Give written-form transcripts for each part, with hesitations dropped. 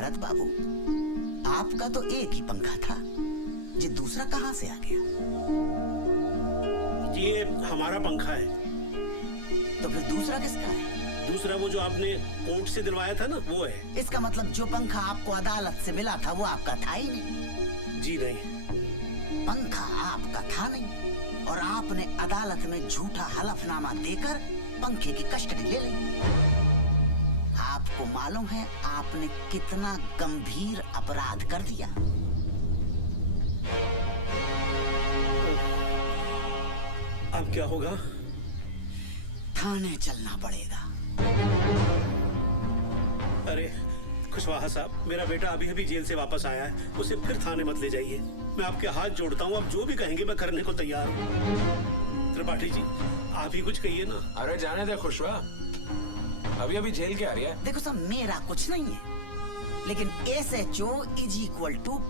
भारत बाबू, आपका तो एक ही पंखा था, ये दूसरा कहाँ से आ गया? ये हमारा पंखा है। तो फिर दूसरा किसका है? दूसरा वो जो आपने कोर्ट से दिलवाया था ना, वो है। इसका मतलब जो पंखा आपको अदालत से मिला था वो आपका था ही नहीं। जी नहीं। पंखा आपका था नहीं और आपने अदालत में झूठा हलफनामा देकर पंखे की कस्टडी ले ली। आपको मालूम है आपने कितना गंभीर अपराध कर दिया? अब क्या होगा? थाने चलना पड़ेगा। अरे खुशवाहा साहब, मेरा बेटा अभी अभी जेल से वापस आया है, उसे फिर थाने मत ले जाइए। मैं आपके हाथ जोड़ता हूँ, आप जो भी कहेंगे मैं करने को तैयार हूँ। त्रिपाठी जी, आप ही कुछ कहिए ना। अरे जाने दे खुशवा, अभी अभी जेल के आ रही है। देखो साहब, मेरा कुछ नहीं है, लेकिन SHO =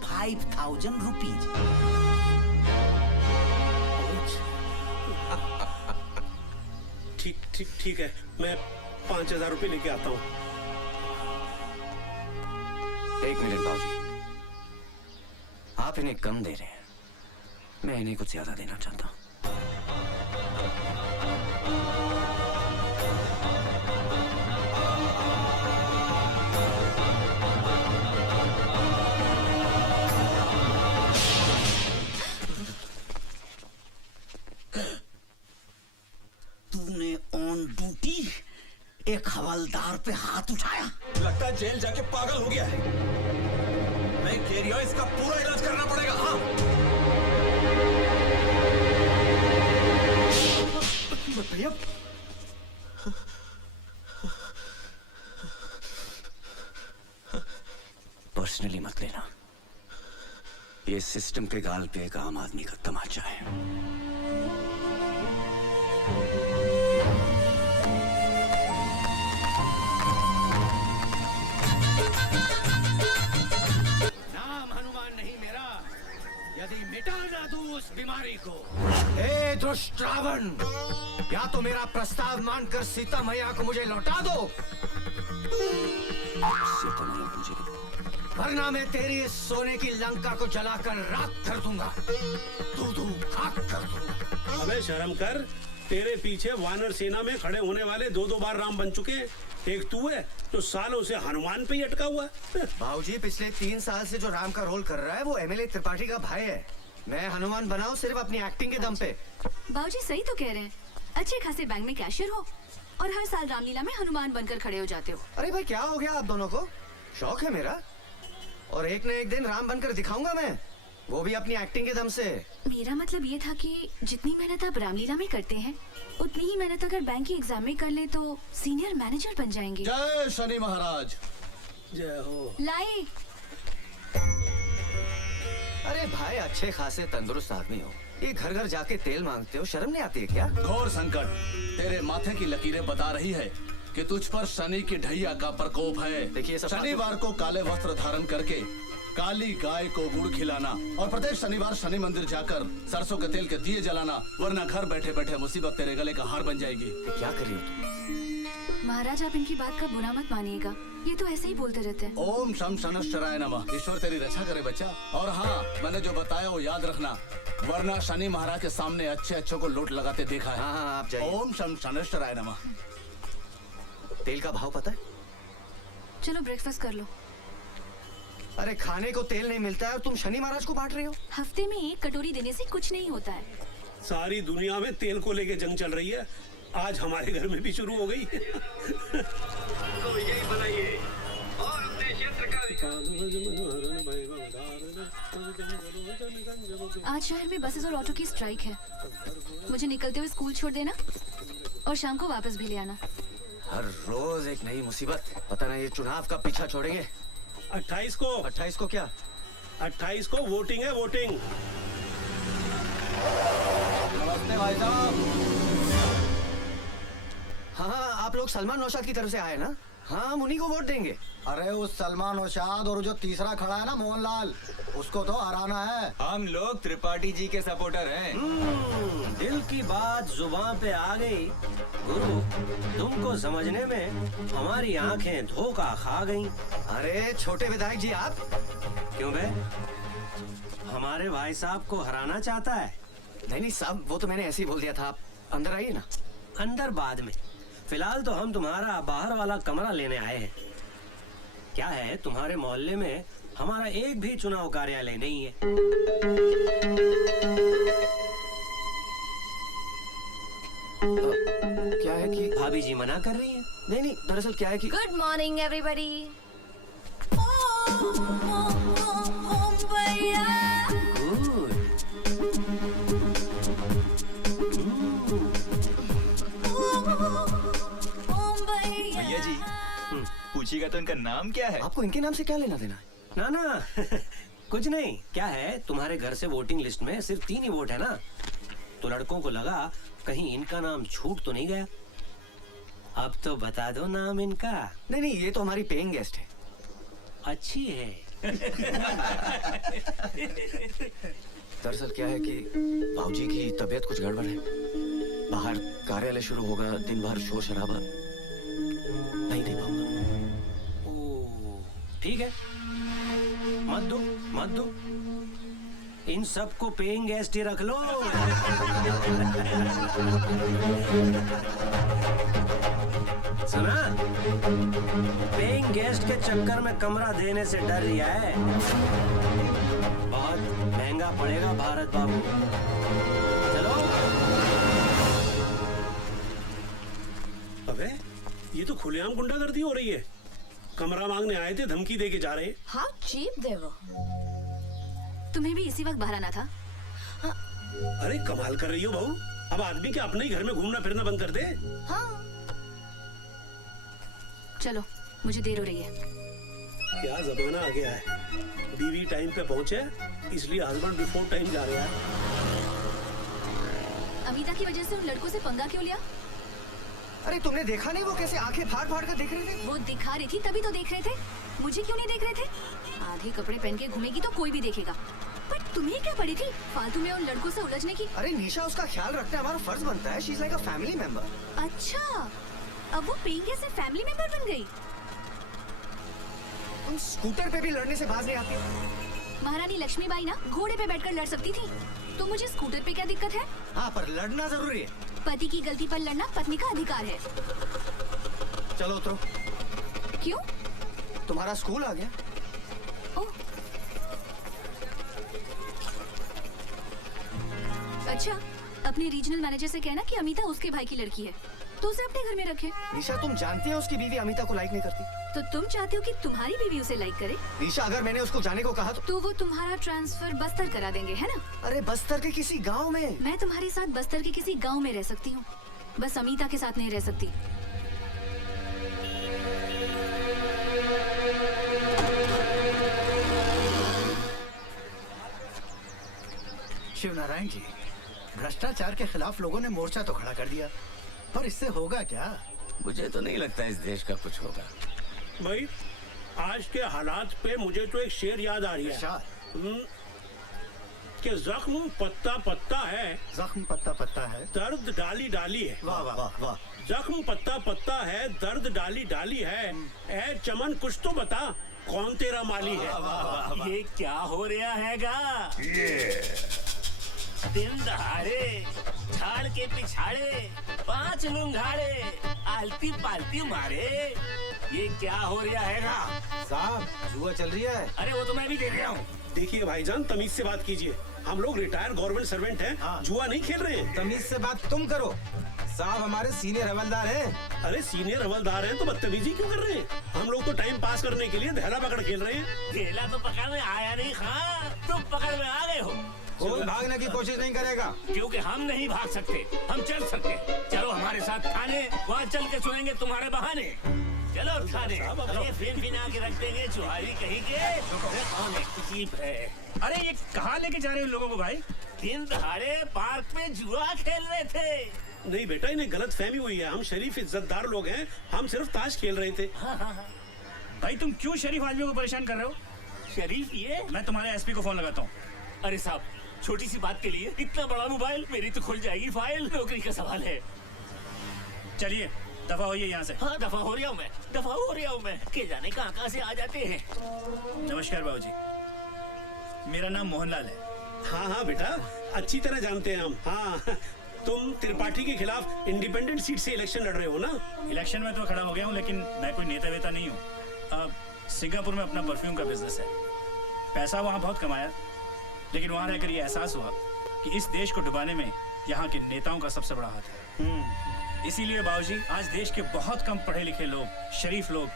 5000 रुपीज। ठीक है, मैं 5000 रुपए लेके आता हूँ। एक मिनट बाबूजी, आप इन्हें कम दे रहे हैं, मैं इन्हें कुछ ज्यादा देना चाहता हूँ। तूने ऑन ड्यूटी एक हवलदार पे हाथ उठाया? लगता है जेल जाके पागल हो गया है। मैं कह रही हूं इसका पूरा इलाज करना पड़ेगा। हाँ भैया, पर्सनली मत लेना, ये सिस्टम के गाल पे एक आम आदमी का तमाचा है। यदि मिटा ना दूं उस बीमारी को। हे दुष्ट रावण, या तो मेरा प्रस्ताव मानकर सीता मैया को मुझे लौटा दो, सीता मैया मुझे, वरना मैं तेरी इस सोने की लंका को जलाकर राख कर दूंगा, दूधू खाक कर दूंगा। अबे शर्म कर, तेरे पीछे वानर सेना में खड़े होने वाले 2-2 बार राम बन चुके हैं। एक तू है तो सालों से हनुमान पे ही अटका हुआ है। बाबूजी, पिछले 3 साल से जो राम का रोल कर रहा है वो MLA त्रिपाठी का भाई है। मैं हनुमान बनाऊं सिर्फ अपनी एक्टिंग के दम पे। बाबूजी सही तो कह रहे हैं, अच्छे खासे बैंक में कैशियर हो और हर साल रामलीला में हनुमान बनकर खड़े हो जाते हो। अरे भाई, क्या हो गया आप दोनों को? शौक है मेरा, और एक न एक दिन राम बनकर दिखाऊंगा मैं, वो भी अपनी एक्टिंग के दम से। मेरा मतलब ये था कि जितनी मेहनत आप रामलीला में करते हैं उतनी ही मेहनत अगर बैंक की एग्जाम में कर ले तो सीनियर मैनेजर बन जाएंगे। जय शनि महाराज। जय हो। लाई। अरे भाई, अच्छे खासे तंदुरुस्त आदमी हो, ये घर घर जाके तेल मांगते हो, शर्म नहीं आती है क्या? घोर संकट, तेरे माथे की लकीरें बता रही है कि तुझ पर शनि की ढैया का प्रकोप है। देखिए सब शनिवार को काले वस्त्र धारण करके काली गाय को गुड़ खिलाना और प्रत्येक शनिवार शनि मंदिर जाकर सरसों के तेल के दिए जलाना, वरना घर बैठे बैठे मुसीबत तेरे गले का हार बन जाएगी। क्या कर रही हो तुम? महाराज, आप इनकी बात का बुरा मत मानिएगा, ये तो ऐसे ही बोलते रहते हैं। ओम शम शनश्चराय नमः। ईश्वर तेरी रक्षा करे बच्चा। और हाँ, मैंने जो बताया वो याद रखना, वरना शनि महाराज के सामने अच्छे अच्छों को लूट लगाते देखा है। हाँ, आप जाइए। ओम शम शनश्चराय नमः। तेल का भाव पता है? चलो ब्रेकफास्ट कर लो। अरे खाने को तेल नहीं मिलता है और तुम शनि महाराज को बांट रही हो? हफ्ते में 1 कटोरी देने से कुछ नहीं होता है। सारी दुनिया में तेल को लेके जंग चल रही है, आज हमारे घर में भी शुरू हो गई। तो यही बनाइए और अपने क्षेत्र का आज शहर में बसेस और ऑटो की स्ट्राइक है, मुझे निकलते हुए स्कूल छोड़ देना और शाम को वापस भी ले आना। हर रोज एक नई मुसीबत, पता नहीं ये चुनाव का पीछा छोड़ेंगे। 28 को 28 को क्या? 28 को वोटिंग है, वोटिंग। नमस्ते भाई साहब। हाँ, आप लोग सलमान नौशाद की तरफ से आए ना? हाँ, हम उन्हीं को वोट देंगे। अरे उस सलमान ओशाद और जो तीसरा खड़ा है ना मोहनलाल, उसको तो हराना है। हम लोग त्रिपाठी जी के सपोर्टर हैं। दिल की बात जुबान पे आ गई। गुरु, तुमको समझने में हमारी आंखें धोखा खा गईं। अरे छोटे विधायक जी आप। क्यों बे? हमारे भाई साहब को हराना चाहता है? नहीं साहब, वो तो मैंने ऐसे ही बोल दिया था। आप अंदर आइए ना। अंदर बाद में, फिलहाल तो हम तुम्हारा बाहर वाला कमरा लेने आए हैं। क्या है, तुम्हारे मोहल्ले में हमारा एक भी चुनाव कार्यालय नहीं है। क्या है कि भाभी जी मना कर रही हैं। नहीं, दरअसल क्या है कि गुड मॉर्निंग एवरीबॉडी। गुड। भैया जी, पूछिएगा तो इनका नाम क्या है? आपको इनके नाम से क्या लेना देना है? ना कुछ नहीं। क्या है, तुम्हारे घर से वोटिंग लिस्ट में सिर्फ 3 ही वोट है ना, तो लड़कों को लगा कहीं इनका नाम छूट तो नहीं गया। अब तो बता दो नाम इनका। नहीं, ये तो हमारी पेइंग गेस्ट है। अच्छी है। दरअसल क्या है कि भाऊजी की तबीयत कुछ गड़बड़ है। बाहर कार्यालय शुरू होगा, दिन भर शोर शराबा, नहीं दे पाऊंगा। ओ, ठीक है, मत दो। इन सबको पेइंग गेस्ट ही रख लो। सुना? पेइंग गेस्ट के चक्कर में कमरा देने से डर रिया है। बहुत महंगा पड़ेगा भारत बाबू। चलो। अबे, ये तो खुलेआम गुंडागर्दी हो रही है। कमरा मांगने आए थे, धमकी दे के जा रहे। हाउ चीप दे वो। तुम्हें भी इसी वक्त बाहर आना था। अरे कमाल कर रही हो बहू। अब आदमी क्या अपने ही घर में घूमना फिरना बंद कर दे? हाँ। चलो, मुझे देर हो रही है। क्या जमाना आ गया है। बीवी टाइम पे पहुंचे, इसलिए हस्बैंड बिफोर टाइम जा रहा है। अमिता की वजह से उन लड़कों से पंगा क्यों लिया? अरे तुमने देखा नहीं वो कैसे आंखें फाड़ फाड़ कर देख रहे थे? वो दिखा रही थी तभी तो देख रहे थे। मुझे क्यों नहीं देख रहे थे? आधे कपड़े पहन के घूमेगी तो कोई भी देखेगा। पर तुम्हें क्या पड़ी थी फालतू में उन लड़कों से उलझने की? अरे निशा, उसका ख्याल रखना हमारा फर्ज बनता है। She is like a family member. अच्छा, अब वो पेंगे से फैमिली मेंबर बन गई। तुम स्कूटर पे भी लड़ने से बाज नहीं आती। महारानी लक्ष्मीबाई ना घोड़े पे बैठकर लड़ सकती थी, तो मुझे स्कूटर पे क्या दिक्कत है? हाँ, पर लड़ना जरूरी है। पति की गलती पर लड़ना पत्नी का अधिकार है। चलो उतरो। क्यों? तुम्हारा स्कूल आ गया। ओह, अच्छा, अपने रीजनल मैनेजर से कहना कि अमिता उसके भाई की लड़की है, तो उसे अपने घर में रखे। निशा, तुम जानती हो उसकी बीवी अमिता को लाइक नहीं करती। तो तुम चाहते हो कि तुम्हारी बीवी उसे लाइक करे? निशा, अगर मैंने उसको जाने को कहा तो वो तुम्हारा ट्रांसफर बस्तर करा देंगे, है ना? अरे बस्तर के किसी गांव में। मैं तुम्हारे साथ बस्तर के किसी गांव में रह सकती हूँ, बस अमिता के साथ नहीं रह सकती। शिवनारायण जी, भ्रष्टाचार के खिलाफ लोगों ने मोर्चा तो खड़ा कर दिया, पर इससे होगा क्या? मुझे तो नहीं लगता इस देश का कुछ होगा। भाई, आज के हालात पे मुझे तो एक शेर याद आ रही है। कि जख्म पत्ता पत्ता है, जख्म पत्ता पत्ता है, दर्द डाली डाली है। वाह वाह वाह वाह। जख्म पत्ता पत्ता है, दर्द डाली डाली है। ए चमन, कुछ तो बता, कौन तेरा माली है? ये क्या हो रहा हैगा? दिन दहाड़े झाड़ के पिछाड़े 5 लुंगाड़े आलती पालती मारे, ये क्या हो रहा हैगा? साहब, जुआ चल रही है। अरे वो तो मैं भी देख रहा हूँ। देखिए भाईजान, तमीज से बात कीजिए। हम लोग रिटायर्ड गवर्नमेंट सर्वेंट हैं, जुआ नहीं खेल रहे हैं। तमीज से बात तुम करो। साहब हमारे सीनियर हवलदार हैं। अरे सीनियर हवलदार हैं तो बदतमीजी क्यों कर रहे हैं? हम लोग तो टाइम पास करने के लिए धेला पकड़ खेल रहे हैं। केला तो पकड़ में आया नहीं खां, तुम पकड़ में आ गए हो। कोई भागने की कोशिश नहीं करेगा, क्योंकि हम नहीं भाग सकते, हम चल सकते। चलो हमारे साथ थाने, वहाँ चल के सुनेंगे तुम्हारे बहाने। चलो थाने, ये फिर बिना के रख देंगे चुहारी कहीं के। अरे कौन है चीप है? अरे ये कहाँ लेके जा रहे हो लोगों को भाई? दिन दहाड़े पार्क में जुआ खेल रहे थे, नहीं बेटा, इन्हें गलत फहमी हुई है। हम शरीफ इज्जतदार लोग हैं, हम सिर्फ ताश खेल रहे थे। भाई तुम क्यों शरीफ आदमियों को परेशान कर रहे हो? शरीफ ये? मैं तुम्हारे एसपी को फोन लगाता हूँ। अरे साहब, छोटी सी बात के लिए इतना बड़ा मोबाइल? मेरी तो खुल जाएगी फाइल। नौकरी का सवाल है। चलिए दफा होइए यहाँ से। हाँ, दफा हो रहा हूँ मैं, दफा हो रहा हूँ मैं। के जाने कहाँ से आ जाते हैं। नमस्कार बाबूजी, मेरा नाम मोहनलाल है। हाँ हाँ बेटा, अच्छी तरह जानते हैं हम। हाँ, तुम त्रिपाठी के खिलाफ इंडिपेंडेंट सीट से इलेक्शन लड़ रहे हो ना? इलेक्शन में तो खड़ा हो गया हूँ, लेकिन मैं कोई नेता वेता नहीं हूँ। सिंगापुर में अपना परफ्यूम का बिजनेस है। पैसा वहाँ बहुत कमाया, लेकिन वहाँ रहकर ये एहसास हुआ कि इस देश को डुबाने में यहाँ के नेताओं का सबसे बड़ा हाथ है। इसीलिए बाबूजी, आज देश के बहुत कम पढ़े लिखे लोग, शरीफ लोग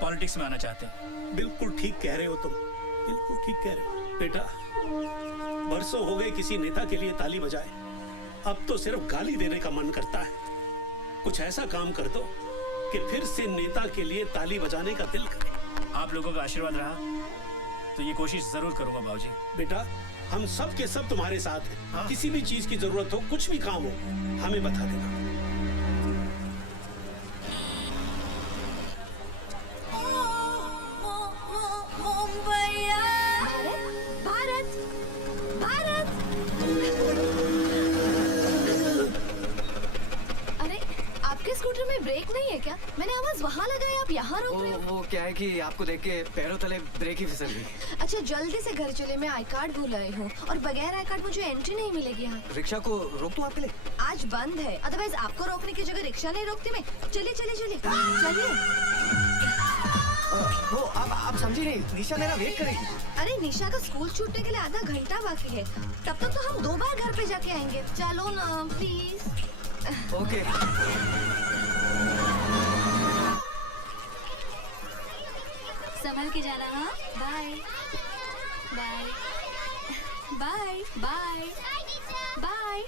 पॉलिटिक्स में आना चाहते हैं। बिल्कुल ठीक कह रहे हो तुम, बिल्कुल ठीक कह रहे हो बेटा। बरसों हो गए किसी नेता के लिए ताली बजाए, अब तो सिर्फ गाली देने का मन करता है। कुछ ऐसा काम कर दो कि फिर से नेता के लिए ताली बजाने का दिल करे। आप लोगों का आशीर्वाद रहा तो ये कोशिश जरूर करूंगा बाबूजी। बेटा, हम सब के सब तुम्हारे साथ हैं। हाँ? किसी भी चीज की जरूरत हो, कुछ भी काम हो, हमें बता देना। भारत, भारत। अरे आपके स्कूटर में ब्रेक नहीं है क्या? मैंने आवाज वहाँ लगाई, आप यहाँ रोक रहे हो। वो क्या है कि आपको देख के पैरों तले ब्रेक ही फिसल गई। अच्छा जल्दी से घर चले, मैं आई कार्ड भूल आई हूँ और बगैर आई कार्ड मुझे एंट्री नहीं मिलेगी यहाँ। रिक्शा को रोक दूं आपके लिए? आज बंद है, अदरवाइज आपको रोकने की जगह रिक्शा नहीं रोकती मैं। चलिए चलिए चलिए चलिए। वो आप समझी नहीं, निशा मेरा वेट करेगी। अरे निशा का स्कूल छूटने के लिए आधा घंटा बाकी है, तब तक तो हम 2 बार घर पे जाके आएंगे। चलो ना प्लीज। ओके। संभल के जाना। हाँ, bye bye bye bye bye.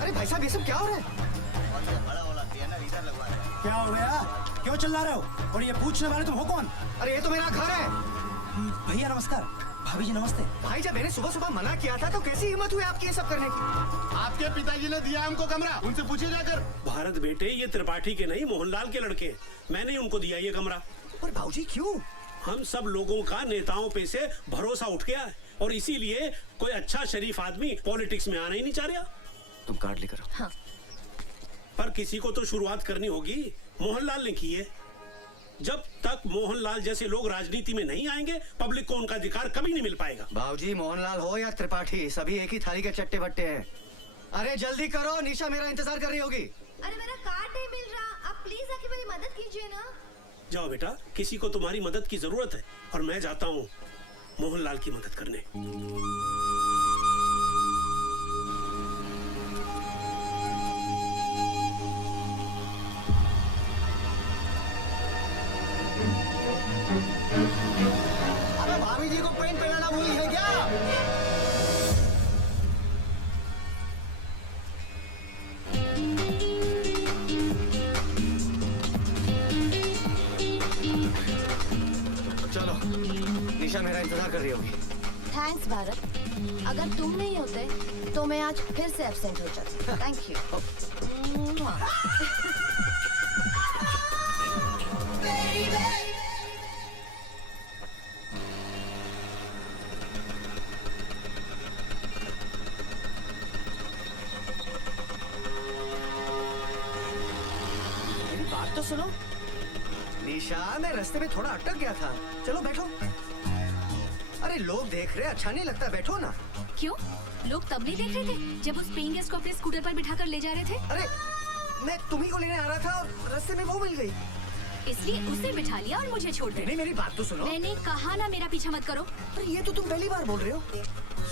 अरे भाई साहब, ये सब क्या हो रहा है? क्या हो गया? क्यों चिल्ला रहे हो? और ये पूछने वाले तुम हो कौन? अरे ये तो मेरा घर है। भैया नमस्कार। भाभी जी नमस्ते। भाई जब मैंने सुबह सुबह मना किया था तो कैसी हिम्मत हुई आपकी ये सब करने की? आपके पिताजी ने दिया हमको कमरा, उनसे पूछे जाकर। भारत बेटे, ये त्रिपाठी के नहीं, मोहनलाल के लड़के। मैंने उनको दिया ये कमरा। पर भाऊजी क्यों? हम सब लोगों का नेताओं पे से भरोसा उठ गया है और इसीलिए कोई अच्छा शरीफ आदमी पॉलिटिक्स में आना ही नहीं चाह रहा। तुम कार्ड लेकर आओ। हाँ। पर किसी को तो शुरुआत करनी होगी। मोहनलाल ने की है। जब तक मोहनलाल जैसे लोग राजनीति में नहीं आएंगे, पब्लिक को उनका अधिकार कभी नहीं मिल पाएगा। भाऊजी, मोहनलाल हो या त्रिपाठी, सभी एक ही थाली के चट्टे बट्टे हैं। अरे जल्दी करो, निशा मेरा इंतजार कर रही होगी। अरे मेरा कार्ड नहीं मिल रहा, आप प्लीज आके मेरी मदद कीजिए ना। जाओ बेटा, किसी को तुम्हारी मदद की जरूरत है और मैं जाता हूँ मोहनलाल की मदद करने। अरे भाभी जी को पेंट पहनाना भूली है क्या? चलो, निशा मेरा इंतजार कर रही होगी। थैंक्स भारत, अगर तुम नहीं होते तो मैं आज फिर से एब्सेंट हो जाती। Thank you. मेरी बात तो सुनो। निशा, मैं रास्ते में थोड़ा अटक गया था। चलो बैठो। अरे लोग देख रहे, अच्छा नहीं लगता, बैठो ना। क्यों? लोग तब नहीं देख रहे थे जब उस पेइंग गेस्ट को अपने स्कूटर पर बिठाकर ले जा रहे थे? अरे मैं तुम्ही को लेने आ रहा था और रास्ते में वो मिल गई, इसलिए उसे बिठा लिया और मुझे छोड़ दिया। नहीं, मेरी बात तो सुनो। मैंने कहा ना मेरा पीछा मत करो। अरे ये तो तुम पहली बार बोल रहे हो।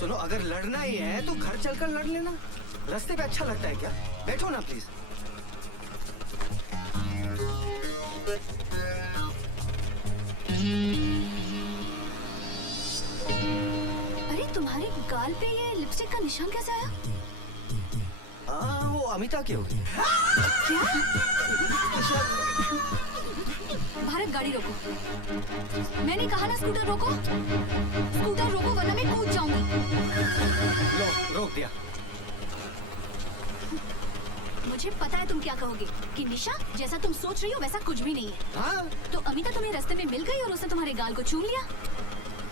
सुनो, अगर लड़ना ही है तो घर चलकर लड़ लेना। रास्ते पे अच्छा लगता है क्या? बैठो ना प्लीज। अरे तुम्हारे गाल पे ये लिपस्टिक का निशान कैसे आया? हाँ, वो अमिता की होगी। क्या? भारत गाड़ी रोको। मैंने कहा ना स्कूटर रोको। स्कूटर रोको वरना मैं कूद जाऊंगी। लो, रोक दिया। मुझे पता है तुम क्या कहोगे कि निशा जैसा तुम सोच रही हो वैसा कुछ भी नहीं है। हाँ? तो अमिता तुम्हें रास्ते में मिल गई और उसने तुम्हारे गाल को चूम लिया।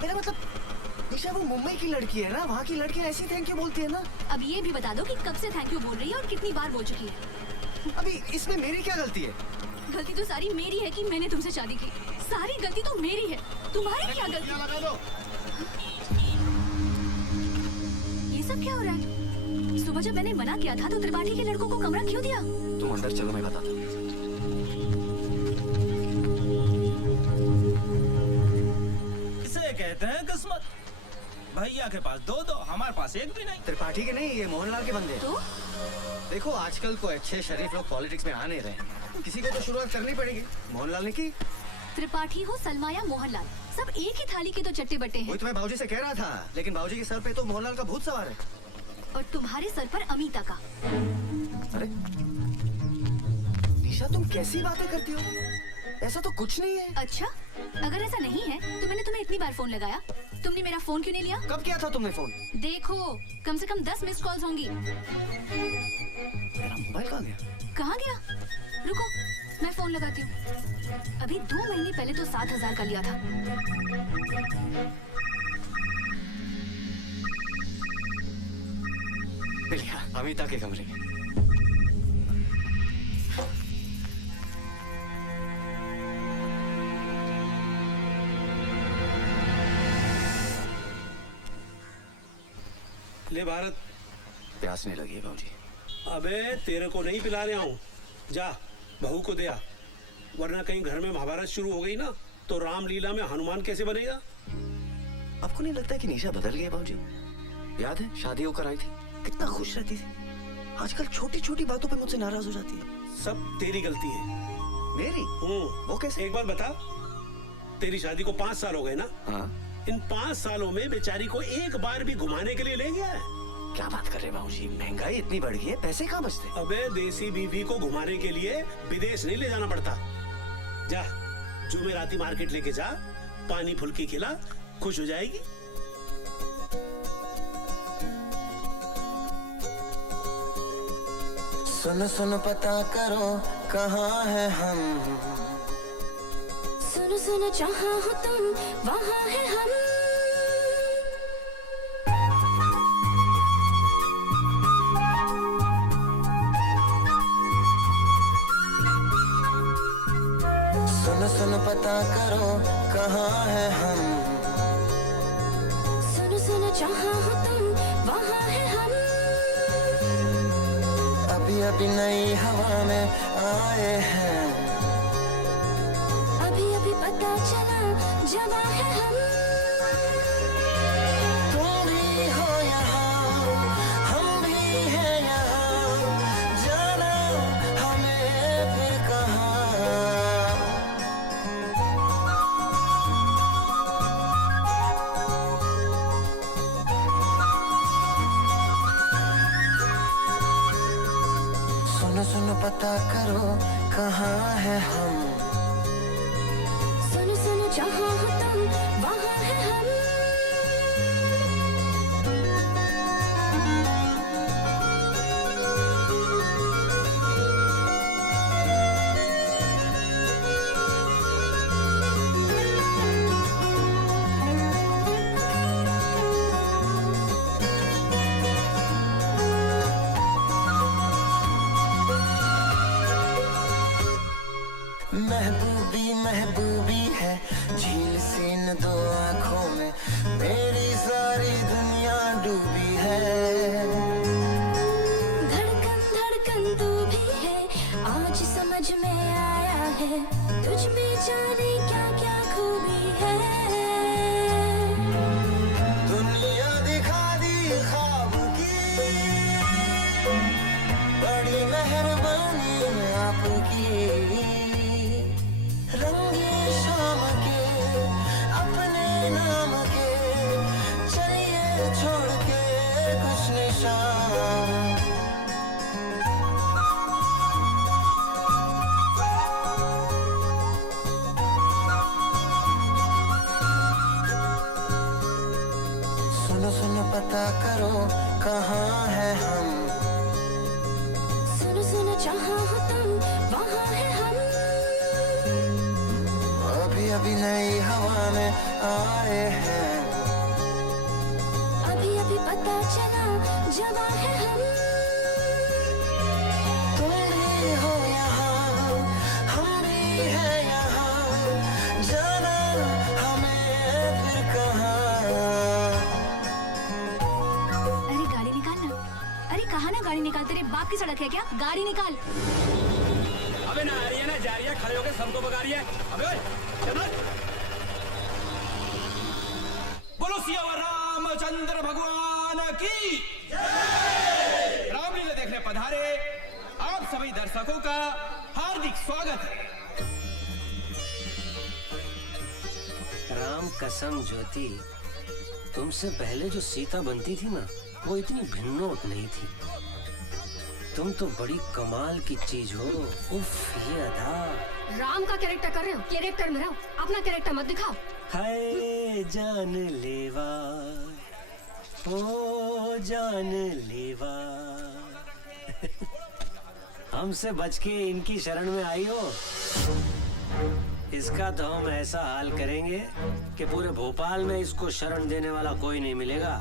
मेरा मतलब निशा वो मुंबई की लड़की है ना, वहाँ की लड़कियाँ ऐसी थैंक यू बोलती है ना। अब ये भी बता दो कि कब से थैंक यू बोल रही है और कितनी बार बोल चुकी है। अभी इसमें मेरी क्या गलती है? गलती तो सारी मेरी है कि मैंने तुमसे शादी की। सारी गलती तो मेरी है, तुम्हारी क्या गलती? ये सब क्या हो रहा है? सुबह जब मैंने मना किया था तो त्रिपाठी के लड़कों को कमरा क्यों दिया? तुम अंदर चलो, मैं बताता हूँ। इसे कहते हैं किस्मत। भैया के पास दो दो, हमारे पास एक भी नहीं। त्रिपाठी के नहीं, ये मोहनलाल के बंदे। तो देखो आजकल को अच्छे शरीफ लोग पॉलिटिक्स में आ नहीं रहे, किसी को तो शुरुआत करनी पड़ेगी। मोहनलाल ने की। त्रिपाठी हो सलमा या मोहनलाल, सब एक ही थाली के तो चट्टे बट्टे हैं। वही तो मैं भाऊजी से कह रहा था, लेकिन भाऊजी के सर पे तो मोहनलाल का भूत सवार है। और तुम्हारे सर पर अमिता का। अरे निशा, तुम कैसी बातें करती हो? ऐसा तो कुछ नहीं है। अच्छा, अगर ऐसा नहीं है तो मैंने तुम्हें इतनी बार फोन लगाया, तुमने मेरा फोन क्यों नहीं लिया? कब किया था तुमने फोन? देखो, कम से कम 10 मिस्ड कॉल्स होंगी। मेरा मोबाइल कहाँ गया? कहाँ गया? रुको, मैं फोन लगाती हूँ। अभी 2 महीने पहले तो 7,000 का लिया था। मिलिया, अमिता के कमरे में। ले भारत, प्यास नहीं लगी है भाऊजी। अबे तेरे को नहीं पिला रहा हूँ, जा बहू को दे आ, वरना कहीं घर में महाभारत शुरू हो गई ना तो रामलीला में हनुमान कैसे बनेगा? आपको नहीं लगता कि निशा बदल गई है भाऊजी? याद है शादी होकर आई थी, कितना खुश रहती थी। आजकल छोटी छोटी बातों पे मुझसे नाराज हो जाती है। सब तेरी गलती है। मेरी? वो कैसे? एक बार बता, तेरी शादी को 5 साल हो गए ना? हाँ। इन 5 सालों में बेचारी को एक बार भी घुमाने के लिए ले गया है? क्या बात कर रहे हैं भाऊजी, महंगाई इतनी बढ़ गई है, पैसे कहाँ बचते? अबे देसी बीवी को घुमाने के लिए विदेश नहीं ले जाना पड़ता। जा जुमेराती मार्केट लेके जा, पानी फुल्की खिला, खुश हो जाएगी। सुनो सुनो पता करो कहाँ है हम, सुनो सुनो जहाँ हो तुम वहाँ है हम। सुनो सुनो पता करो कहाँ है हम, सुनो सुनो जहाँ हो तुम वहाँ है हम। अभी अभी नई हवा में आए हैं, अभी अभी पता चला जवां है हम। तुम भी हो यहाँ, हम भी हैं यहाँ, जाना हमें फिर कहाँ। सुनो सुनो पता करो कहाँ है हम, सुनो सुनो जहाँ हो तुम वहाँ है हम। महबूबी महबूबी है झील सी न दो आँखों में, मेरी सारी दुनिया डूबी है। धड़कन धड़कन तू भी है, आज समझ में आया है, तुझ में जाने क्या क्या खूबी है। दुनिया दिखा दी ख्वाब की, बड़ी मेहरबानी आपकी। रंगी शाम के अपने नाम के, चलिए छोड़ के कुछ निशान। पता करो कहाँ है हम। सुनो सुनो जहाँ हो तुम वहाँ है हम। अभी अभी नई हवा में आए हैं। अभी अभी पता चला जवां है हम। तुम भी हो यहाँ, हम भी हैं यहाँ, जाना हमें फिर कहाँ। अरे गाड़ी निकाल ना। अरे कहाँ ना गाड़ी निकाल, तेरे बाप की सड़क है क्या? गाड़ी निकाल। अबे ना आ रही है ना जा रही है, खड़े होकर सबको भगा रही है। अबे ओए, चल। बोलो सियावर रामचंद्र भगवान की जय। रामलीला देखने पधारे आप सभी दर्शकों का हार्दिक स्वागत है। राम कसम ज्योति, तुमसे पहले जो सीता बनती थी ना, वो इतनी भिन्नोट नहीं थी। तुम तो बड़ी कमाल की चीज हो। उफ, ये अदा। राम का कैरेक्टर कर रहे हो, कैरेक्टर में रहो, अपना कैरेक्टर मत दिखाओ। हाय जान लेवा, ओ जान लेवा। हमसे बच के इनकी शरण में आई हो। इसका तो हम ऐसा हाल करेंगे कि पूरे भोपाल में इसको शरण देने वाला कोई नहीं मिलेगा।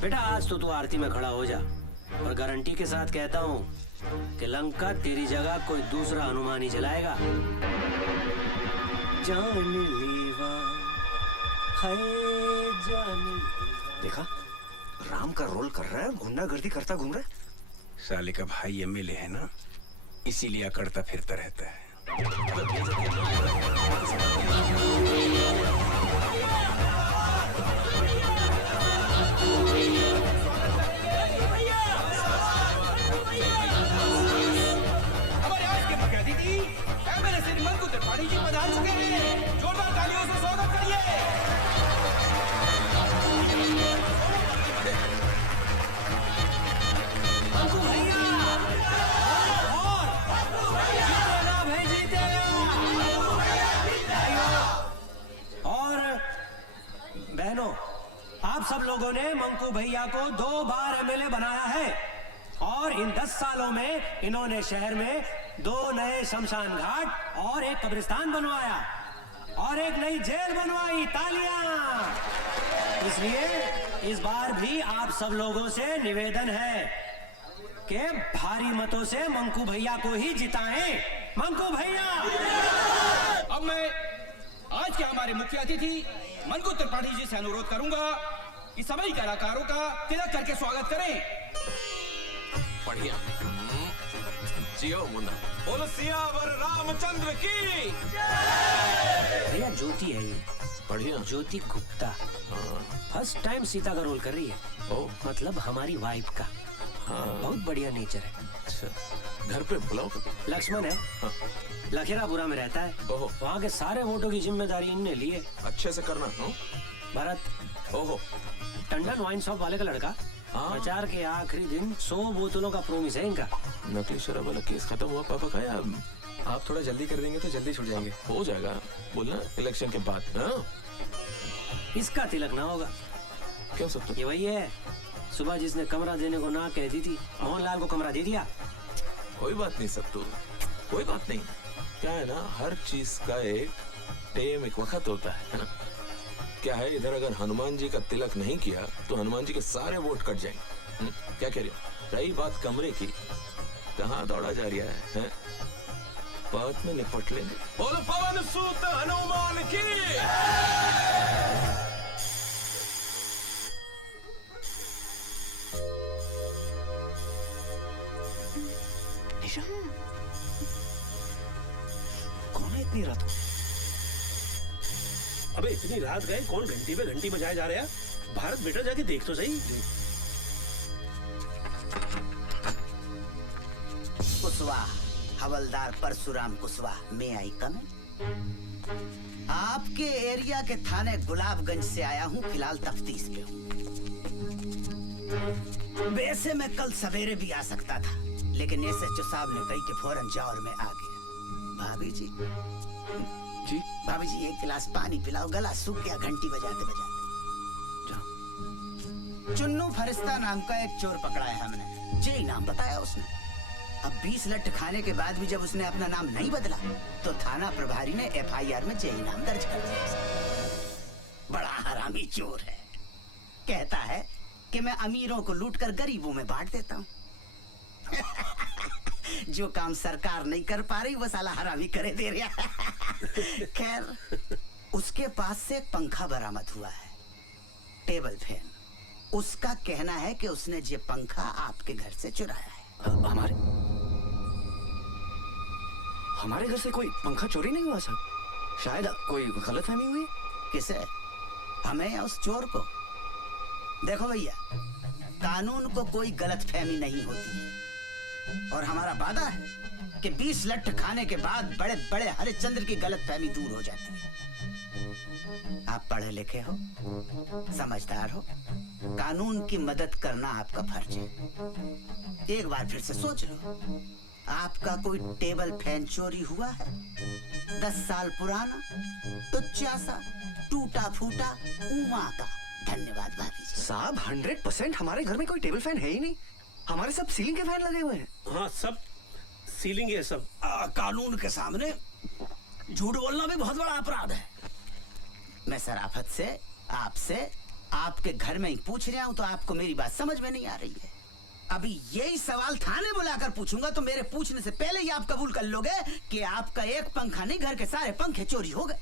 बेटा आज तो तू आरती में खड़ा हो जा, और गारंटी के साथ कहता हूँ कि लंका तेरी जगह कोई दूसरा हनुमान ही चलाएगा। जान लेवा, हाय जान। देखा, राम का रोल कर रहा है, गुंडागर्दी करता घूम रहा है। साले का भाई एमएलए है ना, इसीलिए अकड़ता फिरता रहता है। हमारे आज के मुख्य अतिथि एमएलए श्री मंकू त्रिपाठी जी पधार चुके हैं। जोरदार तालियों से स्वागत करिए। मंकू भैया और बहनों, आप सब लोगों ने मंकू भैया को 2 बार एमएलए बनाया है, और इन 10 सालों में इन्होंने शहर में 2 नए शमशान घाट और एक कब्रिस्तान बनवाया और एक नई जेल बनवाई। तालियां। इसलिए इस बार भी आप सब लोगों से निवेदन है कि भारी मतों से मंकू भैया को ही जिताएं। मंकू भैया। अब मैं आज के हमारे मुख्य अतिथि मंकू त्रिपाठी जी से अनुरोध करूंगा कि सभी कलाकारों का तिलक करके स्वागत करें। बढ़िया। जियो मुन्ना। बोलो सियावर रामचंद्र की। भैया ज्योति है ये। बढ़िया। ज्योति गुप्ता फर्स्ट टाइम सीता का रोल कर रही है। ओ, मतलब हमारी वाइफ का। हाँ। बहुत बढ़िया नेचर है। अच्छा, घर पे बुलाओ। लक्ष्मण है। हाँ। लखेरापुरा में रहता है। ओहो। वहाँ के सारे वोटों की जिम्मेदारी इनने ली है। अच्छे से करना। भरत। ओहो। टंडन वाइन शॉप वाले का लड़का। हाँ। प्रचार के आखिरी दिन 100 बोतलों का प्रोमिस है इनका। नकली शराब वाला केस खत्म हुआ पापा का, या आप थोड़ा जल्दी कर देंगे तो जल्दी छूट जाएंगे। हो जाएगा, बोलना इलेक्शन के बाद। हाँ? इसका तिलक ना होगा। क्यों सब तो? ये वही है, सुबह जिसने कमरा देने को ना कह दी थी, मोहनलाल को कमरा दे दिया। कोई बात नहीं सब तो, कोई बात नहीं। क्या है ना, हर चीज का एक टाइम, एक वक्त होता है ना? क्या है, इधर अगर हनुमान जी का तिलक नहीं किया तो हनुमान जी के सारे वोट कट जाएंगे। क्या कह रही हो? रही बात कमरे की, कहाँ दौड़ा जा रहा है? बाद में निपट लेंगे। बोलो पवन सूत हनुमान की। निशा, कौन है इतनी रात को? अबे इतनी रात गए, कौन घंटी पे घंटी बजाए जा रहा है? भारत बेटा जाके देख तो सही। कुशवाहा, हवलदार परशुराम कुशवाहा, मैं आई कम। आपके एरिया के थाने गुलाबगंज से आया हूँ, फिलहाल तफ्तीश पे हूँ। वैसे मैं कल सवेरे भी आ सकता था, लेकिन एसएचओ साहब ने कही कि फौरन जाओ और मैं आ गया। भाभी जी, जी भाभी जी एक गिलास पानी पिलाओ, गला सूख गया घंटी बजाते बजाते। जाओ। चुन्नू फरिश्ता नाम का एक चोर पकड़ा है हमने, जे नाम बताया उसने। अब 20 लठ खाने के बाद भी जब उसने अपना नाम नहीं बदला तो थाना प्रभारी ने FIR में जे नाम दर्ज कर दिया उसका। बड़ा हरामी चोर है। कहता है कि मैं अमीरों को लूटकर गरीबों में बांट देता हूँ। जो काम सरकार नहीं कर पा रही वो साला हरामी करे दे रहा। खैर, उसके पास से एक पंखा बरामद हुआ है, टेबल फैन। उसका कहना है कि उसने ये पंखा आपके घर से चुराया है। हमारे घर से कोई पंखा चोरी नहीं हुआ साहब। शायद कोई गलतफहमी हुई। किसे? हमें या उस चोर को? देखो भैया, कानून को कोई गलतफहमी नहीं होती है और हमारा वादा है कि 20 लठ खाने के बाद बड़े बड़े हरिश्चंद्र की गलतफहमी दूर हो जाती है। आप पढ़े लिखे हो, समझदार हो, कानून की मदद करना आपका फर्ज है। एक बार फिर से सोच लो, आपका कोई टेबल फैन चोरी हुआ है? 10 साल पुराना, टुच्चा सा, टूटा फूटा, उमा का। धन्यवाद भाभी जी। साहब 100% हमारे घर में कोई टेबल फैन है ही नहीं। हमारे सब सीलिंग के फैन लगे हुए हैं। हाँ, सब सीलिंग है सब। कानून के सामने झूठ बोलना भी बहुत बड़ा अपराध है। मैं शराफत से आपसे आपके घर में ही पूछ रहा हूँ तो आपको मेरी बात समझ में नहीं आ रही है। अभी यही सवाल थाने बुलाकर पूछूंगा तो मेरे पूछने से पहले ही आप कबूल कर लोगे कि आपका एक पंखा नहीं, घर के सारे पंखे चोरी हो गए।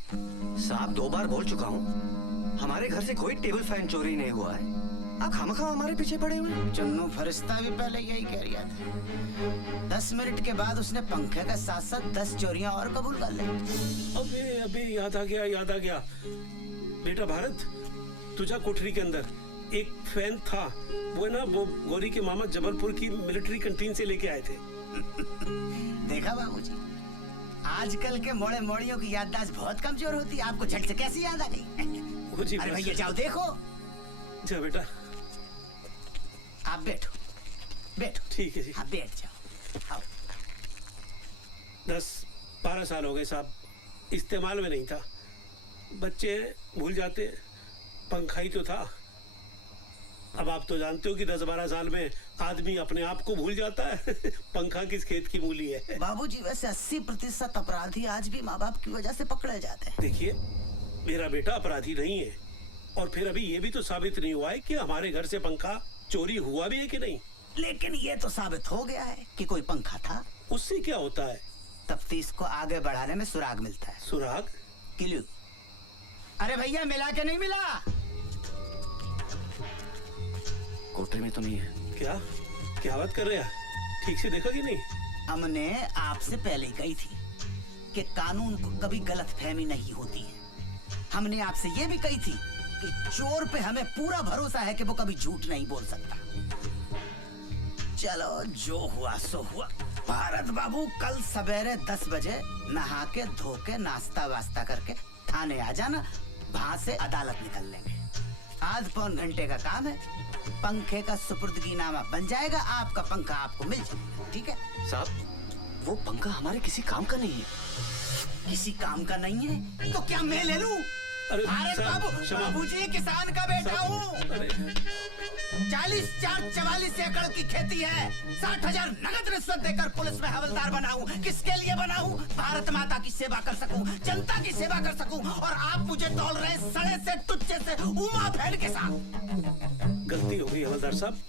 साहब 2 बार बोल चुका हूँ, हमारे घर से कोई टेबल फैन चोरी नहीं हुआ है। आप खामखा हमारे पीछे पड़े हुए हैं। चुन्नू फरिश्ता भी पहले यही कह रहा था। 10 मिनट के बाद उसने पंखे के साथ साथ 10 चोरियां और कबूल कर ली। अबे याद आ गया। बेटा भारत, तुझा कोठरी के अंदर एक फैन था, वो ना वो गौरी के मामा जबलपुर की मिलिट्री कैंटीन से लेके आए थे। देखा बाबूजी, आजकल के मोड़े मोड़ियों की याददाश्त बहुत कमजोर होती है। आपको झट से कैसी याद आ गई? अरे भैया जाओ देखो। जा बेटा, आप बैठो। ठीक है जी। हाँ बैठ जाओ। आओ। 10-12 साल हो गए साहब, इस्तेमाल में नहीं था। बच्चे भूल जाते, पंखा ही तो था। अब आप तो जानते हो कि 10-12 साल में आदमी अपने आप को भूल जाता है। पंखा किस खेत की मूली है। बाबूजी, वैसे 80% अपराधी आज भी माँ बाप की वजह से पकड़े जाते हैं। देखिए, मेरा बेटा अपराधी नहीं है और फिर अभी ये भी तो साबित नहीं हुआ है कि हमारे घर से पंखा चोरी हुआ भी है कि नहीं। लेकिन ये तो साबित हो गया है कि कोई पंखा था। उससे क्या होता है? तफ्तीश को आगे बढ़ाने में सुराग मिलता है। सुराग? क्लू। अरे भैया, मिला के नहीं मिला? कोठरी में तो नहीं है। क्या बात कर रहे हैं? ठीक से देखा कि नहीं? हमने आपसे पहले ही कही थी कि कानून को कभी गलतफहमी नहीं होती है। हमने आपसे ये भी कही थी कि चोर पे हमें पूरा भरोसा है कि वो कभी झूठ नहीं बोल सकता। चलो, जो हुआ सो हुआ। भारत बाबू, कल सवेरे 10 बजे नहा के धो के नाश्ता वास्ता करके थाने आ जाना। वहां से अदालत निकल लेंगे। आध पौन घंटे का काम है। पंखे का सुपुर्दगीनामा बन जाएगा। आपका पंखा आपको मिल जाएगा। ठीक है साहब, वो पंखा हमारे किसी काम का नहीं है। किसी काम का नहीं है तो क्या मैं ले लूं? अरे भारत बाबू, बाबूजी किसान का बेटा हूँ। 44 एकड़ की खेती है। 60,000 नगद रिश्वत देकर पुलिस में हवलदार बनाऊं। किसके लिए बनाऊं? भारत माता की सेवा कर सकूं, जनता की सेवा कर सकूं। और आप मुझे तौल रहे सड़े से टुच्चे से उमा फैन के साथ। गलती हो गई हवलदार साहब,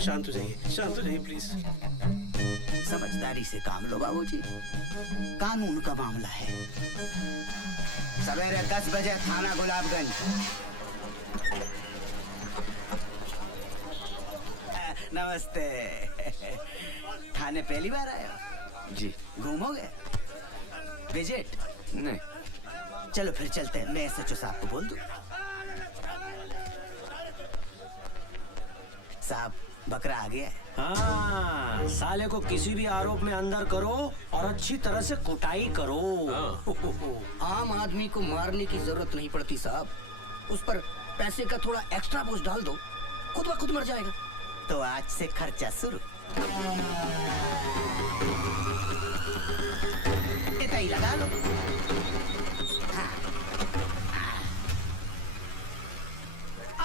शांत हो जाइए प्लीज। समझदारी से काम लो बाबूजी, कानून का मामला है। सवेरे 10 बजे थाना गुलाबगंज। नमस्ते। थाने पहली बार आए हो? जी। घूमोगे? विजिट? नहीं। चलो फिर चलते हैं, मैं SHO साहब को बोल दूं। साहब, बकरा आ गया है। हाँ, साले को किसी भी आरोप में अंदर करो और अच्छी तरह से कुटाई करो। आम आदमी को मारने की जरूरत नहीं पड़ती साहब। उस पर पैसे का थोड़ा एक्स्ट्रा बोझ डाल दो, खुद ब खुद मर जाएगा। तो आज से खर्चा शुरू। इतना ही लगा लो। हाँ।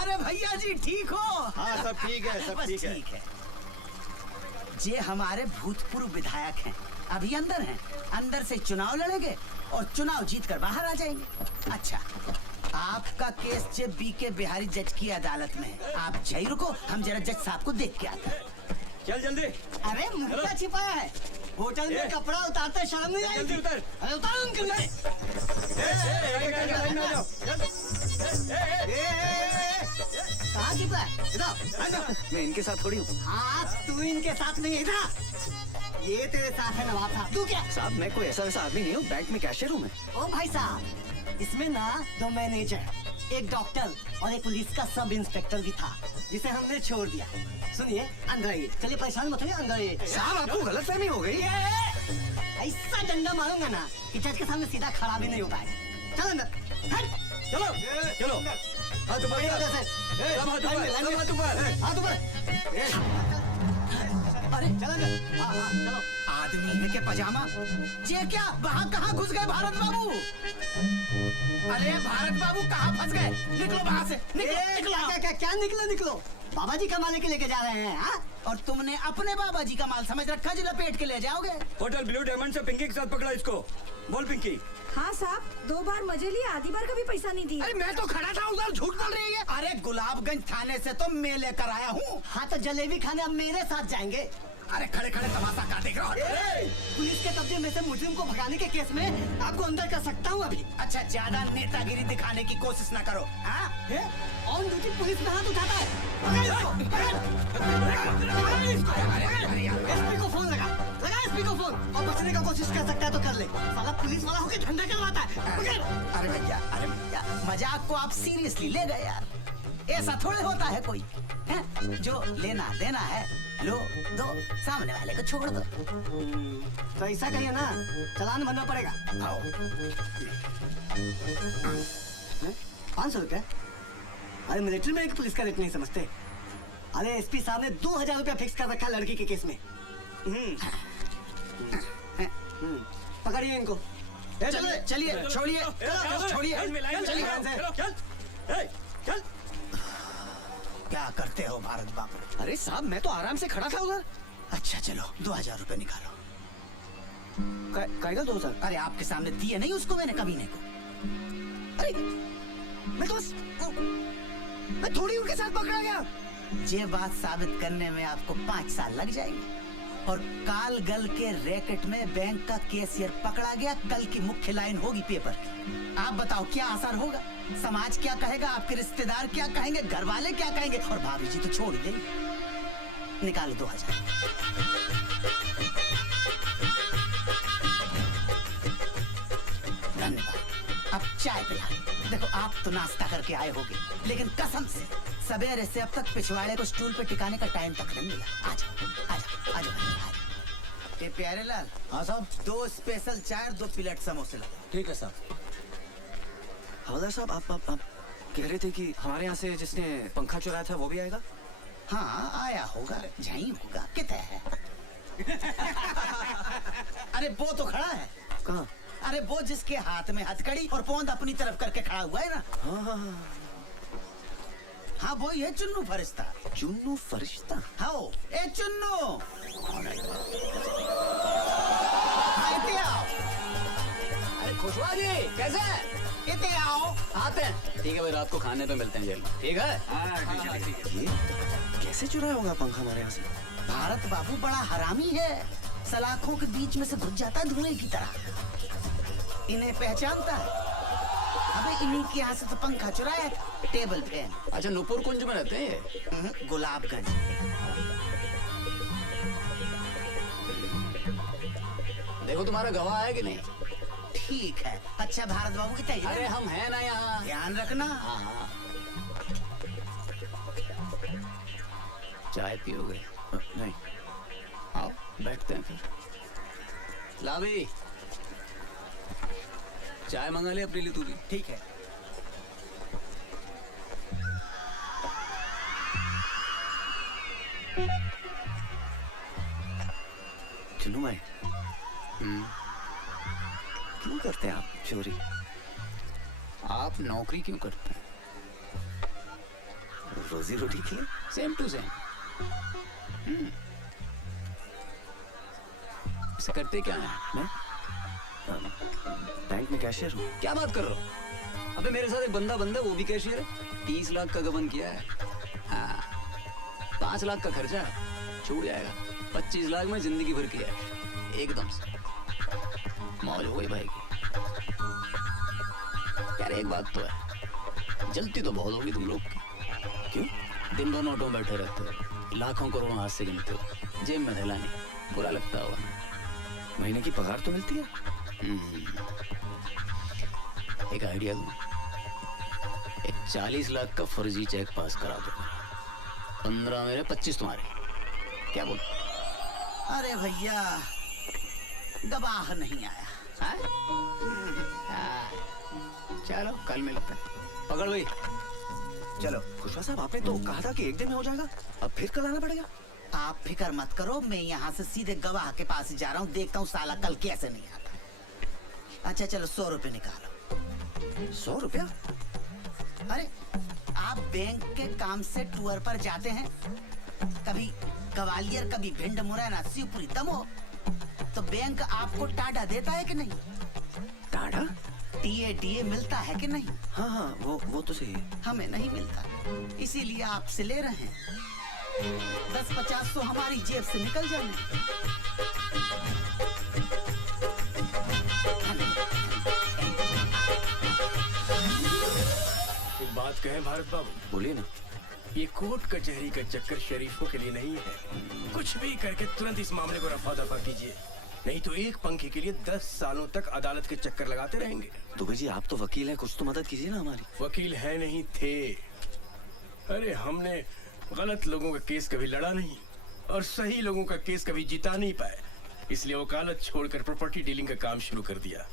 अरे भैया जी ठीक हो? हाँ सब ठीक है, सब बस ठीक है। ठीक है। जे हमारे भूतपूर्व विधायक हैं, अभी अंदर हैं। अंदर से चुनाव लड़ेंगे और चुनाव जीतकर बाहर आ जाएंगे। अच्छा, आपका केस जे बीके बिहारी जज की अदालत में है। आप जय रुको, हम जरा जज साहब को देख के आते हैं। चल जल्दी। अरे मुर्गा छिपाया है होटल में, कपड़ा उतारते शर्म नहीं आई? जल्दी उतर। अरे उतारो उनके लिए। कहाँ छिपा है? इधर। मैं इनके साथ थोड़ी हूँ। हाँ तू इनके साथ नहीं है, इधर। ये तेरे साथ है नवाब साहब। तू क्या? साहब मैं कोई ऐसा वैसा आदमी नहीं हूँ, बैंक में कैशियर हूँ मैं। ओ भाई साहब, इसमें ना 2 मैनेजर, एक डॉक्टर और एक पुलिस का सब इंस्पेक्टर भी था, जिसे हमने छोड़ दिया। सुनिए, अंदर आइए। चलिए परेशान मत होइए, अंदर आइए। साहब आपको गलतफहमी हो गई। ऐसा डंडा मारूंगा ना कि जज के सामने सीधा खड़ा भी नहीं हो पाएगा। चल अंदर। हट। चलो चलो। हाथ ऊपर। बढ़िया वजह से। सब हाथ ऊपर, लाइन में, सब हाथ ऊपर। हाथ ऊपर। अरे चल अंदर। हाँ हाँ चलो। आदमी है के पजामा, ये क्या वहाँ कहाँ घुस गए भारत बाबू? अरे भारत बाबू कहाँ फंस गए? निकलो वहाँ से, निकलो, निकलो। क्या निकलो? बाबा जी का माल के लेके जा रहे हैं? हाँ? और तुमने अपने बाबा जी का माल समझ रखा जो लपेट के ले जाओगे? होटल ब्लू डायमंड से पिंकी के साथ पकड़ा इसको। बोल पिंकी। हाँ साहब, 2 बार मजे लिए, आधी बार का भी पैसा नहीं दिया। अरे मैं तो खड़ा था उधर, झूठ बोल रही है। अरे गुलाबगंज थाने से तो मैं लेकर आया हूँ। हाँ तो जलेबी खाने अब मेरे साथ जाएंगे। अरे खड़े खड़े तमाशा का देख रहा हो? पुलिस के कब्जे में से मुजरिम को भगाने के केस में आपको अंदर कर सकता हूँ अभी। अच्छा, ज्यादा नेतागिरी दिखाने की कोशिश न करो। हाँ? ऑन ड्यूटी पुलिस में हाथ उठाता है। एसपी को फोन लगा एसपी को फोन, और बचने का कोशिश कर सकता है तो कर ले। साला पुलिस वाला होकर धंधा करवाता है। अरे भैया मजाक को आप सीरियसली ले गए यार। ऐसा थोड़े होता है कोई है? जो लेना देना है लो दो, सामने वाले को छोड़ दो। तो ऐसा कहिए ना, चालान भरना पड़ेगा। आओ। 500 रुपया? अरे मिलिट्री में एक पुलिस का रेट नहीं समझते। अरे एसपी साहब ने 2000 रुपया फिक्स कर रखा लड़की के केस में। पकड़िए इनको। चलिए छोड़िए छोड़िए। चल। क्या करते हो भारत बाबू? अरे साहब मैं तो आराम से खड़ा था उधर। अच्छा चलो 2000 रुपए निकालो। कायगा 2000? अरे आपके सामने दिए नहीं उसको मैंने कमीने को। अरे मैं तो बस मैं थोड़ी उनके साथ पकड़ा गया। ये बात साबित करने में आपको 5 साल लग जाएंगे। और काल गल के रैकेट में बैंक का कैशियर पकड़ा गया, कल की मुख्य लाइन होगी पेपर की। आप बताओ क्या असर होगा? समाज क्या कहेगा? आपके रिश्तेदार क्या कहेंगे? घर वाले क्या कहेंगे? और भाभी जी तो छोड़ देंगे। निकालो 2000। धन्यवाद। अब चाय पिला। देखो आप तो नाश्ता करके आए होगे, लेकिन कसम से सवेरे से अब तक पिछवाड़े को स्टूल पे टिकाने का टाइम तक नहीं मिला। आजा आजा आजा। ये प्यारे लाल। हाँ साहब। 2 स्पेशल चाय, 2 प्लेट समोसे लगा। ठीक है साहब। हवलदार साहब आप कह रहे थे कि हमारे यहाँ से जिसने पंखा चुराया था वो भी आएगा? हाँ आया होगा, जहीं होगा। कितना है? अरे वो तो खड़ा है। कहाँ? अरे वो जिसके हाथ में हथकड़ी और पोंद अपनी तरफ करके खड़ा हुआ है ना। हाँ वही है चुन्नू फरिश्ता। चुन्नू फरिश्ता? हाँ ए चुन्नू। इतने आओ। अरे खुशवा जी कैसे हैं? इतने आओ। आते हैं। ठीक है भाई, रात को खाने पे मिलते हैं जेल में। ठीक है? ये कैसे चुराया होगा पंखा हमारे यहाँ से? भारत बाबू बड़ा हरामी है, सलाखों के बीच में से घुस जाता है धुएं की तरह। इन्हें पहचानता है। अबे इन्हीं के यहाँ से तो पंखा चुराया था, टेबल फैन। अच्छा नूपुर कुंज में रहते हैं? गुलाबगंज। देखो तुम्हारा गवाह है कि नहीं? ठीक है। अच्छा भारत बाबू कितना? अरे हम हैं ना यहाँ। ध्यान रखना। हाँ। चाय पियोगे? नहीं। आओ बैठते हैं फिर। लावी चाय मंगा ले अपने लिए तू भी। ठीक है। चुन्नू भाई क्यों करते हैं आप चोरी? आप नौकरी क्यों करते हैं? रोजी रोटी के लिए? Same to same. इसे करते क्या है? मैं बैंक में कैशियर हूँ। क्या बात कर रहे हो? अबे मेरे साथ एक बंदा वो भी कैशियर है। 30 लाख का गबन किया है। हाँ, 5 लाख का खर्चा छूट जाएगा। 25 लाख में जिंदगी भर किया है एकदम से। मौज हो गई भाई की। यार एक बात तो है, जलती तो बहुत होगी तुम लोग की। क्यों? दिन भर नोटों में बैठे रहते हो, लाखों करोड़ों हाथ से गिनते हो, जेब में थैला नहीं, बुरा लगता होगा। महीने की पगार तो मिलती है। एक आइडिया दूं, एक 40 लाख का फर्जी चेक पास करा दो। 15 मेरे 25 तुम्हारे। क्या बोल? अरे भैया, गवाह नहीं आया। चलो कल मिलते हैं। पकड़ भाई। चलो खुशवा साहब, आपने तो कहा था कि एक दिन में हो जाएगा, अब फिर कल आना पड़ेगा। आप फिक्र मत करो, मैं यहाँ से सीधे गवाह के पास ही जा रहा हूँ। देखता हूँ साला कल कैसे नहीं आता। अच्छा चलो 100 रुपए निकालो। 100 रुपया? अरे आप बैंक के काम से टूर पर जाते हैं, कभी ग्वालियर, कभी भिंड, मुरैना, शिवपुरी, दमोह, तो बैंक आपको टाडा देता है कि नहीं? टाडा? टीए मिलता है कि नहीं? हाँ हाँ, वो तो सही है। हमें नहीं मिलता, इसीलिए आपसे ले रहे हैं। 10-50 तो हमारी जेब से निकल जाएंगे। एक बात कहें भारत बाबू? बोलिए ना। ये कोर्ट कचहरी का चक्कर शरीफों के लिए नहीं है। कुछ भी करके तुरंत इस मामले को रफा दफा कीजिए, नहीं तो एक पंखे के लिए 10 सालों तक अदालत के चक्कर लगाते रहेंगे। दुबे जी, आप तो वकील हैं, कुछ तो मदद कीजिए ना हमारी। वकील है नहीं थे। अरे हमने गलत लोगों का केस कभी लड़ा नहीं और सही लोगों का केस कभी जिता नहीं पाए, इसलिए वकालत छोड़कर प्रॉपर्टी डीलिंग का काम शुरू कर दिया।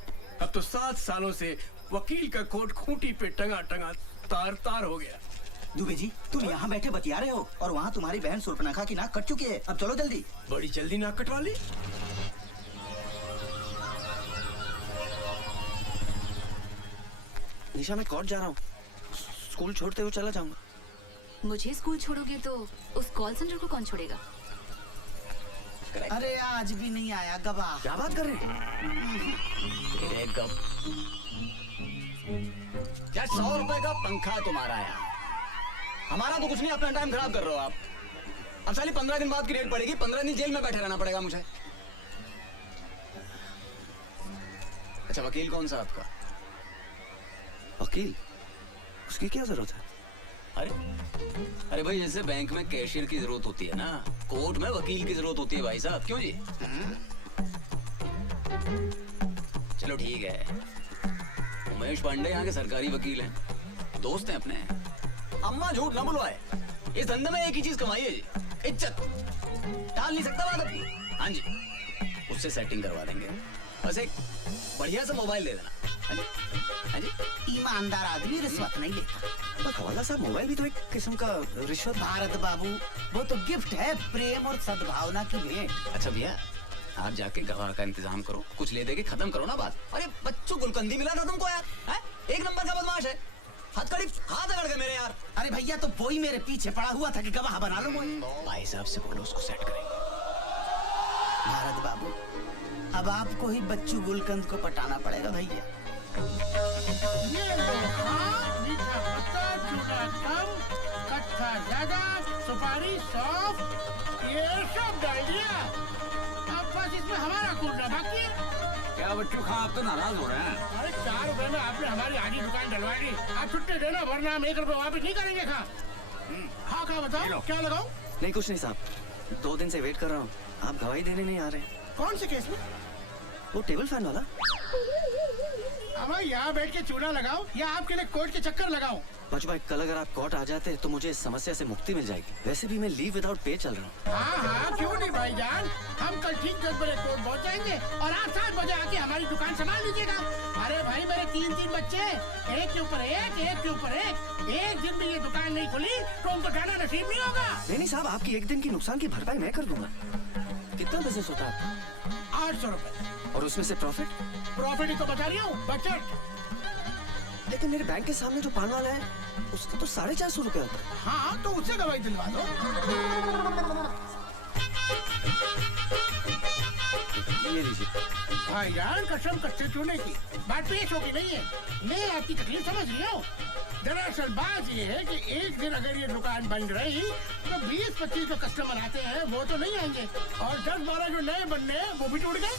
अब तो 7 सालों से वकील का कोट खूंटी पे टंगा टंगा तार तार हो गया। दुबे जी, तुम यहाँ बैठे बतिया रहे हो और वहाँ तुम्हारी बहन सुर्पनखा की नाक कट चुकी है। अब चलो जल्दी। बड़ी जल्दी नाक कटवा ली। निशा, मैं कोर्ट जा रहा हूँ, स्कूल छोड़ते हुए चला जाऊंगा। मुझे स्कूल छोड़ोगे तो उस कॉल सेंटर को कौन छोड़ेगा? अरे आज भी नहीं आया गवाह। क्या बात कर रहे हैं? क्या 100 रुपए का पंखा तुम्हारा है? हमारा तो कुछ नहीं, अपना टाइम खराब कर रहे हो आप। अब साली 15 दिन बाद की रेट पड़ेगी, 15 दिन जेल में बैठे रहना पड़ेगा मुझे। अच्छा वकील कौन सा आपका? वकील? उसकी क्या जरूरत है? अरे भाई, जैसे बैंक में कैशियर की जरूरत होती है ना, कोर्ट में वकील की जरूरत होती है भाई साहब। क्यों जी? चलो ठीक है, उमेश पांडे यहाँ के सरकारी वकील हैं, दोस्त हैं अपने। अम्मा झूठ ना बुलवाए, इस धंधे में एक ही चीज कमाई है जी, इज्जत। टाल नहीं सकता बात अपनी। हाँ जी, उससे सेटिंग करवा देंगे, बस एक बढ़िया सा मोबाइल दे देना। हाँ जी, हाँ जी। ईमानदार आदमी रिश्वत नहीं लेता। पर खवाला साहब, मोबाइल भी तो एक किस्म का रिश्वत। भारत बाबू, वो तो गिफ्ट है, प्रेम और सद्भावना की भेंट। अच्छा भैया, आप जाके गवाह का इंतजाम करो, कुछ ले दे के खत्म करो ना बात। अरे बच्चों, गुलकंदी मिला था तुमको यार, है? एक नंबर का बदमाश है, हथकड़ी हाथ अकड़ गए मेरे यार। अरे भैया, तो वही मेरे पीछे पड़ा हुआ था कि गवाह बना लो मुझे। भाई साहब से बोलो, उसको सेट करेंगे। भारत बाबू, अब आपको ही बच्चू गुलकंद को पटाना पड़ेगा भैया। ये मीठा पत्ता, चूड़ा कम, कट्ठा ज्यादा, सुपारी सौंफ, ये सब डाल दिया। अब बस इसमें हमारा कूटना बाकी है। क्या बच्चों खा, आप तो नाराज हो रहे हैं। अरे 4 रुपए में आपने हमारी आधी दुकान डलवा दी। आप छुट्टी देना, वरना हम 1 रुपए वापस नहीं करेंगे। खा बताओ क्या लगाओ? नहीं कुछ नहीं साहब, 2 दिन से वेट कर रहा हूँ, आप गवाही देने नहीं आ रहे। कौन से केस में? वो टेबल फैन वाला। अब यहाँ बैठ के चूड़ा लगाओ या आपके लिए कोर्ट के चक्कर लगाओ? बच भाई, कल अगर आप कोर्ट आ जाते तो मुझे इस समस्या से मुक्ति मिल जाएगी। वैसे भी मैं लीव विदाउट पे चल रहा हूँ। हाँ, क्यों नहीं भाईजान, हम कल ठीक 10 बजे कोर्ट पहुँच जाएंगे और आप 7 बजे आके हमारी दुकान संभाल लीजिएगा। अरे भाई, मेरे 3 बच्चे, एक के ऊपर एक, एक के ऊपर एक दिन भी ये दुकान नहीं खुली तो उनको जाना नसीब नहीं होगा। नहीं साहब, आपकी एक दिन की नुकसान की भरपाई मैं कर दूंगा। कितना बिजनेस होता है? 800 रुपए। और उसमें से प्रॉफिट? प्रॉफिट ही तो बता रही हूँ, बचत। लेकिन मेरे बैंक के सामने जो पान वाला है उसका तो 450 रुपए होता है। हाँ तो उससे दवाई दिलवा दो। ये लीजिए। भाईजान कसम कच्चे चूने की बात पेश होगी नहीं है। मैं आपकी तकलीफ समझ रही हूँ। दरअसल बात ये है कि एक दिन अगर ये दुकान बंद रही तो 20-25 जो कस्टमर आते हैं वो तो नहीं आएंगे और 10-12 जो नए बनने हैं वो भी टूट गए।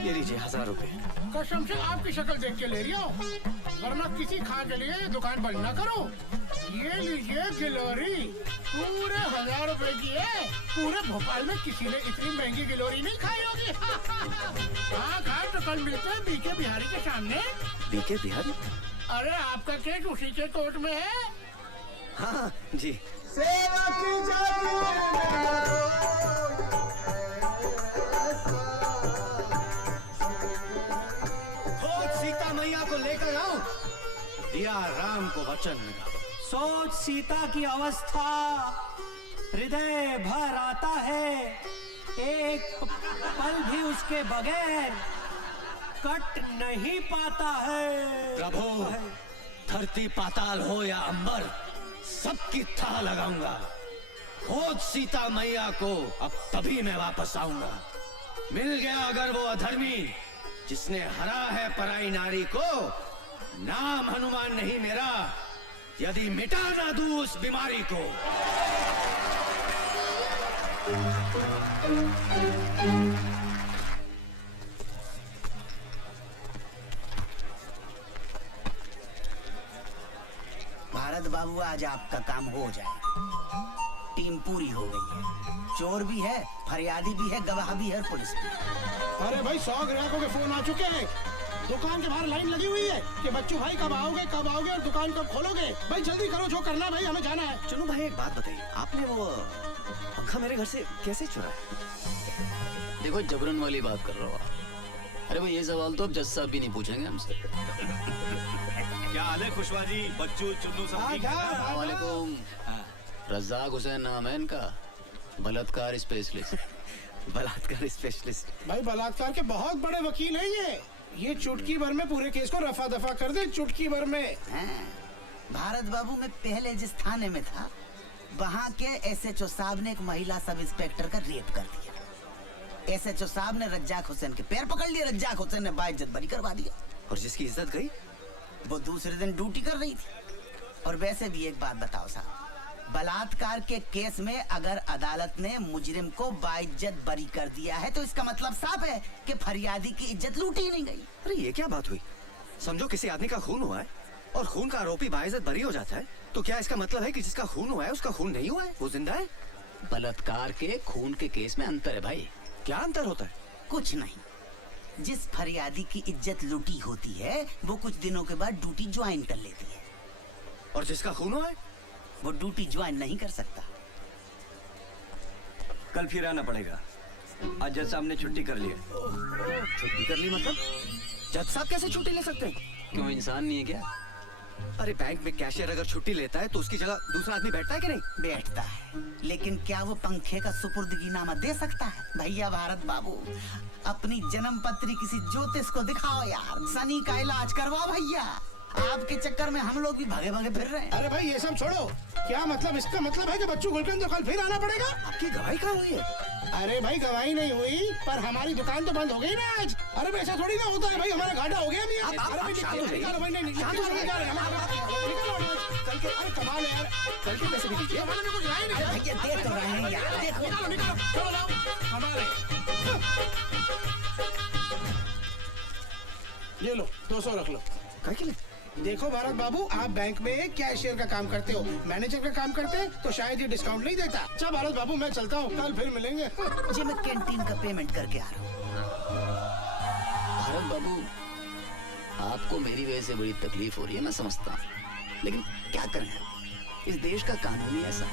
ये लीजिए 1000 रुपए। कसम से आपकी शक्ल देख के ले रही हूँ, वरना किसी खा के लिए दुकान बंद ना करो। ये लीजिए गिलोरी, पूरे 1000 रुपए की है। पूरे भोपाल में किसी ने इतनी महंगी गिलोरी नहीं खाई होगी। हाँ खा तो कल मिलते हैं बीके बिहारी के सामने। बीके बिहारी? अरे आपका केस उसी के कोर्ट में है। हाँ जी। सेवा की जाती सीता मैया को लेकर आओ, दिया राम को वचन मिला। सोच सीता की अवस्था, हृदय भर आता है, एक पल भी उसके बगैर कट नहीं पाता है। प्रभु, धरती पाताल हो या अंबर, सबकी थाह लगाऊंगा। खोज सीता मैया को, अब तभी मैं वापस आऊंगा। मिल गया अगर वो अधर्मी जिसने हरा है पराई नारी को, नाम हनुमान नहीं मेरा, यदि मिटा ना दूं उस बीमारी को। भारत बाबू आज आपका काम हो जाए। टीम पूरी हो गई है, चोर भी है, फरियादी भी है, गवाह भी है, पुलिस भी। अरे भाई 100 ग्राहकों के फोन आ चुके हैं। दुकान के बाहर लाइन लगी हुई है कि बच्चू भाई कब आओगे और दुकान कब खोलोगे। भाई जल्दी करो, जो करना भाई, हमें जाना है। चलो भाई एक बात बताइए, आपने वो पंखा मेरे घर से कैसे चुराया? देखो जबरन वाली बात कर रहा हो आप। अरे भाई ये सवाल तो अब जज साहब भी नहीं पूछेंगे हमसे। क्या हाल है खुशवा जी, बच्चू चुन्नू सब ठीक है? अस्सलामुअलैकुम। रज़ाक हुसैन नाम है इनका, बलात्कार स्पेशलिस्ट। बलात्कार स्पेशलिस्ट? भाई बलात्कार के बहुत बड़े वकील हैं ये चुटकी भर में पूरे केस को रफा दफा कर दे, चुटकी भर में। भारत बाबू में पहले जिस थाने में था, वहाँ के SHO साहब ने एक महिला सब इंस्पेक्टर का रेप कर दिया। SHO साहब ने रज्जाक हुसैन के पैर पकड़ लिए, रज्जाक हुसैन ने बाइज्जत बरी करवा दिया। और जिसकी इज्जत गई वो दूसरे दिन ड्यूटी कर रही थी। और वैसे भी एक बात बताओ साहब, बलात्कार के केस में अगर अदालत ने मुजरिम को बाइज्जत बरी कर दिया है तो इसका मतलब साफ है कि फरियादी की इज्जत लूटी ही नहीं गई। अरे ये क्या बात हुई? समझो किसी आदमी का खून हुआ है और खून का आरोपी बाइज्जत बरी हो जाता है, तो क्या इसका मतलब है कि जिसका खून हुआ है उसका खून नहीं हुआ है, वो जिंदा है? बलात्कार के खून के केस में अंतर है भाई। क्या अंतर होता है? कुछ नहीं, जिस फरियादी की इज्जत लूटी होती है वो कुछ दिनों के बाद ड्यूटी ज्वाइन कर लेती है, और जिसका खून हुआ है वो ड्यूटी ज्वाइन नहीं कर सकता। कल फिर आना पड़ेगा। आज जज साहब ने छुट्टी कर ली है। छुट्टी कर ली मतलब? जज साहब कैसे छुट्टी ले सकते हैं? क्यों इंसान नहीं है क्या? अरे बैंक में कैशियर अगर छुट्टी लेता है तो उसकी जगह दूसरा आदमी बैठता है कि नहीं? बैठता है, लेकिन क्या वो पंखे का सुपुर्दगीनामा दे सकता है? भैया भारत बाबू, अपनी जन्म पत्री किसी ज्योतिष को दिखाओ यार, सनी का इलाज करवाओ भैया। आपके चक्कर में हम लोग भी भागे भागे फिर रहे हैं। अरे भाई ये सब छोड़ो, क्या मतलब? इसका मतलब है कि बच्चू गुलकंद कल फिर आना पड़ेगा। आपकी गवाही कहाँ हुई है? अरे भाई गवाही नहीं हुई, पर हमारी दुकान तो बंद हो गई ना आज। अरे ऐसा थोड़ी ना होता है भाई, हमारा घाटा हो गया। कमाल है यार, कल के पैसे भी दीजिए। कुछ रहा ही नहीं। भैया दे तो रहे हैं यार, देखो। निकालो, चलो लाओ, हमारे ये लो 200 रख लो। क्या के लिए? देखो भारत बाबू, आप बैंक में कैशियर का काम करते हो, मैनेजर का काम करते तो शायद ये डिस्काउंट नहीं देता। अच्छा भारत बाबू मैं चलता हूँ, कल फिर मिलेंगे। जी मैं कैंटीन का पेमेंट करके आ रहा हूँ। भारत बाबू, आपको मेरी वजह से बड़ी तकलीफ हो रही है, मैं समझता हूँ, लेकिन क्या करें, इस देश का कानून ही ऐसा।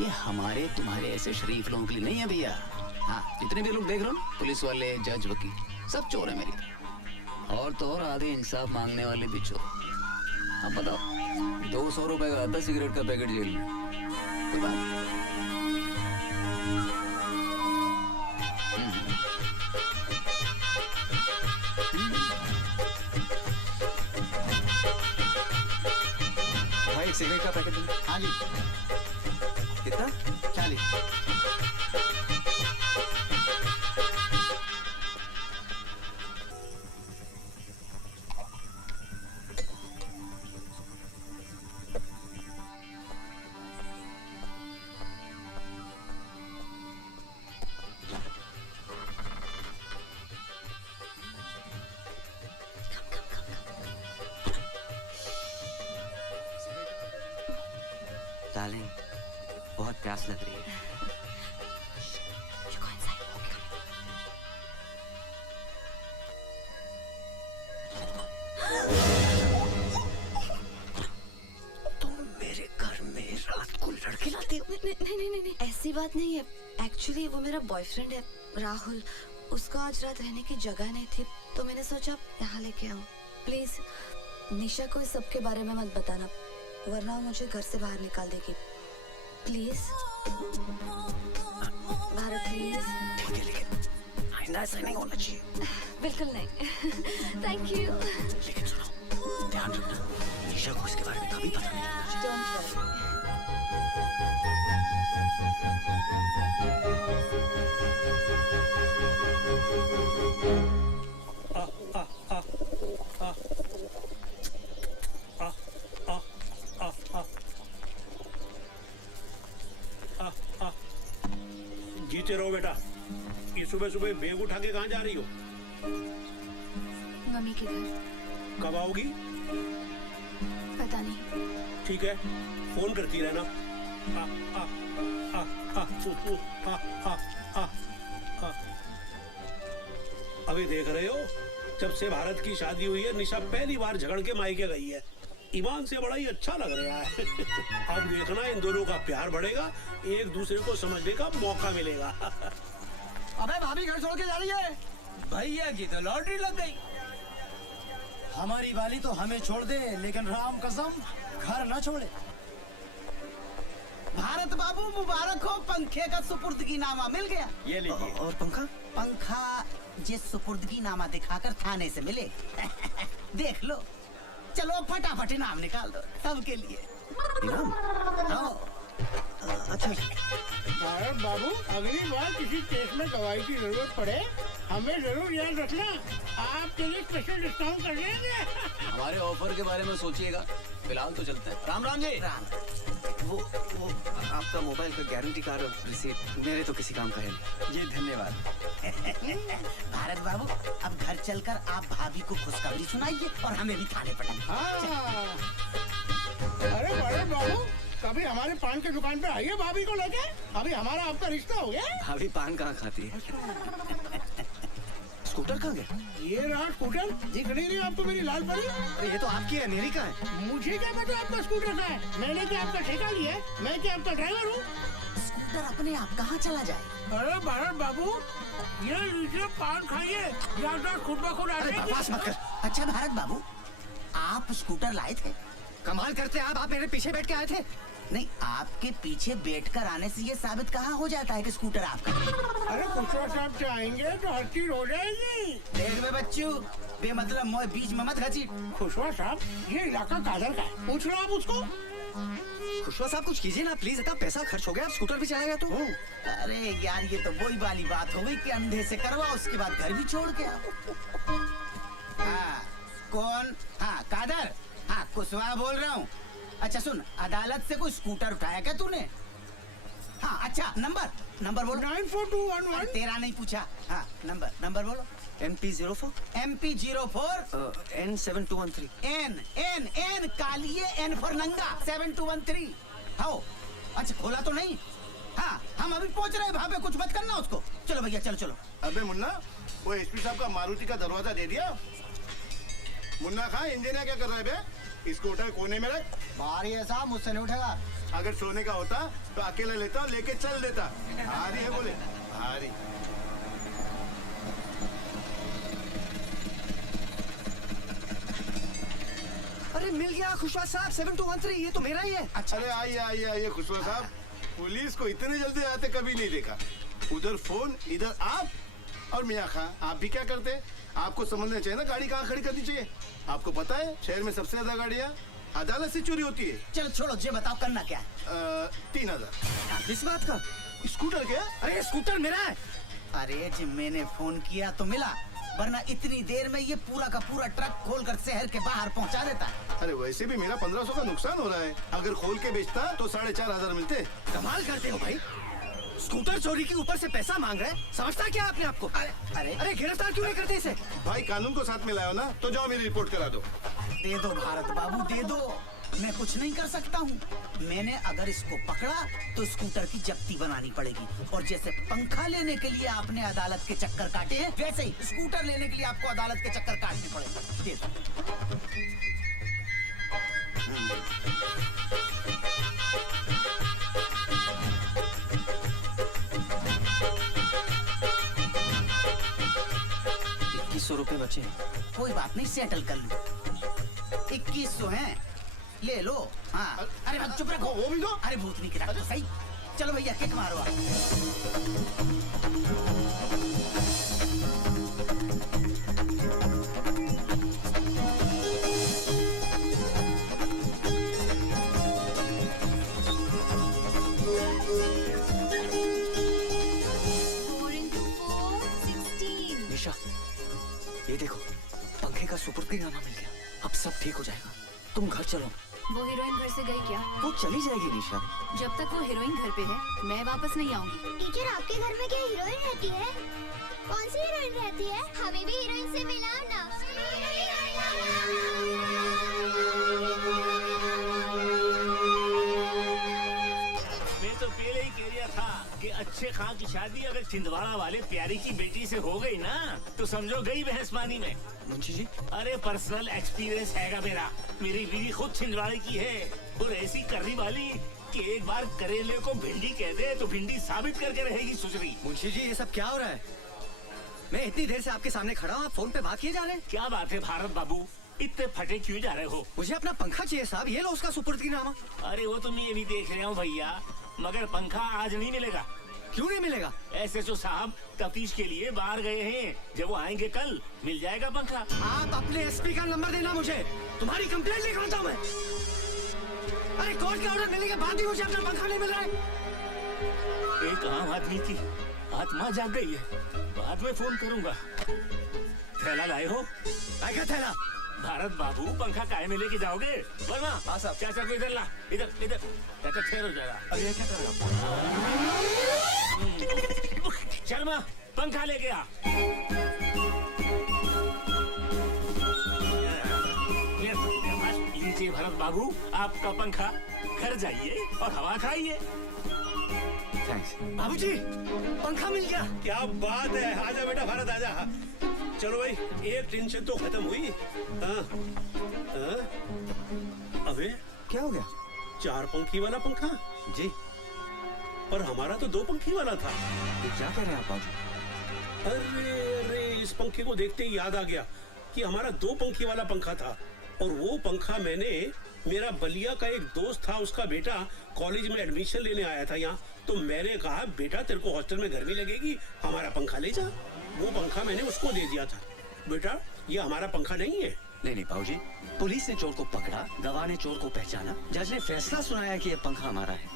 ये हमारे तुम्हारे ऐसे शरीफ लोगों के लिए नहीं है भैया। हाँ, जितने भी लोग देख रहे हो, पुलिस वाले, जज, वकील, सब चोर है मेरी तरह। और तो और आधे इंसाफ मांगने वाले भी चोर। अब बताओ, 200 रुपए का आता सिगरेट का पैकेट जेल में, कोई बात? सिगरेट का पैकेट दो। हाँ जी। कितना? 40। डार्लिंग, बहुत प्यास लग रही है। तुम मेरे घर में रात को लड़के लाते हो? नहीं, ऐसी बात नहीं है। एक्चुअली वो मेरा बॉयफ्रेंड है राहुल। उसको आज रात रहने की जगह नहीं थी तो मैंने सोचा यहाँ लेके आऊँ। प्लीज निशा को इस सब के बारे में मत बताना, वरना वो मुझे घर से बाहर निकाल देगी। Please Bharat please. ठीक है, लेकिन आइंदा ऐसा नहीं होना चाहिए। बिल्कुल नहीं। Thank you. लेकिन सुनो, ध्यान रखना, निशा को इसके बारे में कभी पता नहीं लगना चाहिए। Don't worry. जीते रहो बेटा। ये सुबह सुबह बैग उठा के कहाँ जा रही हो? मम्मी के घर। कब आओगी? पता नहीं। ठीक है, फोन करती रहना। आ, आ, आ, आ, आ, आ, आ, आ। अभी देख रहे हो, जब से भारत की शादी हुई है निशा पहली बार झगड़ के मायके गई है। ईमान से बड़ा ही अच्छा लग रहा है। अब देखना इन दोनों का प्यार बढ़ेगा, एक दूसरे को समझने का मौका मिलेगा। अबे भाभी घर छोड़ के जा रही है। भैया की तो लॉटरी लग गई। हमारी वाली तो हमें छोड़ दे, लेकिन राम कसम घर न छोड़े। भारत बाबू मुबारक हो, पंखे का सुपुर्दगी नामा मिल गया। ये लीजिए। और पंखा? पंखा जिस सुपुर्दगी नामा दिखाकर थाने से मिले। देख लो, चलो फटाफट इनाम निकाल दो सबके लिए। इनाम? अच्छा। भारत बाबू, अगली बार किसी केस में गवाही की जरूरत पड़े हमें जरूर याद रखना, आपके लिए स्पेशल डिस्काउंट कर देंगे। हमारे ऑफर के बारे में सोचिएगा, फिलहाल तो चलते हैं। राम राम जी। राम। वो आपका मोबाइल का गारंटी कार्ड और रिसीट मेरे तो किसी काम का है नहीं। जी धन्यवाद। भारत बाबू, अब घर चलकर आप भाभी को खुशखबरी सुनाइए और हमें भी थाने पटाइए। अरे भारत बाबू, कभी हमारे पान की दुकान पे आइए भाभी को लेके, अभी हमारा आपका रिश्ता हो गया। भाभी पान कहाँ खाती है? स्कूटर कहाँ गया? ये रहा स्कूटर, दिख नहीं रही आपको मेरी लाल परी? अरे ये तो आपकी है, मेरी कहाँ है? मुझे क्या पता आपका स्कूटर का है? मैंने क्या आपका ठेका लिया है? मैं क्या आपका ड्राइवर हूँ? स्कूटर अपने आप कहाँ चला जाए? अरे भारत बाबू, ये लीजिए पान खाइए, ज्यादा खुद ब खुद आ अरे जाएगी। बकवास मत कर। अच्छा भारत बाबू, आप स्कूटर लाए थे? कमाल करते आप मेरे पीछे बैठ के आए थे। नहीं, आपके पीछे बैठकर आने से ये साबित कहाँ हो जाता है कि स्कूटर आपका? अरे खुशवा साहब चाहेंगे तो हर चीज हो जाएगी। देख में बच्चू, बेमतलब मोए बीच में मत घसीट। खुशवा साहब, ये इलाका कादर का है, पूछ लो आप उसको। खुशवा साहब कुछ कीजिए ना प्लीज, इतना पैसा खर्च हो गया, आप स्कूटर भी चलाएगा तो। अरे यार, ये तो वही वाली बात हो गई कि अंधे से करवा, उसके बाद घर भी छोड़ के आओ। हाँ, कौन? हाँ कादर, हाँ कुशवाहा बोल रहा हूँ। अच्छा सुन, अदालत से कोई स्कूटर उठाया क्या तूने? हाँ अच्छा, नंबर बोलो। 94211। तेरा नहीं पूछा। हाँ नंबर बोलो। MP04 MP04 N7213 N कालिए N फॉर नंगा 7213। हाँ अच्छा, खोला तो नहीं? हाँ हम अभी पहुंच रहे हैं, भाभी कुछ मत करना उसको। चलो भैया चलो। अबे मुन्ना, वो एसपी साहब का मारुति का दरवाजा दे दिया? मुन्ना खां, इंजीनियर क्या कर रहा है बे? स्कूटर कोने में रख। भारी है साहब, मुझसे नहीं उठेगा। अगर सोने का होता तो अकेला लेता और लेके चल देता। भारी है बोले, भारी। अरे मिल गया खुशवा साहब, 7213, ये तो मेरा ही है। अच्छा। अरे आइए खुशवा साहब, पुलिस को इतने जल्दी आते कभी नहीं देखा। उधर फोन, इधर आप। और मियाँ खां, आप भी क्या करते? आपको समझना चाहिए ना, गाड़ी कहाँ खड़ी करनी चाहिए। आपको पता है शहर में सबसे ज्यादा गाड़ियाँ अदालत से चोरी होती है। चलो छोड़ो, जे बताओ करना क्या है? 3000। इस बात का स्कूटर क्या? अरे स्कूटर मेरा है। अरे जी मैंने फोन किया तो मिला, वरना इतनी देर में ये पूरा का पूरा ट्रक खोलकर शहर के बाहर पहुंचा देता। अरे वैसे भी मेरा 1500 का नुकसान हो रहा है, अगर खोल के बेचता तो 4500 मिलते। कमाल करते हो भाई, स्कूटर चोरी के ऊपर से पैसा मांग रहे हैं। समझता क्या आपने आपको? अरे गिरफ्तार क्यों नहीं करते इसे? भाई कानून को साथ में लाओ ना, तो जाओ मेरी रिपोर्ट करा दो। दे दो भारत बाबू दे दो, मैं कुछ नहीं कर सकता हूँ। मैंने अगर इसको पकड़ा तो स्कूटर की जब्ती बनानी पड़ेगी, और जैसे पंखा लेने के लिए आपने अदालत के चक्कर काटे हैं, वैसे ही स्कूटर लेने के लिए आपको अदालत के चक्कर काटने पड़ेंगे। दे दो। ₹2100 बचे। कोई बात नहीं, सेटल कर लो। 2100 हैं, ले लो। हाँ अरे भाई चुप रखो। वो भी दो। अरे भूतनी की तो सही। चलो भैया किक मारो आप। निशा, ये देखो पंखे का सुपुर्दीनामा मिल गया। अब सब ठीक हो जाएगा, तुम घर चलो। वो हीरोइन घर से गई क्या? वो चली जाएगी निशा। जब तक वो हीरोइन घर पे है मैं वापस नहीं आऊंगी। टीचर आपके घर में क्या हीरोइन रहती है? कौन सी हीरोइन रहती है? हमें भी हीरोइन से मिलाओ ना। मैं तो पहले ही कह रहा था कि अच्छे खां की शादी अगर छिंदवाड़ा वाले प्यारी की बेटी से हो गई ना तो समझो गई बहस पानी में। मुंशी जी, अरे पर्सनल एक्सपीरियंस हैगा मेरा। मेरी बीवी खुद छिंदवाड़े की है और ऐसी करनी वाली कि एक बार करेले को भिंडी कह दे तो भिंडी साबित करके रहेगी सुजरी। मुंशी जी ये सब क्या हो रहा है? मैं इतनी देर से आपके सामने खड़ा हूँ, आप फोन पे बात किए जा रहे हैं। क्या बात है भारत बाबू, इतने फटे क्यों जा रहे हो? मुझे अपना पंखा चाहिए साहब, ये लो उसका सुपुर्दीनामा। अरे वो तो मैं भी देख रहा हूँ भैया, मगर पंखा आज नहीं मिलेगा। क्यों नहीं मिलेगा? SHO साहब तफ्तीश के लिए बाहर गए हैं, जब वो आएंगे कल मिल जाएगा पंखा। आप अपने SP का नंबर देना मुझे, तुम्हारी कंप्लेंट लिख आता हूँ मैं। अरे कोर्ट का ऑर्डर मिलने के बाद भी मुझे अपना पंखा नहीं मिल रहा है। एक आम आदमी की आत्मा जाग गई है, बाद में फोन करूंगा। थैला लाए हो? क्या थैला? भारत बाबू पंखा काहे में लेके जाओगे? वर्मा हाँ साहब। चाचा को इधर ला, इधर इधर। चाचा ठहरो जरा। अरे ये क्या कर रहे हो? शर्मा पंखा ले गया। लीजिए भरत बाबू आपका पंखा, घर जाइए और हवा खाइए। बाबूजी पंखा मिल गया। क्या बात है, आजा बेटा भारत आजा। चलो भाई एक टेंशन तो खत्म हुई। हाँ, हाँ? अबे क्या हो गया? 4 पंखी वाला पंखा जी, और हमारा तो 2 पंखी वाला था। ये क्या कह रहे हैं आप बाबू? अरे इस पंखे को देखते ही याद आ गया कि हमारा 2 पंखी वाला पंखा था, और वो पंखा मैंने, मेरा बलिया का एक दोस्त था, उसका बेटा कॉलेज में एडमिशन लेने आया था यहाँ, तो मैंने कहा बेटा तेरे को हॉस्टल में गर्मी लगेगी, हमारा पंखा ले जा। वो पंखा मैंने उसको दे दिया था। बेटा ये हमारा पंखा नहीं है। नहीं बाबूजी, पुलिस ने चोर को पकड़ा, गवाह ने चोर को पहचाना, जज ने फैसला सुनाया कि ये पंखा हमारा है,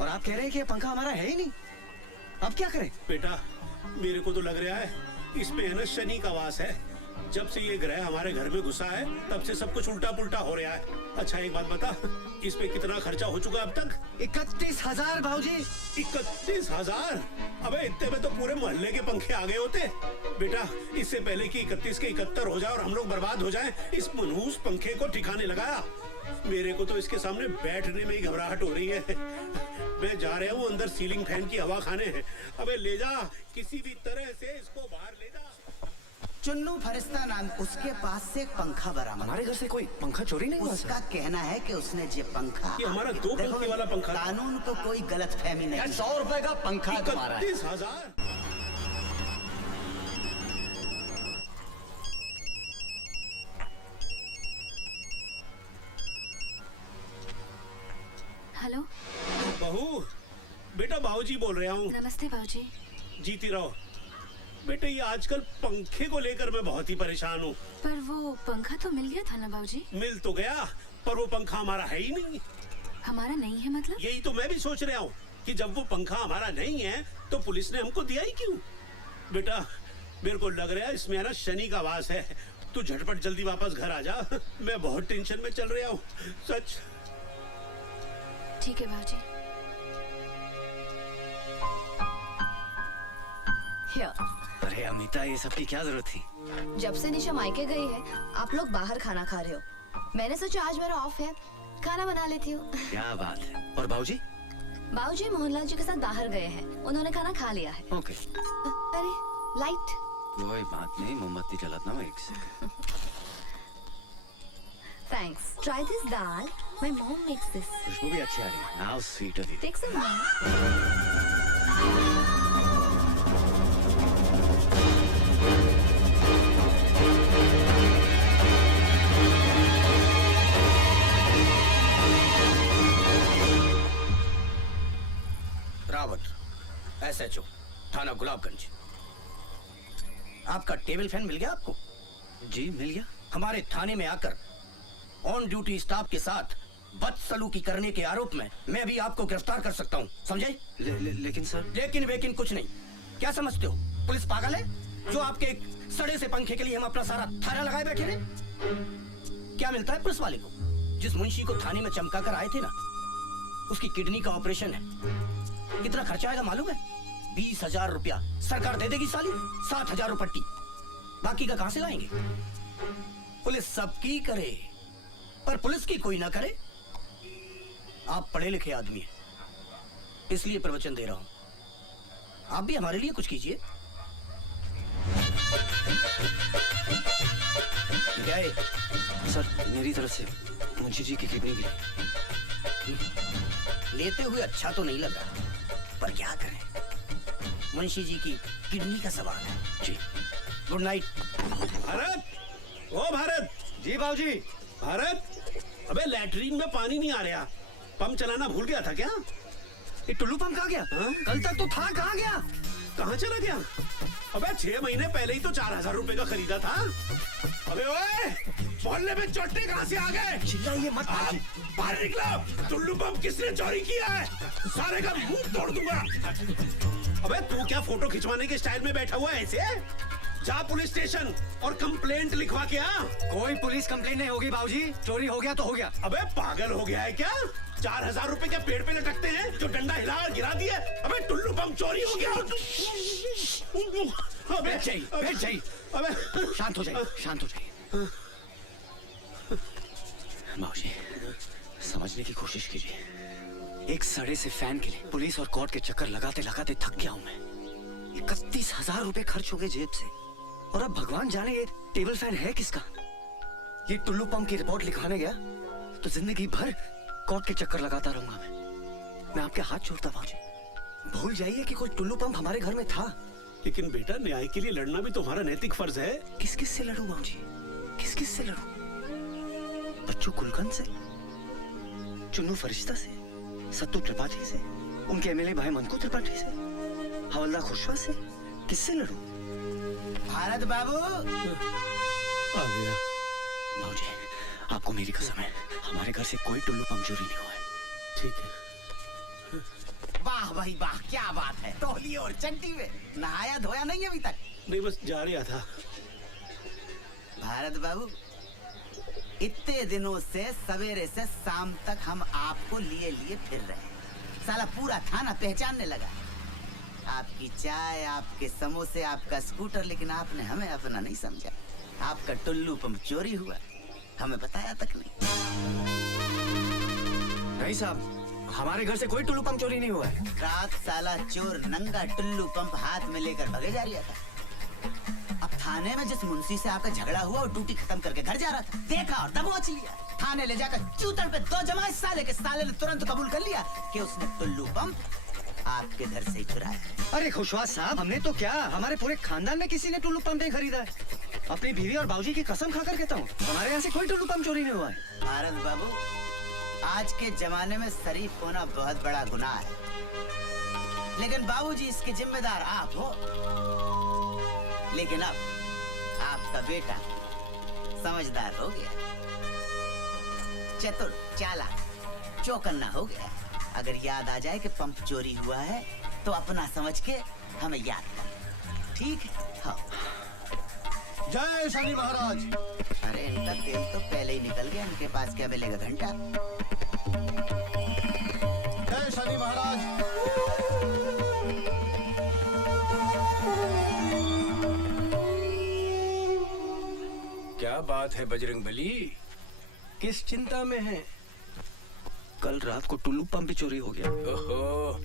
और आप कह रहे हैं कि ये पंखा हमारा है ही नहीं। अब क्या करें? बेटा मेरे को तो लग रहा है इस पे है ना शनि का वास है। जब से ये ग्रह हमारे घर में घुसा है तब से सब कुछ उल्टा पुल्टा हो रहा है। अच्छा एक बात बता, इस पे कितना खर्चा हो चुका अब तक? 31,000 भाऊजी। 31,000? अबे इतने में तो पूरे मोहल्ले के पंखे आ गए होते। बेटा इससे पहले कि 31 के 71 हो जाए और हम लोग बर्बाद हो जाएं, इस मनहूस पंखे को ठिकाने लगाया। मेरे को तो इसके सामने बैठने में ही घबराहट हो रही है। मैं जा रहा हूँ अंदर सीलिंग फैन की हवा खाने। अबे ले जा, किसी भी तरह से इसको बाहर ले जा। चुन्नू फरिश्ता नाम, उसके पास से एक पंखा बरामद। हमारे घर से कोई पंखा चोरी नहीं हुआ? उसका कहना है कि उसने ये पंखा, ये हमारा 2 पंखी वाला पंखा। कानून को कोई गलत फहमी नहीं। 100 रुपए का पंखा तुम्हारा है। 31,000? हेलो बहू, बेटा बाबूजी बोल रहा हूँ। नमस्ते बाबूजी। जीती रहो। बेटे ये आजकल पंखे को लेकर मैं बहुत ही परेशान हूँ। पर वो पंखा तो मिल गया था ना बाबूजी? मिल तो गया, पर वो पंखा हमारा है ही नहीं। हमारा नहीं है मतलब? यही तो मैं भी सोच रहा हूँ कि जब वो पंखा हमारा नहीं है तो पुलिस ने हमको दिया ही क्यों? बेटा मेरे को लग रहा है इसमें है ना शनि का वास है। तू झटपट जल्दी वापस घर आ जा, मैं बहुत टेंशन में चल रहा हूँ सच। ठीक है बाबूजी। अरे अमिता, ये सब की क्या जरूरत थी? जब से निशा मायके गई है आप लोग बाहर खाना खा रहे हो। मैंने सोचा आज मेरा ऑफ है, खाना बना लेती हूँ। क्या बात है। और बाबूजी? बाबूजी मोहनलाल जी के साथ बाहर गए हैं, उन्होंने खाना खा लिया है। ओके। अरे लाइट। कोई बात नहीं, मोमबत्ती जलाता हूँ एक second. Thanks. Try this dal. My mom makes this. खुशबू भी अच्छी आ रही है। How sweet of you. Take some more. Rawat, SHO, थाना गुलाबगंज। आपका टेबल फैन मिल गया आपको? जी मिल गया। हमारे थाने में आकर ऑन ड्यूटी स्टाफ के साथ बदसलूकी करने के आरोप में मैं भी आपको गिरफ्तार कर सकता हूँ, समझे? लेकिन सर। लेकिन वेकिन कुछ नहीं। क्या समझते हो पुलिस पागल है जो आपके एक सड़े से पंखे के लिए हम अपना सारा थाना लगाए बैठे रहे? क्या मिलता है पुलिस वाले को? जिस मुंशी को थाने में चमका कर आए थे ना, उसकी किडनी का ऑपरेशन है। कितना खर्चा आएगा मालूम है? 20,000 रुपया सरकार दे देगी साली, 7,000 रुपट्टी। बाकी का कहां से लाएंगे? पुलिस सबकी करे पर पुलिस की कोई ना करे। आप पढ़े लिखे आदमी हैं, इसलिए प्रवचन दे रहा हूं। आप भी हमारे लिए कुछ कीजिए। क्या है? सर मेरी तरफ से मुंशी जी की किडनी की। लेते हुए अच्छा तो नहीं लगा, पर क्या करें, मुंशी जी की किडनी का सवाल है। जी गुड नाइट। भारत, ओ भारत। जी बाबूजी। भारत, अबे लैट्रीन में पानी नहीं आ रहा, पंप चलाना भूल गया था क्या? ये टुल्लू पंप कहाँ गया? कल तक तो था, कहाँ गया? कहाँ चला गया? अबे 6 महीने पहले ही तो 4,000 रुपए का खरीदा था। अबे ओए, मोहल्ले में चोटे कहाँ से आ गए? चिल्लाइए मत। बाहर निकलो, टुल्लू पंप किसने चोरी किया है? सारे का मुंह तोड़ दूंगा। अबे तू क्या फोटो खिंचवाने के स्टाइल में बैठा हुआ है ऐसे? जा पुलिस स्टेशन और कंप्लेंट लिखवा के आ। कोई पुलिस कंप्लेंट नहीं होगी बाबूजी, चोरी हो गया तो हो गया। अबे पागल हो गया है क्या? 4,000 रुपए क्या पेड़ पे लटकते हैं जो डंडा हिला और गिरा दिए? अबे टुल्लू पंप चोरी हो गया। अबे बैठ जाइए। अबे शांत हो जाइए, शांत हो जाइए। बाबूजी समझने की कोशिश कीजिए। एक सड़े से फैन के लिए पुलिस और कोर्ट के चक्कर लगाते लगाते थक गया हूं मैं। 31,000 रुपए खर्च हो गए जेब से, और अब भगवान जाने ये टेबल फैन है किसका। ये टुल्लू पंप की रिपोर्ट लिखवाने गया तो जिंदगी भर कोर्ट के चक्कर लगाता रहूंगा मैं आपके हाथ छोड़ता बाबूजी, भूल जाइए कि कोई टुल्लू पंप हमारे घर में था। लेकिन बेटा न्याय के लिए लड़ना भी तुम्हारा नैतिक फर्ज है। किस किस से लड़ूं बाबूजी, किस किस से लड़ूं? बच्चू कुलकर्णी से, चुन्नू फरिश्ता से, सत्तू त्रिपाठी से, उनके एमएलए भाई मंकू त्रिपाठी से, हवलदार खुशवा से, किससे लड़ूं? भारत बाबू आ गया। बाबूजी आपको मेरी कसम है, हमारे घर से कोई टुल्लू पंप चोरी नहीं हुआ है। ठीक है। वाह भाई वाह, क्या बात है। टोली और चंटी में नहाया धोया नहीं अभी तक? नहीं बस जा रहा था। भारत बाबू, इतने दिनों से सवेरे से शाम तक हम आपको लिए लिए फिर रहे हैं। साला पूरा थाना पहचानने लगा। आपकी चाय, आपके समोसे, आपका स्कूटर, लेकिन आपने हमें अपना नहीं समझा। आपका टुल्लू पंप चोरी हुआ, हमें बताया तक नहीं। नहीं साहब, हमारे घर से कोई टुल्लू पंप चोरी नहीं हुआ है। रात साला चोर नंगा टुल्लू पंप हाथ में लेकर भगे जा रहा था। अब थाने में जिस मुंशी से आपका झगड़ा हुआ वो ड्यूटी खत्म करके घर जा रहा था, देखा और दबोच लिया। थाने ले जाकर चूतड़ पे 2 जमाए साले के। साले ने तुरंत कबूल कर लिया कि उसने टुल्लू पंप आपके घर से ही चुराया। अरे खुशवा साहब, हमने तो क्या, हमारे पूरे खानदान में किसी ने टुल्लू पंप नहीं खरीदा है। अपनी बीवी और बाबूजी की कसम खाकर कहता हूँ, हमारे यहाँ से कोई टुल्लू पंप चोरी नहीं हुआ है। भारत बाबू, आज के जमाने में शरीफ होना बहुत बड़ा गुनाह है, लेकिन बाबूजी इसके जिम्मेदार आप हो। लेकिन अब आपका बेटा समझदार हो गया, चतुर, चालाक, चौकन्ना हो गया। अगर याद आ जाए कि पंप चोरी हुआ है तो अपना समझ के हमें याद कर, ठीक है? हाँ। जय शनि महाराज। अरे इनका तेल तो पहले ही निकल गया, इनके पास क्या मिलेगा घंटा? जय शनि महाराज। क्या बात है बजरंगबली, किस चिंता में है? कल रात को टुल्लू पंप भी चोरी हो गया। ओहो,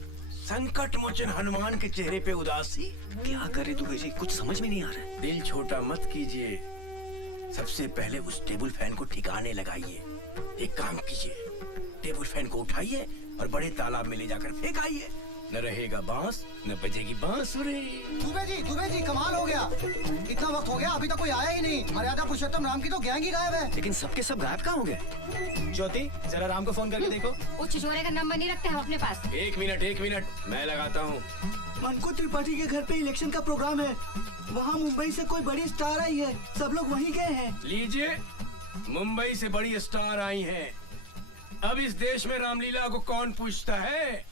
संकट मोचन हनुमान के चेहरे पे उदासी। क्या करे दुबे जी, कुछ समझ में नहीं आ रहा। दिल छोटा मत कीजिए, सबसे पहले उस टेबल फैन को ठिकाने लगाइए। एक काम कीजिए, टेबल फैन को उठाइए और बड़े तालाब में ले जाकर फेंक आइए। न रहेगा बांस, न बजेगी बांसुरी। दुबे जी कमाल हो गया। इतना वक्त हो गया, अभी तक कोई आया ही नहीं। मर्यादा पुरुषोत्तम राम की तो गैंग ही गायब है। लेकिन सबके सब गायब कहाँ हो गए? ज्योति, जरा राम को फोन करके देखो। वो छिछोरे का नंबर नहीं रखते हम अपने पास। एक मिनट, मैं लगाता हूँ। मनकू त्रिपाठी के घर पे इलेक्शन का प्रोग्राम है। वहाँ मुंबई से कोई बड़ी स्टार आई है, सब लोग वहीं गए हैं। लीजिए, मुंबई से बड़ी स्टार आई हैं। अब इस देश में रामलीला को कौन पूछता है?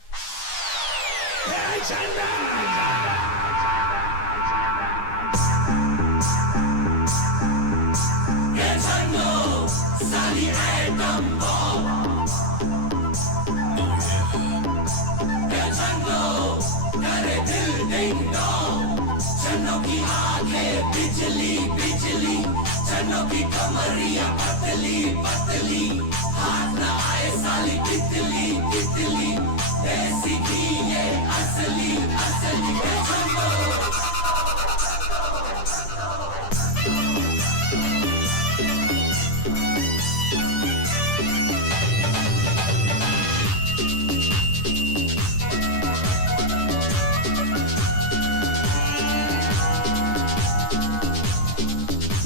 चन्नों की आंखें बिजली बिजली, चन्नों की कमरिया पतली पतली, हाथ न आए साली तितली तितली, ऐसी की ये असली असली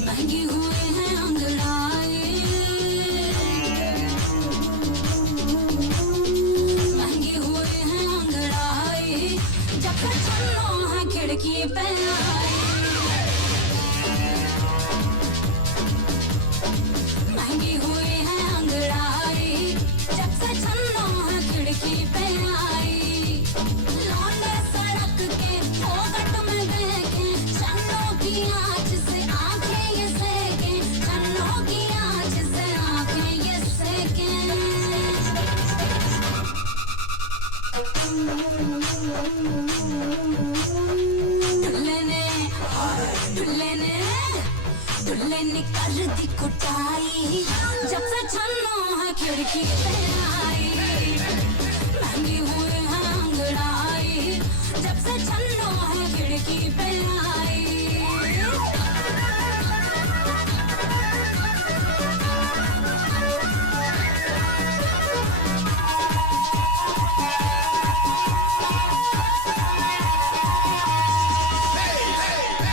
महंगी हुए हैं अंगड़ाई, महंगी हुए हैं अंगड़ाई, जब तक चलो है खिड़की पे आई। महंगी हुए हैं अंगड़ाई, जब से चलो है खिड़की पे आई। लौंडे सड़क के फोकट में देखे, चन्नों की आँच से आंखें ये सेके, चन्नों की आँच से आंखें ये सेके। दुल्ले ने कर दी कुटाई, जब से चन्नों है खिड़की पे आई। महंगी हुए हैं अंगड़ाई, जब से चन्नों है खिड़की पे आई।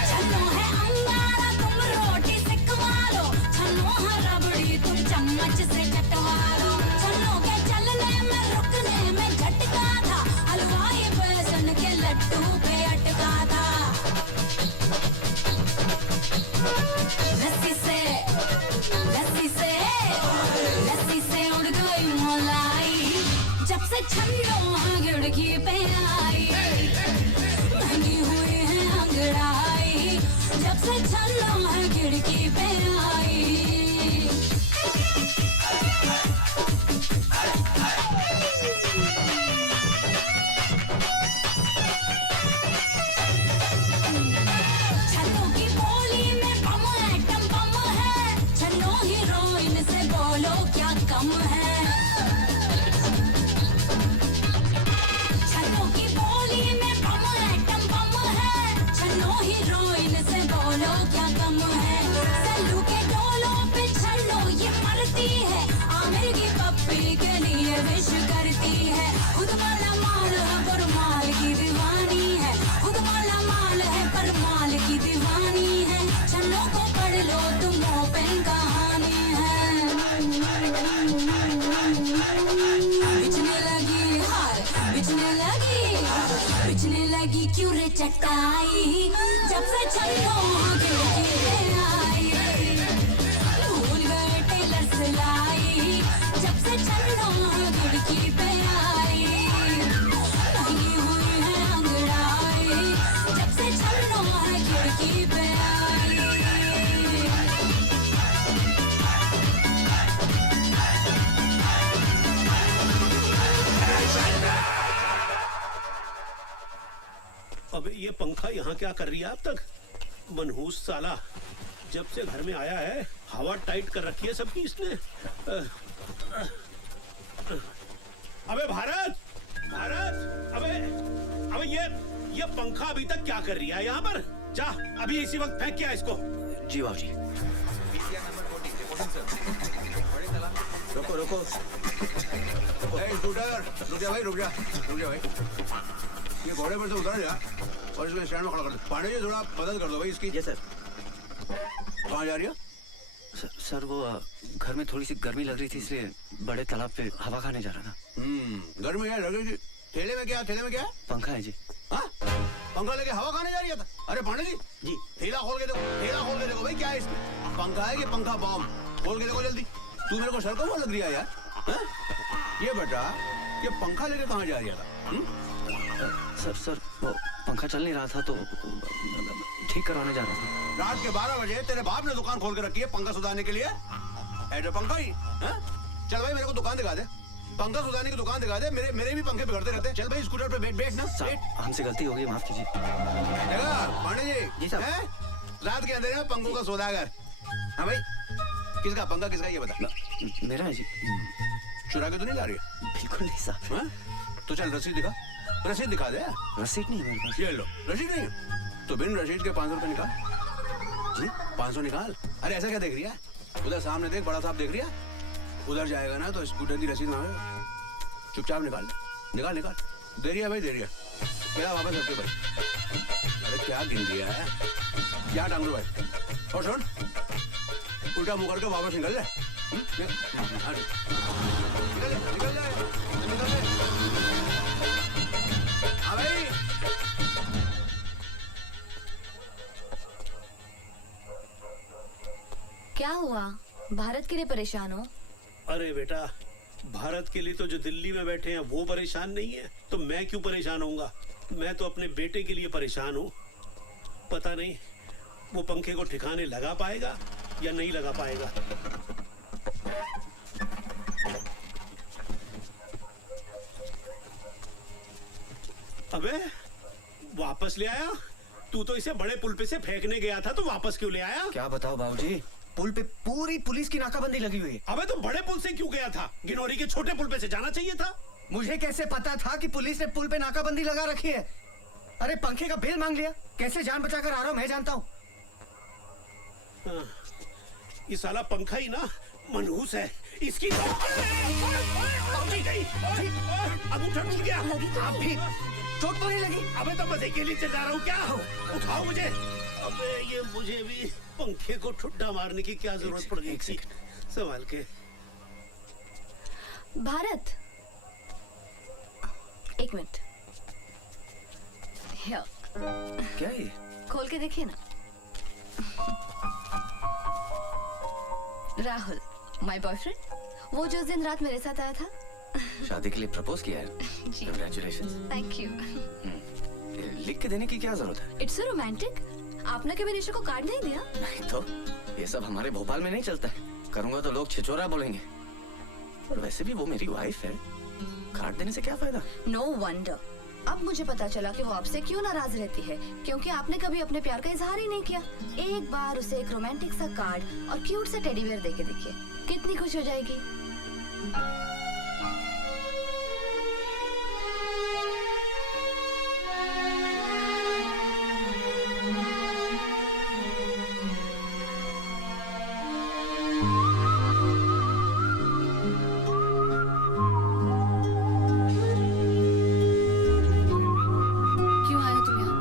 चलो है अंगारा तुम रोटी से कमा लो, चलो है रबड़ी तुम चम्मच से चटवा लो। चलो के चलने में रुकने में झटका था, हलवाई बेसन के लड्डू पे अटका था। लस्सी से उड़ गई मलाई, जब से छन्नों है खिड़की पे आई। महंगी हुई है अंगड़ाई, जब से चलो है खिड़की पे आई। छन्नों की बोली में बम एटम बम है, छन्नों हीरोइन से बोलो क्या कम है। छन्नों की बोली में बम एटम बम है, छन्नों हीरोइन से बोलो क्या कम है। सल्लू के डोलों पे छन्नों ये मरती है, आमिर की पप्पी के लिए विश करती है। खुद वाला माल है पर माल की दीवानी है, खुद वाला माल है पर माल की दीवानी है। छन्नों को पढ़ लो तुम ओपन कहानी है। बिचने लगी क्यों रे चटाई, जब से से चलो खिड़की पे आई, भूल गए टेलर सिलाई, जब से चलो खिड़की पे आई, लगी हुई है अंगड़ाई, जब से चलो खिड़की पे आई। अबे ये पंखा यहाँ क्या कर रही है अब तक? मनहूस साला, जब से घर में आया है हवा टाइट कर रखी है सबकी इसने। अबे भारत, भारत, अबे ये पंखा अभी तक क्या कर रही है यहाँ पर? जा अभी इसी वक्त फेंक किया इसको। जी बाबूजी। रुको रुको, रुक जा भाई, रुक जा भाई, ये घोड़े पर से उतर जा और इसको स्टैंड में खड़ा कर दो। पांडे जी थोड़ा मदद कर दो भाई इसकी। जी सर। कहाँ जा रही है? सर वो घर में थोड़ी सी गर्मी लग रही थी इसलिए बड़े तालाब पे हवा खाने जा रहा था। गर्मी है लग रही थी। थैले में क्या है? पंखा है जी। हाँ, पंखा लेके हवा खाने जा रही था? अरे पांडे जी थैला खोल के देखो भाई, क्या है इसमें? पंखा है कि पंखा बॉम्ब? खोल के देखो जल्दी। तू मेरे को सर को लग रही है यार। ये बेटा, ये पंखा लेके कहाँ जा रही था? सर वो पंखा चल नहीं रहा था तो ठीक करवाने जा रहा था। रात के 12 बजे तेरे बाप ने दुकान खोल के रखी है पंखा सुधारने के लिए? ऐसे पंखा ही? चल भाई मेरे को दुकान दिखा दे, पंखा सुधारने की दुकान दिखा दे। मेरे भी पंखे बिगड़ते रहते हैं। चल भाई स्कूटर पे बैठ ना। हमसे गलती हो गई, माफ कीजिए। पांडे जी साहब, रात के अंधेरे में पंखों का सौदागर। हाँ भाई, किसका पंखा किसका ये बता। मेरा है जी। चुरा के तो नहीं ला रही है? बिल्कुल नहीं साहब। तो चल रसीद दिखा, रसीद दिखा दे। रसीद नहीं है मेरे पास। ये लो, रसीद नहीं है तो बिन रसीद के 500 रुपए निकाल। जी 500 निकाल। अरे ऐसा क्या देख रही है? उधर सामने देख, बड़ा साहब देख रही है। उधर जाएगा ना तो स्कूटर की रसीद मांगेगा। चुपचाप निकाल दे रही है भाई, दे रही है। मेरा वापस रखते भाई। अरे क्या गिन दिया है? क्या टांगू भाई? और सुन, उल्टा मुंह करके वापस निकल ले। निकल ले। हाँ भाई। क्या हुआ? भारत के लिए परेशान हो? अरे बेटा, भारत के लिए तो जो दिल्ली में बैठे हैं वो परेशान नहीं है, तो मैं क्यों परेशान होऊंगा? मैं तो अपने बेटे के लिए परेशान हूँ। पता नहीं वो पंखे को ठिकाने लगा पाएगा या नहीं लगा पाएगा। अबे वापस ले आया? तू तो इसे बड़े पुल पे से फेंकने गया था, तो वापस क्यों ले आया? क्या बताओ बाबूजी, पुल पे पूरी पुलिस की नाकाबंदी लगी हुई है। अबे तो बड़े पुल से क्यों गया था? गिनौरी के छोटे पुल पे से जाना चाहिए था। मुझे कैसे पता था कि पुलिस ने पुल पे नाकाबंदी लगा रखी है? अरे पंखे का बिल मांग लिया, कैसे जान बचाकर आ रहा हूं मैं जानता हूँ। ये साला पंखा ही ना मनहूस है। इसकी तो अंगूठा टूट गया। आप भी चोट तो नहीं लगी? अबे तो मजे के लिए चल रहा हूँ क्या? उठाओ मुझे। अबे ये मुझे भी पंखे को ठुड्डा मारने की क्या जरूरत पड़ गई थी? संभाल के। भारत, एक मिनट। क्या ये? खोल के देखिए ना। राहुल, माय बॉयफ्रेंड, वो जो उस दिन रात मेरे साथ आया था। शादी के लिए प्रपोज किया है? जी। Congratulations। Thank you. लिख के देने की क्या जरूरत है? It's so romantic. आपने कभी निशा को कार्ड नहीं दिया? नहीं तो, ये सब हमारे भोपाल में नहीं चलता है। करूंगा तो लोग छिछोरा बोलेंगे। और वैसे भी वो मेरी वाइफ है, कार्ड देने से क्या फायदा? No wonder. अब मुझे पता चला कि वो आपसे क्यों नाराज रहती है, क्योंकि आपने कभी अपने प्यार का इजहार ही नहीं किया। एक बार उसे एक रोमांटिक सा कार्ड और क्यूट सा टेडी बेयर देके देखिए, कितनी खुश हो जाएगी। क्यों आए तुम यहाँ?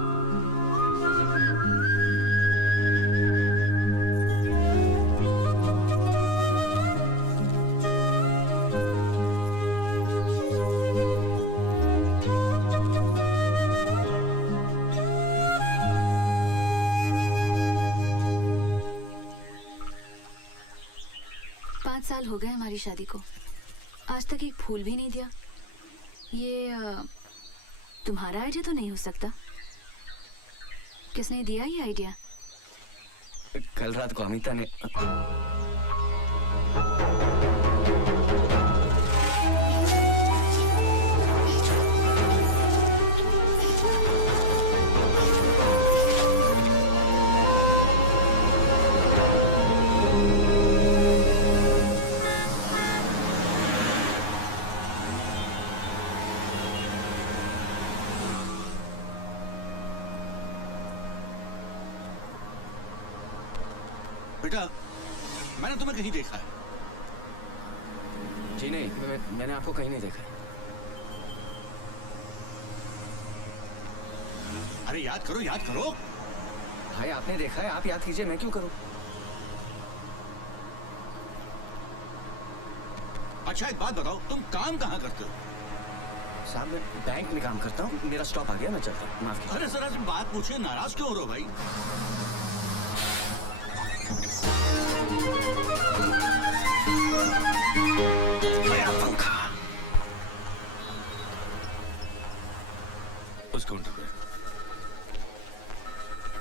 साल हो गए हमारी शादी को, आज तक एक फूल भी नहीं दिया। ये तुम्हारा आइडिया तो नहीं हो सकता। किसने दिया ये आइडिया? कल रात को अमिता ने। बेटा, मैंने तुम्हें कहीं देखा है। जी नहीं, मैंने आपको कहीं नहीं देखा। अरे याद करो, याद करो। भाई आपने देखा है, आप याद कीजिए, मैं क्यों करूं? अच्छा एक बात बताओ, तुम काम कहाँ करते हो? साहब मैं बैंक में काम करता हूँ, मेरा स्टॉप आ गया, मैं चलता हूँ, माफ कीजिए। अरे जरा तुम बात पूछिए, नाराज क्यों हो रहे हो भाई? गया पंखा उस काउंटर पे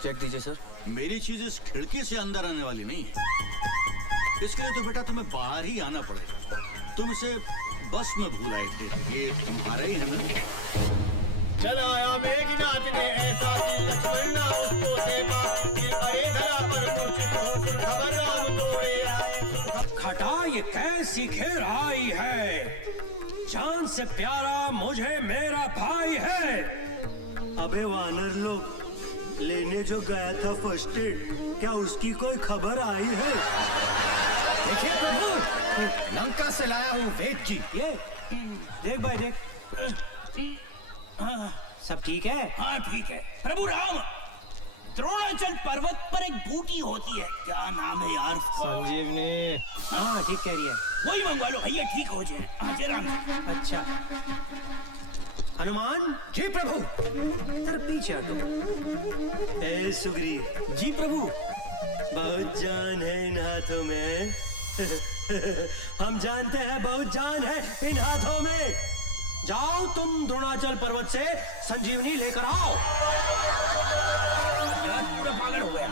चेक दीजिए सर। मेरी चीज इस खिड़की से अंदर आने वाली नहीं है, इसके लिए तो बेटा तुम्हें बाहर ही आना पड़ेगा। तुम इसे बस में भूल आए थे, ये तुम्हारा ही है ना? चला आया मेघनाथ ने ऐसा कि लक्ष्मण ना उसको सेवा, कि अरे धरा पर मूर्छित होकर खबर राम दौड़े आए। खटा ये कैसी घेर आई है, जान से प्यारा मुझे मेरा भाई है। अबे वानर लोग, लेने जो गया था फर्स्ट एड, क्या उसकी कोई खबर आई है? देखिए प्रभु, लंका से लाया हूँ वेद जी। ये देख भाई देख। हाँ, सब ठीक है? हाँ ठीक है। प्रभु राम, द्रोणाचल पर्वत पर एक बूटी होती है, क्या नाम है यार? संजीवनी। हाँ ठीक कह रही है। वही मंगवा लो भैया, ठीक हो जाए। हाँ जरा। अच्छा हनुमान जी प्रभु, तेरे पीछे हटो। ए सुग्रीव जी प्रभु। बहुत जान है इन हाथों में। हम जानते हैं बहुत जान है इन हाथों में। जाओ तुम द्रोणाचल पर्वत से संजीवनी लेकर आओ। यार पूरा पागल हो गया,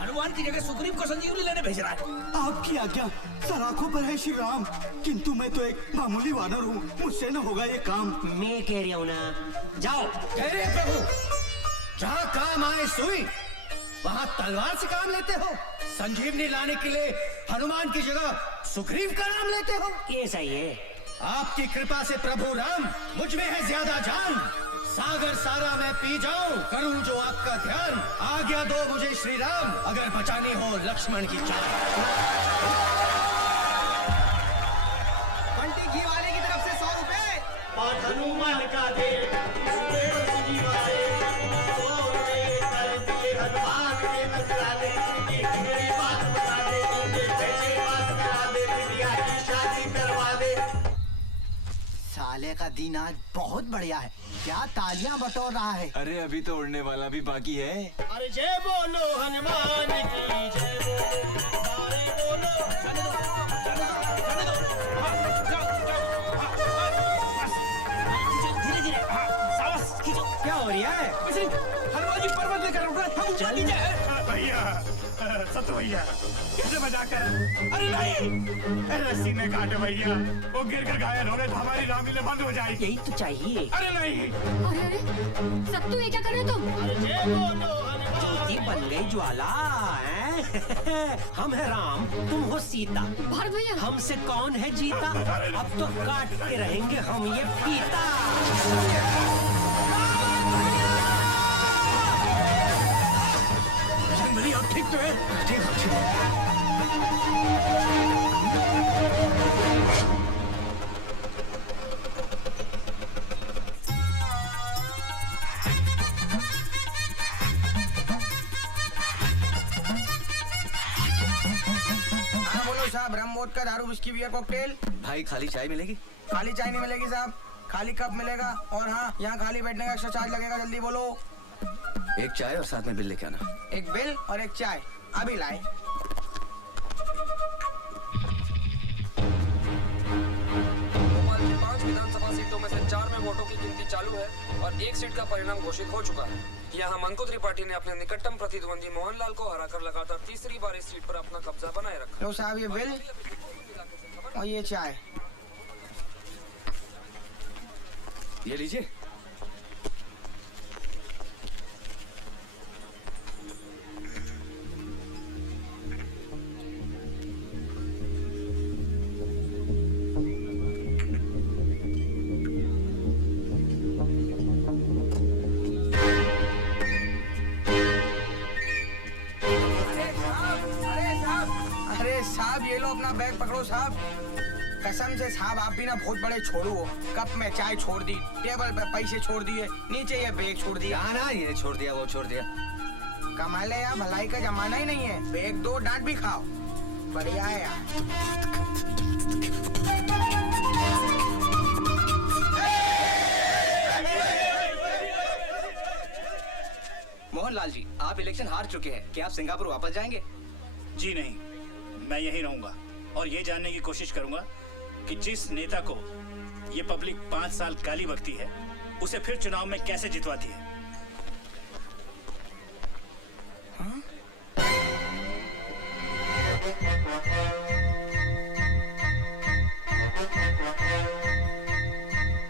हनुमान की जगह सुग्रीव को संजीवनी लेने भेज रहा है। आपकी आज्ञा, सलाखों पर है श्री राम, किंतु मैं तो एक मामूली वानर हूँ, मुझसे न होगा ये काम। मैं कह रहा हूँ ना, जाओ। कह रहे प्रभु, जहाँ काम आए सुई, वहाँ तलवार से काम लेते हो। संजीवनी लाने के लिए हनुमान की जगह सुग्रीव का नाम लेते हो। ये सही है। आपकी कृपा से प्रभु राम, मुझ में है ज्यादा जान। सागर सारा मैं पी जाऊं, करूं जो आपका ध्यान। आज्ञा दो मुझे श्री राम, अगर बचानी हो लक्ष्मण की जान। बंटी घी वाले की तरफ से 100 रुपए। और हनुमान का दे हनुमान के नजराने की मेरी बात बता दे, मुझे पैसे पास करा दे, बिटिया की शादी करवा दे। साले का दिन आज बहुत बढ़िया है, क्या तालियां बटोर रहा है। अरे अभी तो उड़ने वाला भी बाकी है। अरे जय बोलो हनुमान की जय बोलो, सारे बोलो। जाने दो, जाने दो, जाने दो। हाँ, जाओ, जाओ, हाँ, बस। धीरे-धीरे, हाँ, सावस खींचो। क्या हो रहा है? कुछ नहीं, हनुमान जी पर्वत लेकर उड़ रहे हैं, हम ऊपर नीचे हैं। भैया, सत्य भैया, कैसे बचाकर? अरे नहीं, रस्सी में काटो भैया, वो गिर कर घायल हो गए तो हमारी रामलीला बंद हो जाएगी। यही तो चाहिए। अरे नहीं। अरे अरे सत्तू, ये क्या कर रहे हो तुम? अरे जय बोलो हनुमान। ज्योति बन गई ज्वाला है। हम है राम, तुम हो सीता। भारत भैया, हमसे कौन है जीता? अब तो काटते रहेंगे हम ये फीता। आप ठीक तो है? ठीक है, ठीक है। हाँ बोलो साहब, रम वोडका दारू विस्की बियर कॉकटेल। भाई खाली चाय मिलेगी? खाली चाय नहीं मिलेगी साहब, खाली कप मिलेगा। और हाँ, यहाँ खाली बैठने का एक्स्ट्रा चार्ज लगेगा, जल्दी बोलो। एक चाय और साथ में बिल लेके आना। एक बिल और एक चाय, अभी लाए। वोटों की गिनती चालू है और एक सीट का परिणाम घोषित हो चुका है। यहाँ मंकू त्रिपाठी ने अपने निकटतम प्रतिद्वंदी मोहनलाल को हराकर लगातार तीसरी बार इस सीट पर अपना कब्जा बनाए रखा। लो साहब ये बिल और ये चाय। ये लीजिए। साहब ये लो अपना बैग पकड़ो साहब। कसम से साहब आप भी ना बहुत बड़े छोड़ू हो। कप में चाय छोड़ दी, टेबल पे पैसे छोड़ दिए, नीचे ये बैग छोड़ दिया। ना ये छोड़ दिया वो छोड़ दिया। कमाल है यार, भलाई का जमाना ही नहीं है। बैग दो डांट भी खाओ, बढ़िया है यार। मोहनलाल जी, आप इलेक्शन हार चुके हैं, क्या आप सिंगापुर वापस जाएंगे? जी नहीं, मैं यहीं रहूंगा और ये जानने की कोशिश करूंगा कि जिस नेता को ये पब्लिक 5 साल गाली बकती है उसे फिर चुनाव में कैसे जितवाती है।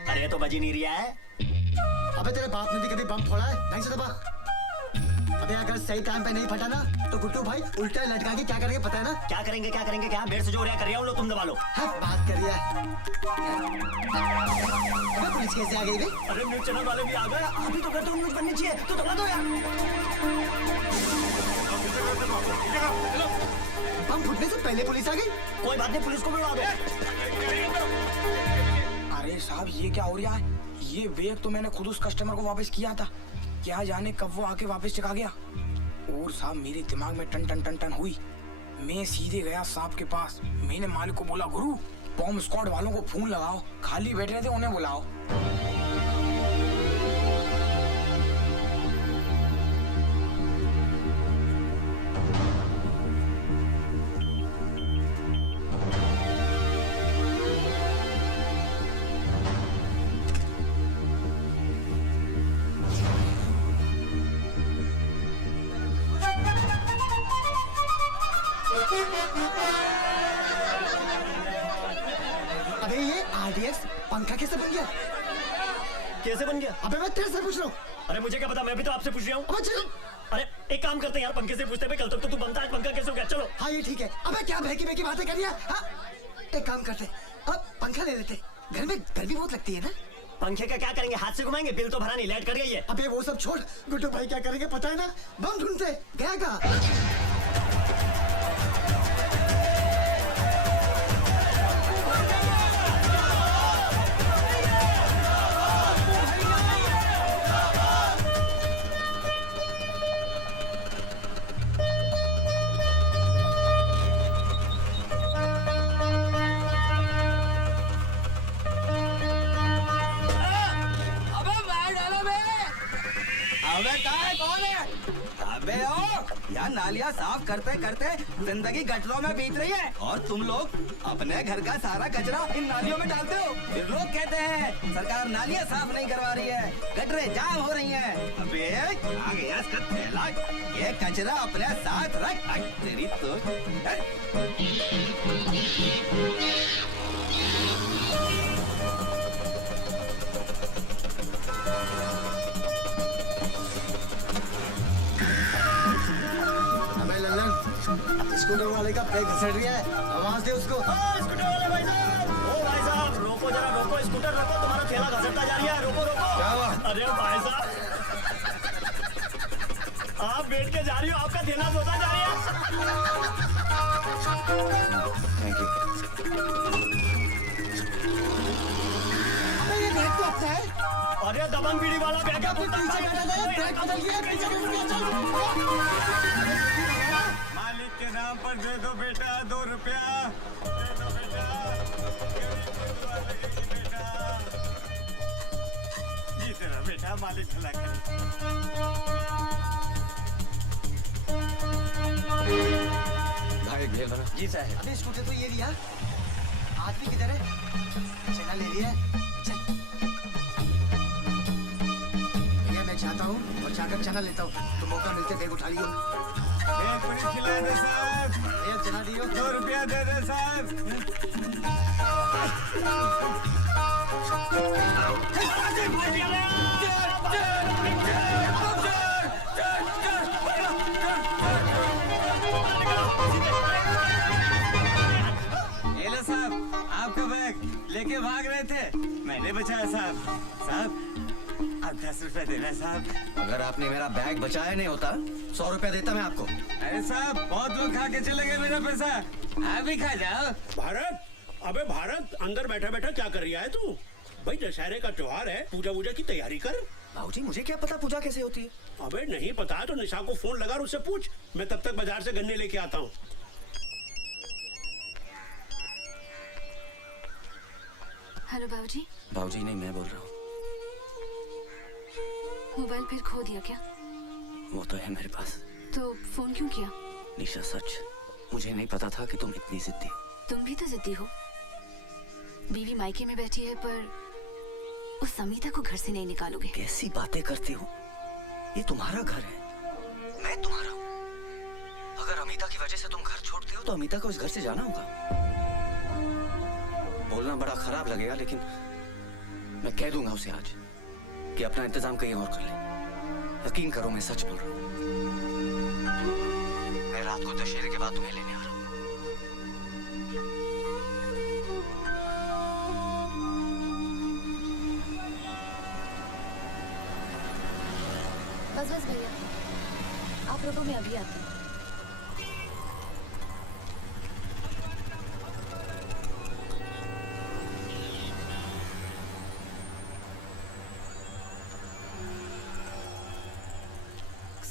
अरे तो बजी नहीं रिया है। अबे तेरे बाप ने भी कभी बम फोड़ा है? नहीं से दबा। अबे अगर सही टाइम पे नहीं फटा ना तो गुड्डू भाई उल्टा लटका के क्या करेंगे पता है ना? क्या करेंगे क्या बेर से जो रहा कर रहा हूँ लो तुम दबा लो। बात करिए। अबे पुलिस कैसे आ गई बे? अरे न्यूज चैनल वाले भी आ गए। अभी तो कहते हो न्यूज बननी चाहिए तो दबा दो यार। बम फूटने से पहले पुलिस आ गई। कोई बात नहीं, पुलिस को बुलवा दो। अरे साहब ये क्या हो रहा है? ये बैग तो मैंने खुद उस कस्टमर को वापस किया था, क्या जाने कब वो आके वापस चका गया। और साहब मेरे दिमाग में टन टन टन टन हुई। मैं सीधे गया साहब के पास। मैंने मालिक को बोला, गुरु बॉम्ब स्क्वाड वालों को फोन लगाओ, खाली बैठे थे उन्हें बुलाओ। अबे ये आरडीएक्स पंखा कैसे बन गया? कैसे बन गया? अबे मैं तेरे से पूछ रहा हूँ। अरे मुझे क्या पता, मैं भी तो आपसे पूछ रहा हूँ। अबे चलो। अरे एक काम करते हैं यार, पंखे से पूछते हैं। कल तक तो तू बनता है, पंखा कैसे हो गया? चलो। हाँ ये ठीक है। अबे क्या बहकी बहकी बातें कर रही है? हाँ? एक काम करते, अब पंखा ले लेते। घर में गर्मी बहुत लगती है ना। पंखे का क्या करेंगे? हाथ से घुमाएंगे? बिल तो भरा नहीं, लाइट कर गई है। अबे वो सब छोड़, गुड्डू भाई क्या करेंगे पता है ना? बम ढूंढते गया का। यार नालियाँ साफ करते करते जिंदगी गटरों में बीत रही है और तुम लोग अपने घर का सारा कचरा इन नालियों में डालते हो। फिर लोग कहते हैं सरकार नालियाँ साफ नहीं करवा रही है, गटरें जाम हो रही हैं। अबे आ गया इसका थैला, ये कचरा अपने साथ रख। तेरी तो स्कूटर वाले का ब्रेक घसट रहा है, आवाज दे उसको। स्कूटर वाले भाई साहब, ओ भाई साहब रोको जरा, रोको, स्कूटर रोको, तुम्हारा ठेला घसटता जा रहा है, रोको रोको। क्या हुआ? अरे भाई साहब आप बैठ के जा रही हो, आपका ठेला धोता जा रहा है। Thank you. अबे ये बैग तो अपना है। अरे दबंग बीड़ी वाला बैग है, पीछे बैठा था, बैग बदल गया, पीछे चल। मालिक के नाम पर दे दो बेटा 2 रुपया, दे दो बेटा, बेटा जीते रहो बेटा, मालिक भला करे। भाई घेर बना। जी साहब। अबे स्कूटर तो ये लिया, आदमी किधर है? चला ले लिया, चल। जाकर चना लेता हूँ तो मौका मिलते बैग उठा लियो। एक पूरी खिला दे साहब। एक चना दियो। 2 रुपया दे दे साहब। ये लो साहब, आपका बैग लेके भाग रहे थे, मैंने बचाया साहब। साहब आप 10 रुपए देना साहब। अगर आपने मेरा बैग बचाया नहीं होता 100 रुपया देता मैं आपको। अरे साहब बहुत लोग खा के चले गए मेरा पैसा, आप भी खा जाओ। भारत, अबे भारत, अंदर बैठा बैठा क्या कर रही है तू? भाई दशहरे का त्योहार है, पूजा वूजा की तैयारी कर। बाबूजी मुझे क्या पता पूजा कैसे होती है? अबे नहीं पता तो निशा को फोन लगा और उससे पूछ। मैं तब तक बाजार से गन्ने लेके आता हूँ। हेलो बाबूजी। बाबूजी नहीं, मैं बोल रहा हूँ। मोबाइल फिर खो दिया क्या? वो तो है मेरे पास। तो फोन क्यों किया? निशा सच, मुझे नहीं पता था कि तुम इतनी जिद्दी हो। तुम भी तो जिद्दी हो। बीवी मायके में बैठी है पर उस समीता को घर से नहीं निकालोगे। कैसी बातें करती हो? ये तुम्हारा घर है, मैं तुम्हारा हूँ। अगर अमिता की वजह से तुम घर छोड़ते हो तो अमिता को इस घर से जाना होगा। बोलना बड़ा खराब लगेगा लेकिन मैं कह दूंगा उसे आज कि अपना इंतजाम कहीं और कर ले। यकीन करो मैं सच बोल रहा हूँ। मैं रात को दशहरे के बाद तुम्हें लेने आ रहा हूँ। बस बस भैया, आप रुको, मैं अभी आती हूँ।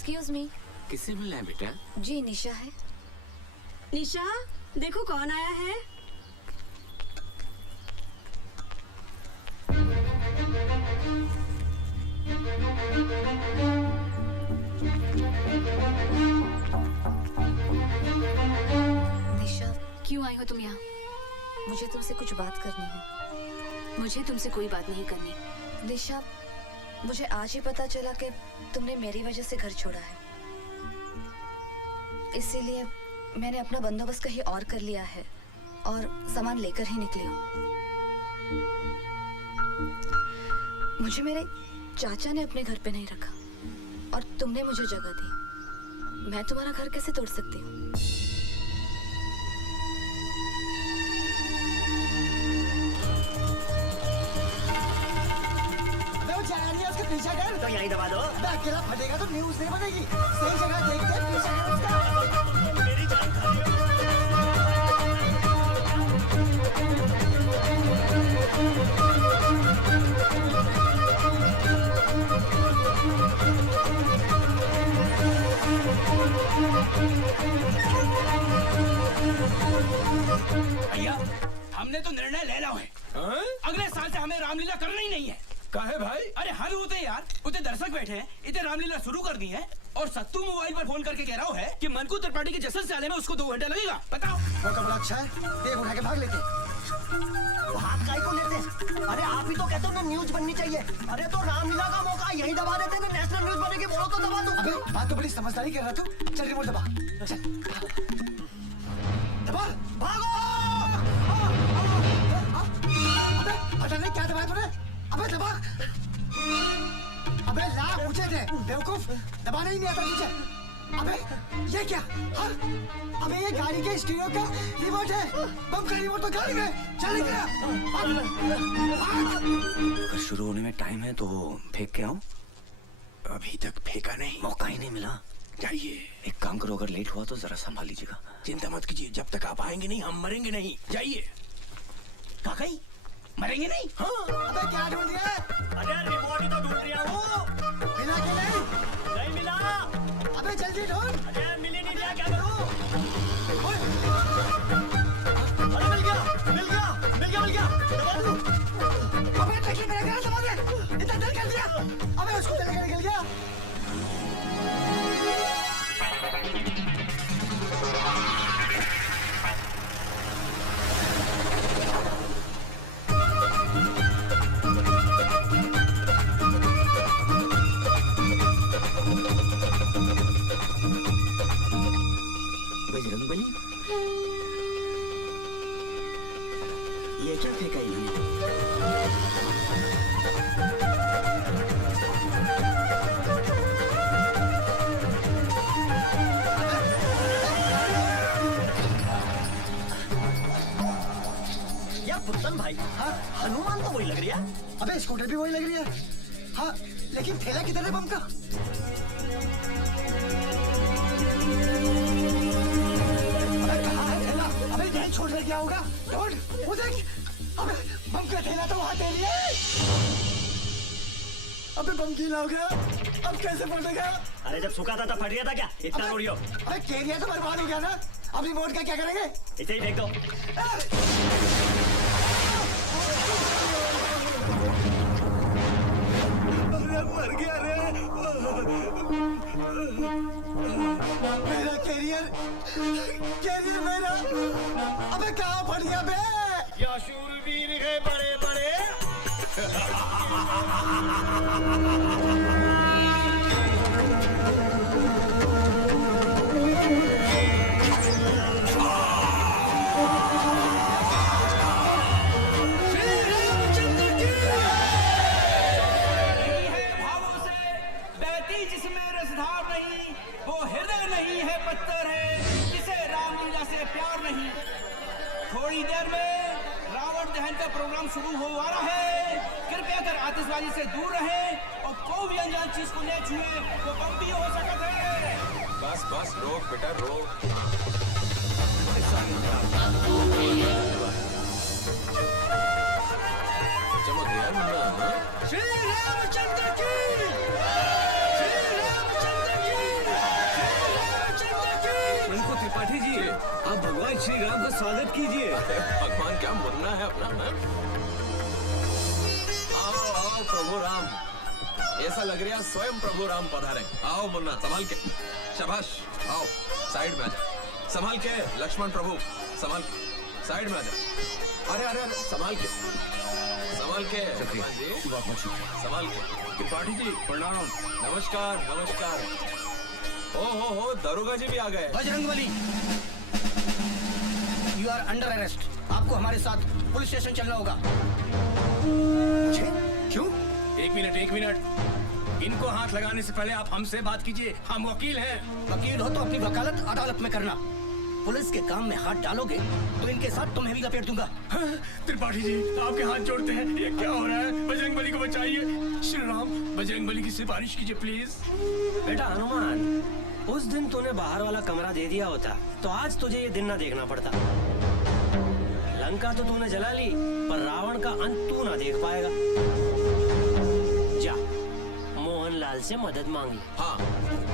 Excuse me. किससे मिलना है बेटा? जी निशा है। निशा देखो कौन आया है। निशा क्यों आई हो तुम यहाँ? मुझे तुमसे कुछ बात करनी है। मुझे तुमसे कोई बात नहीं करनी। निशा मुझे आज ही पता चला कि तुमने मेरी वजह से घर छोड़ा है, इसीलिए मैंने अपना बंदोबस्त कहीं और कर लिया है और सामान लेकर ही निकली हूँ। मुझे मेरे चाचा ने अपने घर पे नहीं रखा और तुमने मुझे जगह दी। मैं तुम्हारा घर कैसे तोड़ सकती हूँ? उसके पीछे कर तो यहीं दबा दो। अकेला फटेगा तो न्यूज नहीं बनेगी। सही जगह देख के पीछे कर उसका। मेरी जान खा रही भैया हमने तो निर्णय लेना है। अगले साल से हमें रामलीला करना ही नहीं है। काहे भाई? अरे हद होते यार, उतने दर्शक बैठे हैं, इतने रामलीला शुरू कर दी है और सत्तू मोबाइल पर फोन करके कह रहा है कि मनकू त्रिपाठी के जश्न से आने में उसको 2 घंटा लगेगा। बताओ। मौका बड़ा अच्छा है, देख उठा के भाग लेते। भाग काहे को लेते? अरे आप ही तो कहते हो न्यूज बननी चाहिए। अरे तो रामलीला का मौका यही दबा देते हैं। नेशनल न्यूज बनेगी, बोलो तो दबा दो। अबे बात तो बड़ी समझदारी कर रहा तू। चल रिमोट दबा। चल दबा, भागो। अबे पता नहीं क्या दबाया तूने। अबे दबा। अबे लाख ऊंचे थे बेवकूफ, दबाना ही नहीं आता तुझे। अबे ये क्या? हाँ? अबे ये गाड़ी के स्टीरियो का रिमोट है। बम का रिमोट तो गाड़ी में। चल गया। अगर शुरू होने में टाइम है तो फेंक के आऊं? अभी तक फेंका नहीं, मौका ही नहीं मिला। जाइए। एक काम करो, अगर लेट हुआ तो जरा संभाल लीजिएगा। चिंता मत कीजिए, जब तक आप आएंगे नहीं हम मरेंगे नहीं। जाइए। काकाई मरेंगे नहीं। हाँ। अबे क्या ढूंढ रहा है? अरे रिमोट ही तो ढूंढ रहा हूँ। मिला के नहीं मिला। अबे जल्दी ढूंढ। अरे मिल ही नहीं रहा, क्या करूँ? अरे मिल गया, मिल गया, मिल गया, मिल गया। दबा दूँ? अबे देखिए मेरा घर दबा दे। इतना देर कर दिया। अबे उसको चलेगा निकल गया। भाई ये क्या फेंका इन्होंने? या पुतन भाई, हाँ हनुमान तो वही लग रही है। अबे स्कूटर भी वही लग रही है। हाँ लेकिन थैला किधर है बम का? अबे कहाँ है थैला? अबे यहीं छोड़ कर क्या होगा? ढूंढ, वो देख। अबे बम का थैला तो वहाँ दे लिया। अबे बम गीला हो गया, अब कैसे फटेगा? अरे जब सूखा था तब फट गया था क्या? इतना रोड़ियो। अबे केरिया तो बर्बाद हो गया ना। अब रिमोट का क्या करेंगे? इसे ही फेंक दो। मर गया रे। मेरा कैरियर मेरा। अबे कहाँ फट गया बे? या शूरवीर है बड़े बड़े। जिसमें रसधार नहीं वो हृदय नहीं है पत्थर है जिसे रामलीला से प्यार नहीं। थोड़ी देर में रावण दहन का प्रोग्राम शुरू हो रहा है। कृपया कर आतिशबाजी से दूर रहें और कोई भी अनजान चीज को ले छुए वो बम भी हो सकता है। बस बस रोक बेटा रोक। चमक गया मुन्ना। श्री रामचंद्र की। उनको त्रिपाठी जी आप भगवान श्री राम का स्वागत कीजिए। भगवान क्या मुन्ना है अपना। आओ आओ प्रभु राम। ऐसा लग रहा है स्वयं प्रभु राम पधारे। आओ मुन्ना संभाल के। शाबाश आओ साइड में आ जा। संभाल के लक्ष्मण प्रभु संभाल के साइड में आ जा। अरे अरे अरे संभाल के संभाल के हनुमान जी संभाल के। त्रिपाठी जी प्रणाम। नमस्कार नमस्कार। हो दरोगा जी भी आ गए। Bajrangbali, you are under arrest. आपको हमारे साथ पुलिस स्टेशन चलना होगा। क्यों? एक मिनट। इनको हाथ लगाने से पहले आप हमसे बात कीजिए। हम वकील हैं। वकील हो तो अपनी वकालत अदालत में करना। पुलिस के काम में हाथ डालोगे तो इनके साथ तुम्हें भी लपेट दूंगा। त्रिपाठी जी आपके हाथ जोड़ते हैं। ये क्या हो रहा है? बजरंगबली को बचाइए। श्री राम बजरंगबली की सिफारिश कीजिए प्लीज। बेटा हनुमान, उस दिन तूने बाहर वाला कमरा दे दिया होता तो आज तुझे ये दिन ना देखना पड़ता। लंका तो तूने जला ली पर रावण का अंत तू ना देख पाएगा। जा मोहनलाल से मदद मांगी। हाँ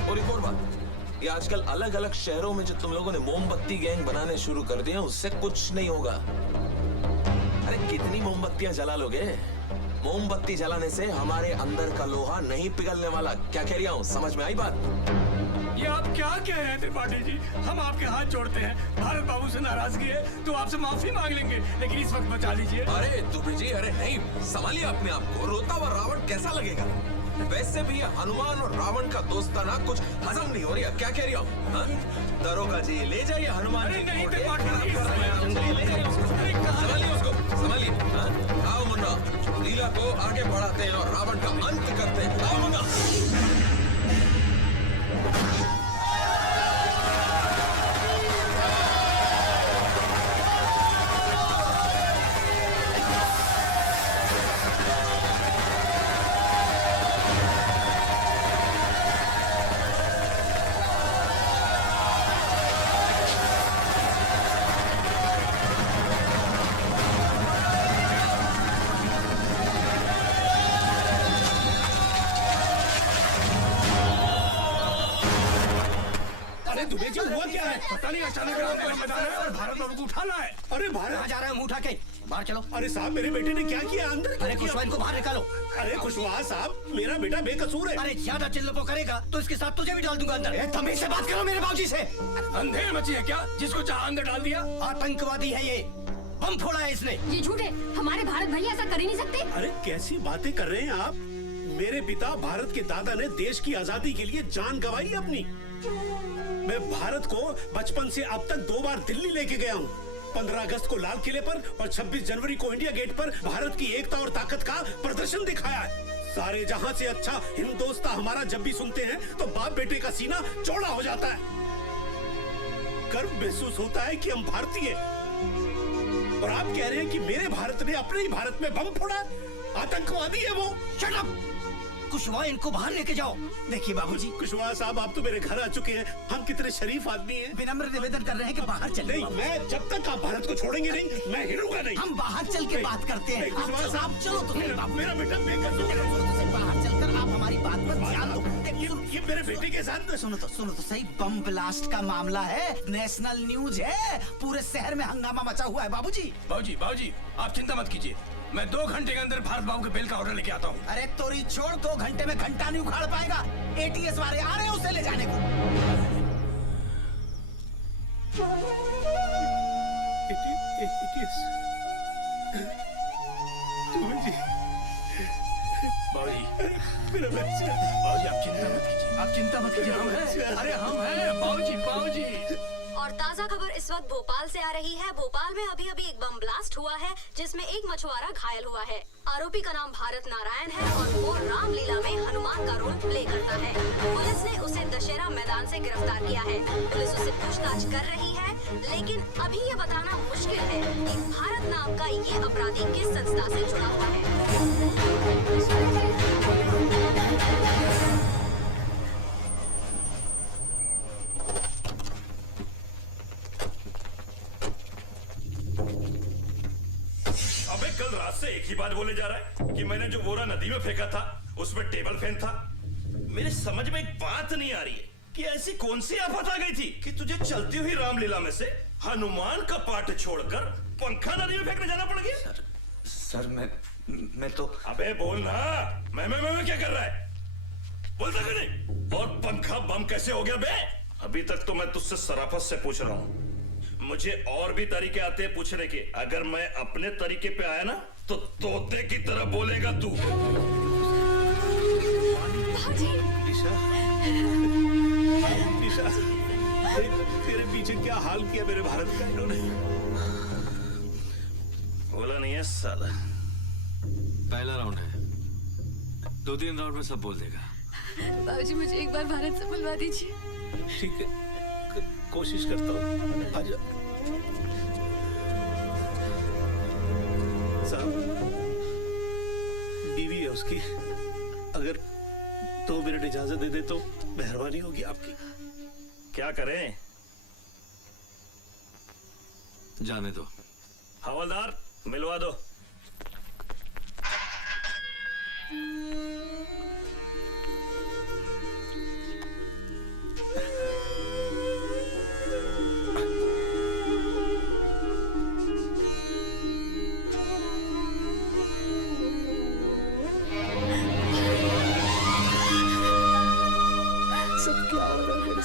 और एक और बात, ये आजकल अलग अलग शहरों में जो तुम लोगों ने मोमबत्ती गैंग बनाने शुरू कर दिए उससे कुछ नहीं होगा। अरे कितनी मोमबत्तियां जला लोगे? मोमबत्ती जलाने से हमारे अंदर का लोहा नहीं पिघलने वाला। क्या कह रहा हूँ, समझ में आई बात? ये आप क्या कह रहे हैं त्रिपाठी जी? हम आपके हाथ जोड़ते हैं। भारत बाबू से नाराजगी है तो आपसे माफी मांग लेंगे, लेकिन इस वक्त बचा लीजिए। अरे दुबे जी अरे नहीं, संभालिए अपने आप को। रोता हुआ रावण कैसा लगेगा? वैसे भी हनुमान और रावण का दोस्ताना कुछ हजम नहीं हो रहा। क्या कह रहा हूँ? दरोगा जी ले जाइए हनुमान जी। संभालिए उसको संभालिए। आओ मुन्ना, लीला को आगे बढ़ाते हैं और रावण का अंत करते हैं। आओ मुन्ना। दुबे जी हुआ क्या है? पता नहीं अचानक आपको मैदान है और भारत बाबू को उठाना है। अरे भारत कहाँ जा रहे हो? मुंह उठा के बाहर चलो। अरे साहब मेरे बेटे ने क्या किया? अंदर अरे कुशवाहा इनको बाहर निकालो। अरे कुशवाहा साहब मेरा बेटा बेकसूर है। अरे ज्यादा चिल्लपो करेगा तो इसके साथ तुझे भी डाल दूंगा अंदर। तमीज से बात करो मेरे बाबूजी से। अंधेर मची है क्या जिसको चाह अंदर डाल दिया? आतंकवादी है ये, बम फोड़ा है इसने। ये झूठ है। हमारे भारत भैया ऐसा कर ही नहीं सकते। अरे कैसी बातें कर रहे हैं आप? मेरे पिता भारत के दादा ने देश की आजादी के लिए जान गंवाई अपनी। मैं भारत को बचपन से अब तक 2 बार दिल्ली लेके गया हूँ। 15 अगस्त को लाल किले पर और 26 जनवरी को इंडिया गेट पर भारत की एकता और ताकत का प्रदर्शन दिखाया है। सारे जहां से अच्छा हिंदुस्तान हमारा जब भी सुनते हैं तो बाप बेटे का सीना चौड़ा हो जाता है। गर्व महसूस होता है कि हम भारतीय। और आप कह रहे हैं कि मेरे भारत ने अपने ही भारत में बम फोड़ा? आतंकवादी है वो। Shut up! कुशवाहा, इनको बाहर लेके जाओ। देखिए बाबूजी। कुशवाहा साहब, आप तो मेरे घर आ चुके हैं। हम कितने शरीफ आदमी हैं। विनम्र निवेदन कर रहे हैं कि बाहर चले। नहीं, मैं जब तक आप भारत को छोड़ेंगे नहीं, मैं हिलूंगा नहीं। हम बाहर चल के बात करते हैं। कुशवाहा साहब, चलो तो मेरा बेटा बेकसूर बाहर चलकर आप हमारी बात पर ध्यान दो। ये मेरे बेटे के साथ सुनो तो सही, बम ब्लास्ट का मामला है, नेशनल न्यूज है, पूरे शहर में हंगामा मचा हुआ है बाबूजी। बाबूजी, आप चिंता मत कीजिए। मैं 2 घंटे के अंदर भारत बाबू के बेल का ऑर्डर लेके आता हूँ। अरे तोरी छोड़, 2 घंटे में घंटा नहीं उखाड़ पाएगा। ATS वाले आ रहे हैं उसे ले जाने को। बाबूजी, मेरा बच्चा। बाबूजी, आप चिंता मत कीजिए। हम हैं। अरे हम हैं बाबूजी। और ताजा खबर इस वक्त भोपाल से आ रही है। भोपाल में अभी एक बम ब्लास्ट हुआ है जिसमें एक मछुआरा घायल हुआ है। आरोपी का नाम भारत नारायण है और वो रामलीला में हनुमान का रोल प्ले करता है। पुलिस ने उसे दशहरा मैदान से गिरफ्तार किया है। पुलिस उसे पूछताछ कर रही है, लेकिन अभी ये बताना मुश्किल है कि भारत नाम का ये अपराधी किस संस्था से जुड़ा हुआ है। कल रात से एक ही बात बोले जा रहा है कि मैंने जो बोरा नदी में फेंका था उसमें टेबल फैन था। मेरे समझ में एक बात नहीं आ रही है कि ऐसी कौन सी आफत आ गई थी कि तुझे चलती हुई रामलीला में से हनुमान का पाठ छोड़कर पंखा नदी में फेंकने जाना पड़ गया। सर मैं तो। अबे बोल ना, मैं क्या कर रहा है? बोलता क्यों नहीं? और पंखा बम कैसे हो गया बे? अभी तक तो मैं तुझसे सराफत से पूछ रहा हूँ। मुझे और भी तरीके आते हैं पूछने के। अगर मैं अपने तरीके पे आया ना तो तोते की तरह बोलेगा तू। निशा, तेरे पीछे क्या हाल किया मेरे भारत का इन्होंने? बोला नहीं है साला। पहला राउंड है, 2-3 राउंड में सब बोल देगा। बाबूजी, मुझे एक बार भारत से मिलवा दीजिए। ठीक है, कोशिश करता हूँ। आजा साहब, बीवी है उसकी। अगर 2 मिनट इजाजत दे दे तो मेहरबानी होगी आपकी। क्या करें? जाने दो। हवलदार, मिलवा दो।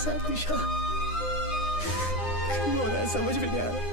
साथ निशा, क्यों हो रहा है समझ में नहीं आ रहा।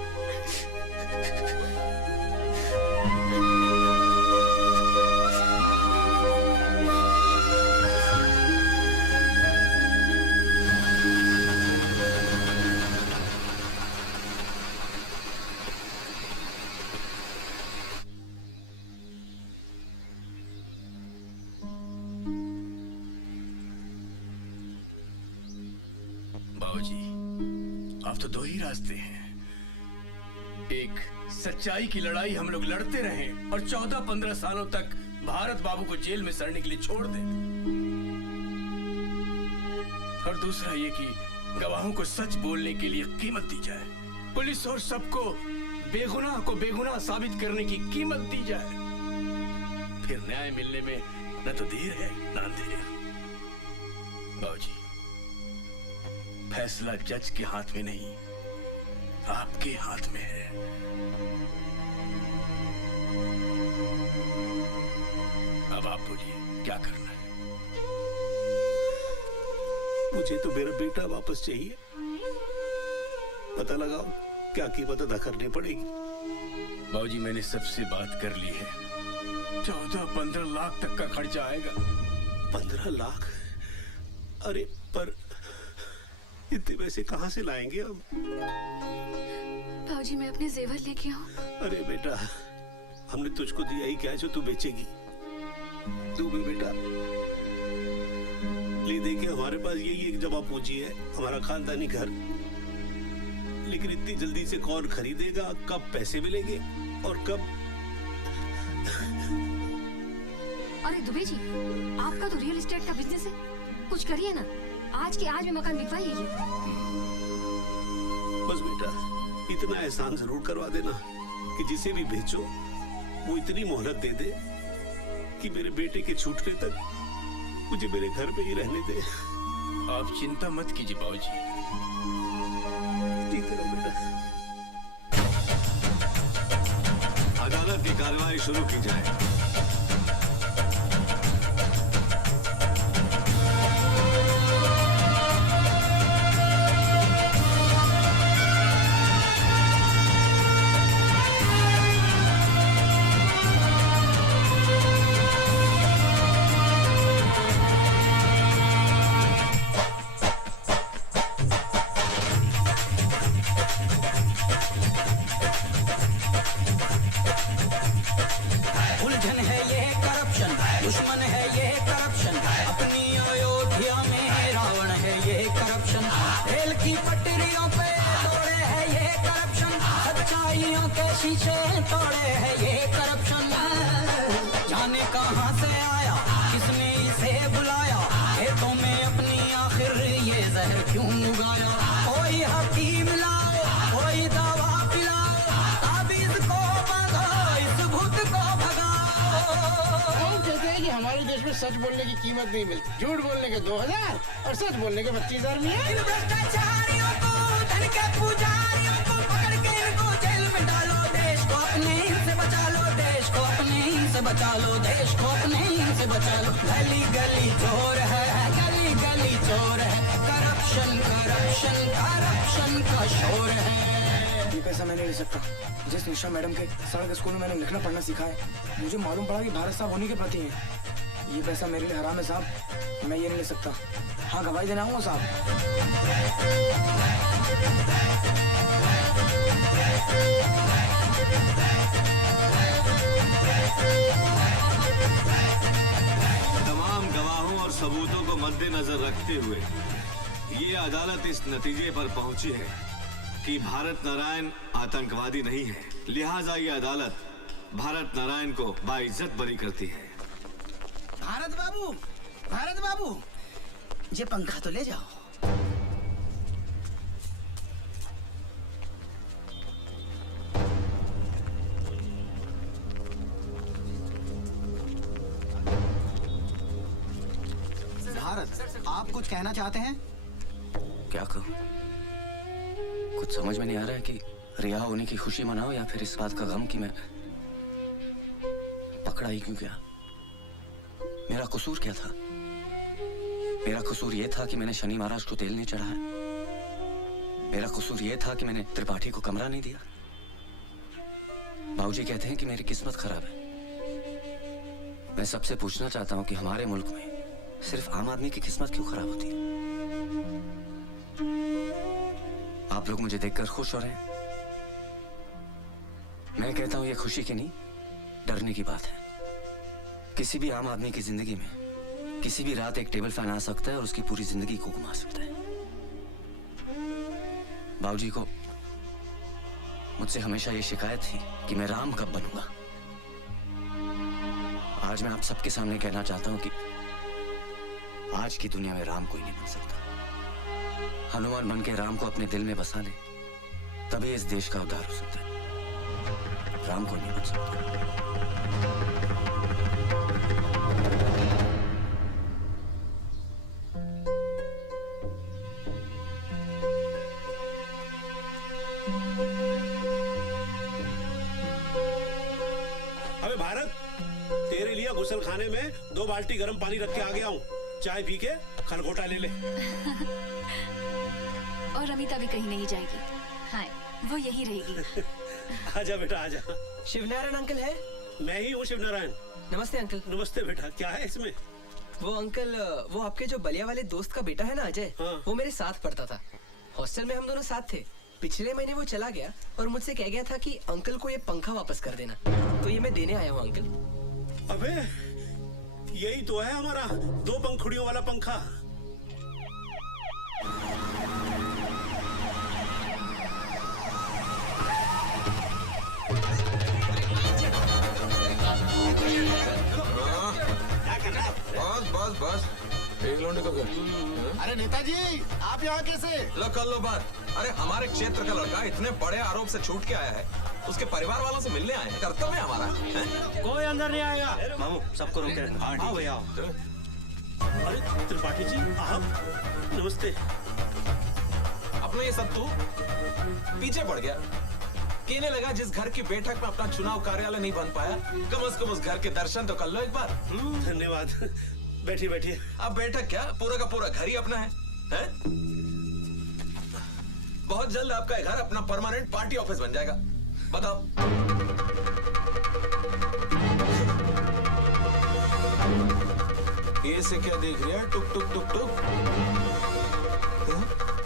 अब तो 2 ही रास्ते हैं। एक, सच्चाई की लड़ाई हम लोग लड़ते रहें और 14-15 सालों तक भारत बाबू को जेल में सड़ने के लिए छोड़ दें। और दूसरा ये कि गवाहों को सच बोलने के लिए कीमत दी जाए। पुलिस और सबको बेगुनाह को बेगुनाह साबित करने की कीमत दी जाए। फिर न्याय मिलने में न तो देर है न अंधेर। बाबूजी, फैसला जज के हाथ में नहीं, आपके हाथ में है। अब आप बोलिए, क्या करना है? मुझे तो मेरा बेटा वापस चाहिए। पता लगाओ क्या कीमत अदा करनी पड़ेगी। बाबूजी, मैंने सबसे बात कर ली है। 14-15 लाख तक का खर्चा आएगा। 15 लाख? अरे पर इतने पैसे कहाँ से लाएंगे हम? बाबूजी, मैं अपने जेवर लेके आऊं? अरे बेटा, हमने तुझको दिया ही क्या जो तू बेचेगी? तू भी बेटा ले दे के हमारे पास यही एक जमा पूंजी है, हमारा खानदानी घर। लेकिन इतनी जल्दी से कौन खरीदेगा? कब पैसे मिलेंगे और कब? अरे दुबे जी, आपका तो रियल एस्टेट का बिजनेस है, कुछ करिए ना। आज के आज में मकान बिकवाइए। बस बेटा इतना एहसान जरूर करवा देना कि जिसे भी बेचो वो इतनी मोहलत दे दे कि मेरे बेटे के छूटने तक मुझे मेरे घर पे ही रहने दे। आप चिंता मत कीजिए बाबूजी। ठीक है बेटा। अदालत की कार्रवाई शुरू की जाए। उलझन है ये करप्शन, दुश्मन है ये करप्शन, अपनी अयोध्या में रावण है ये करप्शन, रेल की पटरियों पे तोड़े है ये करप्शन, सच्चाइयों के शीशे तोड़े है ये करप्शन। जाने कहां से आया, किसने इसे बुलाया, खेतों में अपनी आखिर ये जहर क्यों उगाया? कोई हकीम लाओ, कोई दवा पिलाओ, ताबीज को बांधो, इस भूत को कहते हैं कि हमारे देश में सच बोलने की कीमत नहीं मिलती, झूठ बोलने के 2000 और सच बोलने के 25,000 में है। इन भ्रष्टाचारियों को, धन के पुजारियों को पकड़ के इनको जेल में डालो, देश को अपने से बचा लो, देश को अपने से बचा लो, देश को अपने से बचा लो। गली गली चोर है, गली गली चोर है, करप्शन करप्शन करप्शन का शोर है। ये पैसा मैं नहीं ले सकता। जिस निशा मैडम के सड़क स्कूल में मैंने लिखना पढ़ना सीखा है, मुझे मालूम पड़ा कि भारत साहब होने के प्रति है। ये पैसा मेरे लिए हराम है साहब, मैं ये नहीं ले सकता। हाँ, गवाही देना आऊंगा साहब। तमाम गवाहों और सबूतों को मद्देनजर रखते हुए ये अदालत इस नतीजे पर पहुंची है कि भारत नारायण आतंकवादी नहीं है। लिहाजा ये अदालत भारत नारायण को बाइज्जत बरी करती है। भारत बाबू, ये पंखा तो ले जाओ। भारत, आप कुछ कहना चाहते हैं? क्या कहूँ? कुछ समझ में नहीं आ रहा है कि रिहा होने की खुशी मनाओ या फिर इस बात का गम कि मैं पकड़ा ही क्यों गया। मेरा कसूर क्या था? मेरा कसूर ये था कि मैंने शनि महाराज को तेल नहीं चढ़ाया। मेरा कसूर ये था कि मैंने त्रिपाठी को कमरा नहीं दिया। बाबूजी कहते हैं कि मेरी किस्मत खराब है। मैं सबसे पूछना चाहता हूं कि हमारे मुल्क में सिर्फ आम आदमी की किस्मत क्यों खराब होती है? आप लोग मुझे देखकर खुश हो रहे हैं। मैं कहता हूं ये खुशी की नहीं, डरने की बात है। किसी भी आम आदमी की जिंदगी में किसी भी रात एक टेबल फैन आ सकता है और उसकी पूरी जिंदगी को घुमा सकता है। बाबूजी को मुझसे हमेशा ये शिकायत थी कि मैं राम कब बनूंगा। आज मैं आप सबके सामने कहना चाहता हूं कि आज की दुनिया में राम कोई नहीं बन सकता। हनुमान बन के राम को अपने दिल में बसा ले, तभी इस देश का उद्धार हो सकता है। राम कोई नहीं बन सकता। अबे भारत, तेरे लिए गुसल खाने में 2 बाल्टी गर्म पानी रख के आ गया हूँ। चाय पी के खलगोटा ले ले। और अमिता भी कहीं नहीं जाएगी। हाँ, वो यही रहेगी। आजा बेटा आजा। शिवनारायण अंकल है? मैं ही हूँ शिवनारायण। नमस्ते अंकल। नमस्ते बेटा, क्या है इसमें? वो अंकल, वो आपके जो बलिया वाले दोस्त का बेटा है ना अजय, वो मेरे साथ पढ़ता था। हॉस्टल में हम दोनों साथ थे। पिछले महीने वो चला गया और मुझसे कह गया था कि अंकल को ये पंखा वापस कर देना, तो ये मैं देने आया हूँ अंकल। अबे यही तो है हमारा 2 पंखुड़ियों वाला पंखा। बस बस बस एक लौंडे को अरे नेताजी आप यहाँ कैसे? लो कर लो बात। अरे हमारे क्षेत्र का लड़का इतने बड़े आरोप से छूट के आया है, उसके परिवार वालों से मिलने आए हैं। कर्तव्य है हमारा। कोई अंदर नहीं आएगा। मामू सबको रोके। हाँ भैया। अरे त्रिपाठी जी आप, नमस्ते। अपना ये सब तू पीछे पड़ गया। कहने लगा जिस घर की बैठक में अपना चुनाव कार्यालय नहीं बन पाया, कम से कम उस घर के दर्शन तो कर लो एक बार। धन्यवाद। बैठिए बैठिए। अब बैठक क्या, पूरा का पूरा घर ही अपना है? बहुत जल्द आपका घर अपना परमानेंट पार्टी ऑफिस बन जाएगा। बताओ। ये से क्या देख रही है? टुक टुक टुक टुक।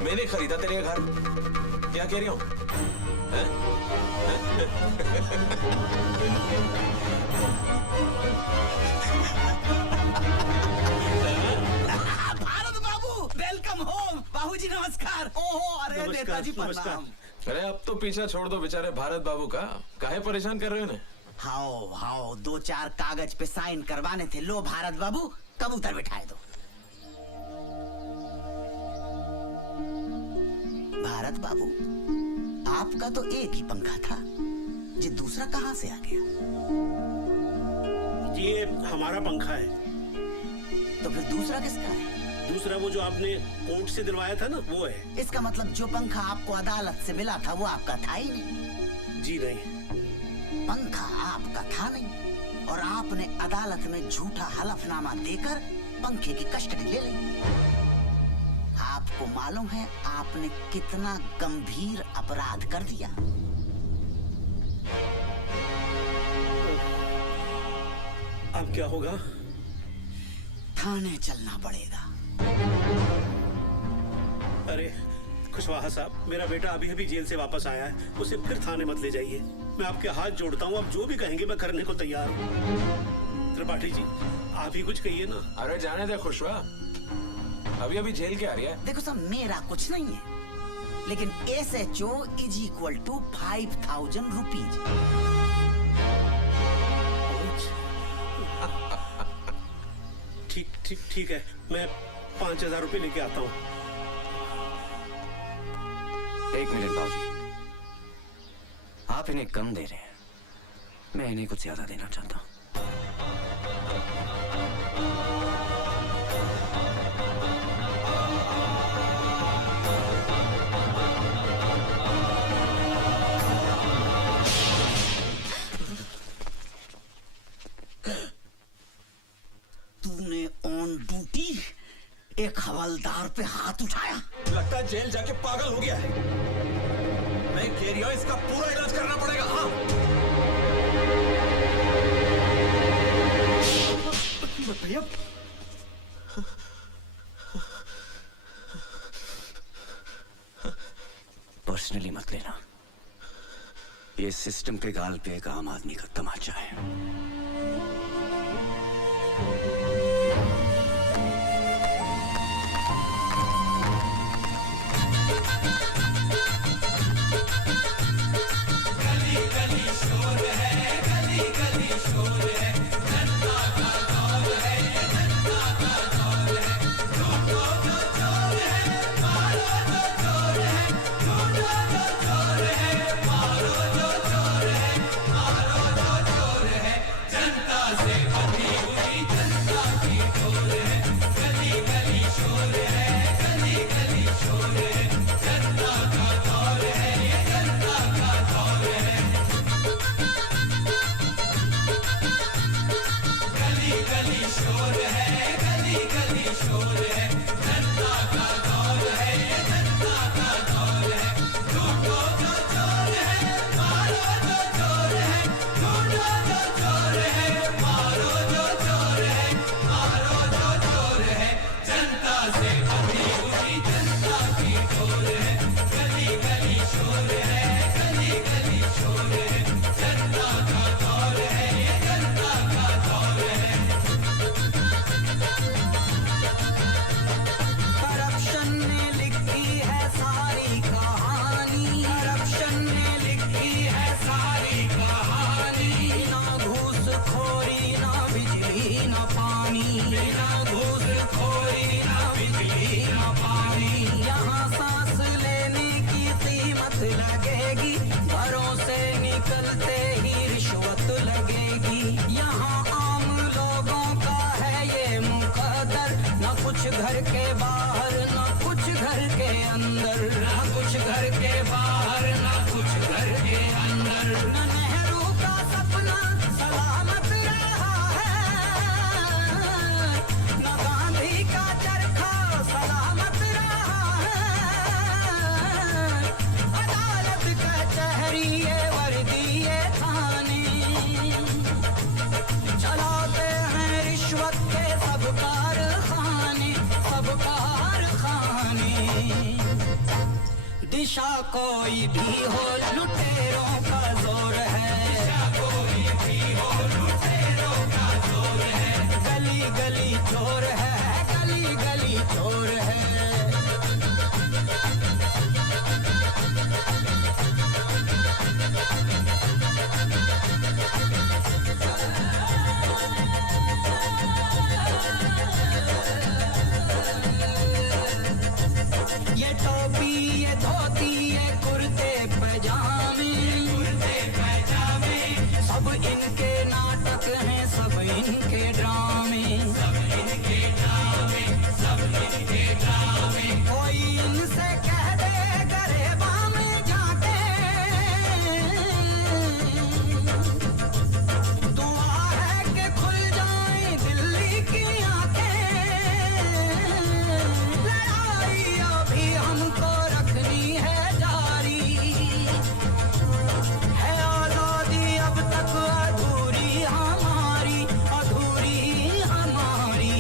मैंने खरीदा तेरे घर, क्या कह रही हूँ? भारत बाबू वेलकम होम। बाबूजी नमस्कार। ओहो अरे नेताजी प्रणाम। अरे अब तो पीछा छोड़ दो बेचारे भारत बाबू का, काहे परेशान कर रहे हो? हाओ हाओ 2-4 कागज पे साइन करवाने थे। लो भारत बाबू कबूतर बिठाए दो। भारत बाबू आपका तो एक ही पंखा था, ये दूसरा कहां से आ गया? ये हमारा पंखा है। तो फिर दूसरा किसका है? दूसरा वो जो आपने कोर्ट से दिलवाया था ना, वो है। इसका मतलब जो पंखा आपको अदालत से मिला था वो आपका था ही नहीं। जी नहीं, पंखा आपका था नहीं और आपने अदालत में झूठा हलफनामा देकर पंखे की कस्टडी ले ली। आपको मालूम है आपने कितना गंभीर अपराध कर दिया? अब क्या होगा? थाने चलना पड़ेगा। अरे कुशवाहा साहब, मेरा बेटा अभी अभी जेल से वापस आया है, उसे फिर थाने मत ले जाइए। मैं आपके हाथ जोड़ता हूँ, आप जो भी कहेंगे मैं करने को तैयार हूँ। त्रिपाठी जी आप ही कुछ कहिए ना। अरे जाने दे खुशवा, अभी अभी जेल के आ रही है। देखो सब मेरा कुछ नहीं है, लेकिन SHO = 5000 रुपीज। ठीक है, मैं 5000 रुपए लेके आता हूँ। 1 मिनट बाबूजी, आप इन्हें कम दे रहे हैं, मैं इन्हें कुछ ज्यादा देना चाहता हूँ। तूने ऑन ड्यूटी एक हवलदार पे हाथ उठाया? लगता है जेल जाके पागल हो गया है। मैं कह रही हूं इसका पूरा इलाज करना पड़ेगा। हाँ भैया पर्सनली मत लेना, ये सिस्टम के गाल पे एक आम आदमी का तमाचा है। लगेगी, घरों से निकलते ही रिश्वत लगेगी। यहाँ आम लोगों का है ये मुकद्दर, न कुछ घर के बाहर न कुछ घर के अंदर, न कुछ घर के बाहर न कुछ घर के अंदर। न नेहरू का सपना सलामत रहा है, न गांधी का चरखा सलामत रहा है। अदालत कचहरी ये वर्दी ये थाने, चलाते हैं रिश्वत के सब कारखाने, सब कारखाने। दिशा कोई भी हो लुटेरों का जोर है, दिशा कोई भी हो लुटेरों का जोर है। गली गली चोर है, गली गली चोर है। ये टोपी ये धोती ये कुर्ते पैजामे, सब इनके नाटक हैं, सब इनके ड्रामे, सब इनके ड्रामे, सब इनके ड्रामे। कोई इनसे कह दे गरेबा में जाके, दुआ है कि खुल जाए दिल्ली की आंखें। लड़ाई अभी हमको रखनी है जारी, है आजादी अब तक अधूरी हमारी, अधूरी हमारी।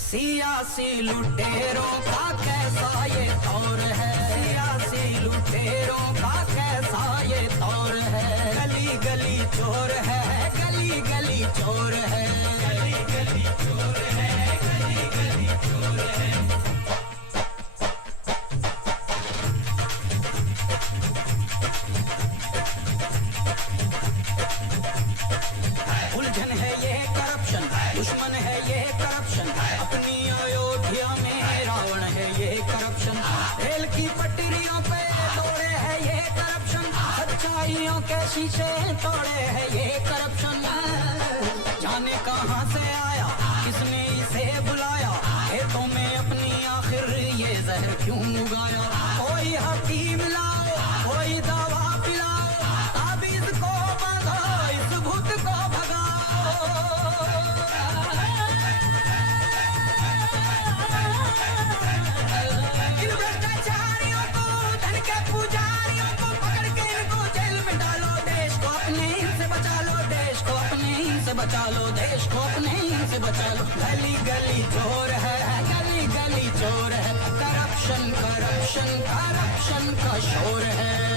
सियासी लुटेरों का कैसा ये दौर है, सियासी लुटेरों का कैसा ये दौर है। गली गली चोर है, गली गली चोर है, गली गली चोर है, गली गली चोर है। उलझन है ये करप्शन, दुश्मन है ये करप्शन, अपनी अयोध्या में रावण है ये करप्शन। रेल की पटरियों पे तोड़े है ये करप्शन, सच्चाइयों के शीशे तोड़े है ये करप्शन। जाने कहाँ से आया, किसने इसे बुलाया, खेतों में अपनी आखिर ये जहर क्यों उगाया। कोई हकीम लाओ, कोई दवा पिलाओ, ताबीज को बांधो, इस भूत को भगाओ। इन भ्रष्टाचारियों को, धन के पुजारियों को पकड़ के इनको जेल में डालो। देश को अपने इनसे बचा लो, देश को अपने इनसे बचा लो, देश को अपने इनसे बचा लो। गली गली चोर है, गली गली चोर है, करप्शन करप्शन करप्शन का शोर है।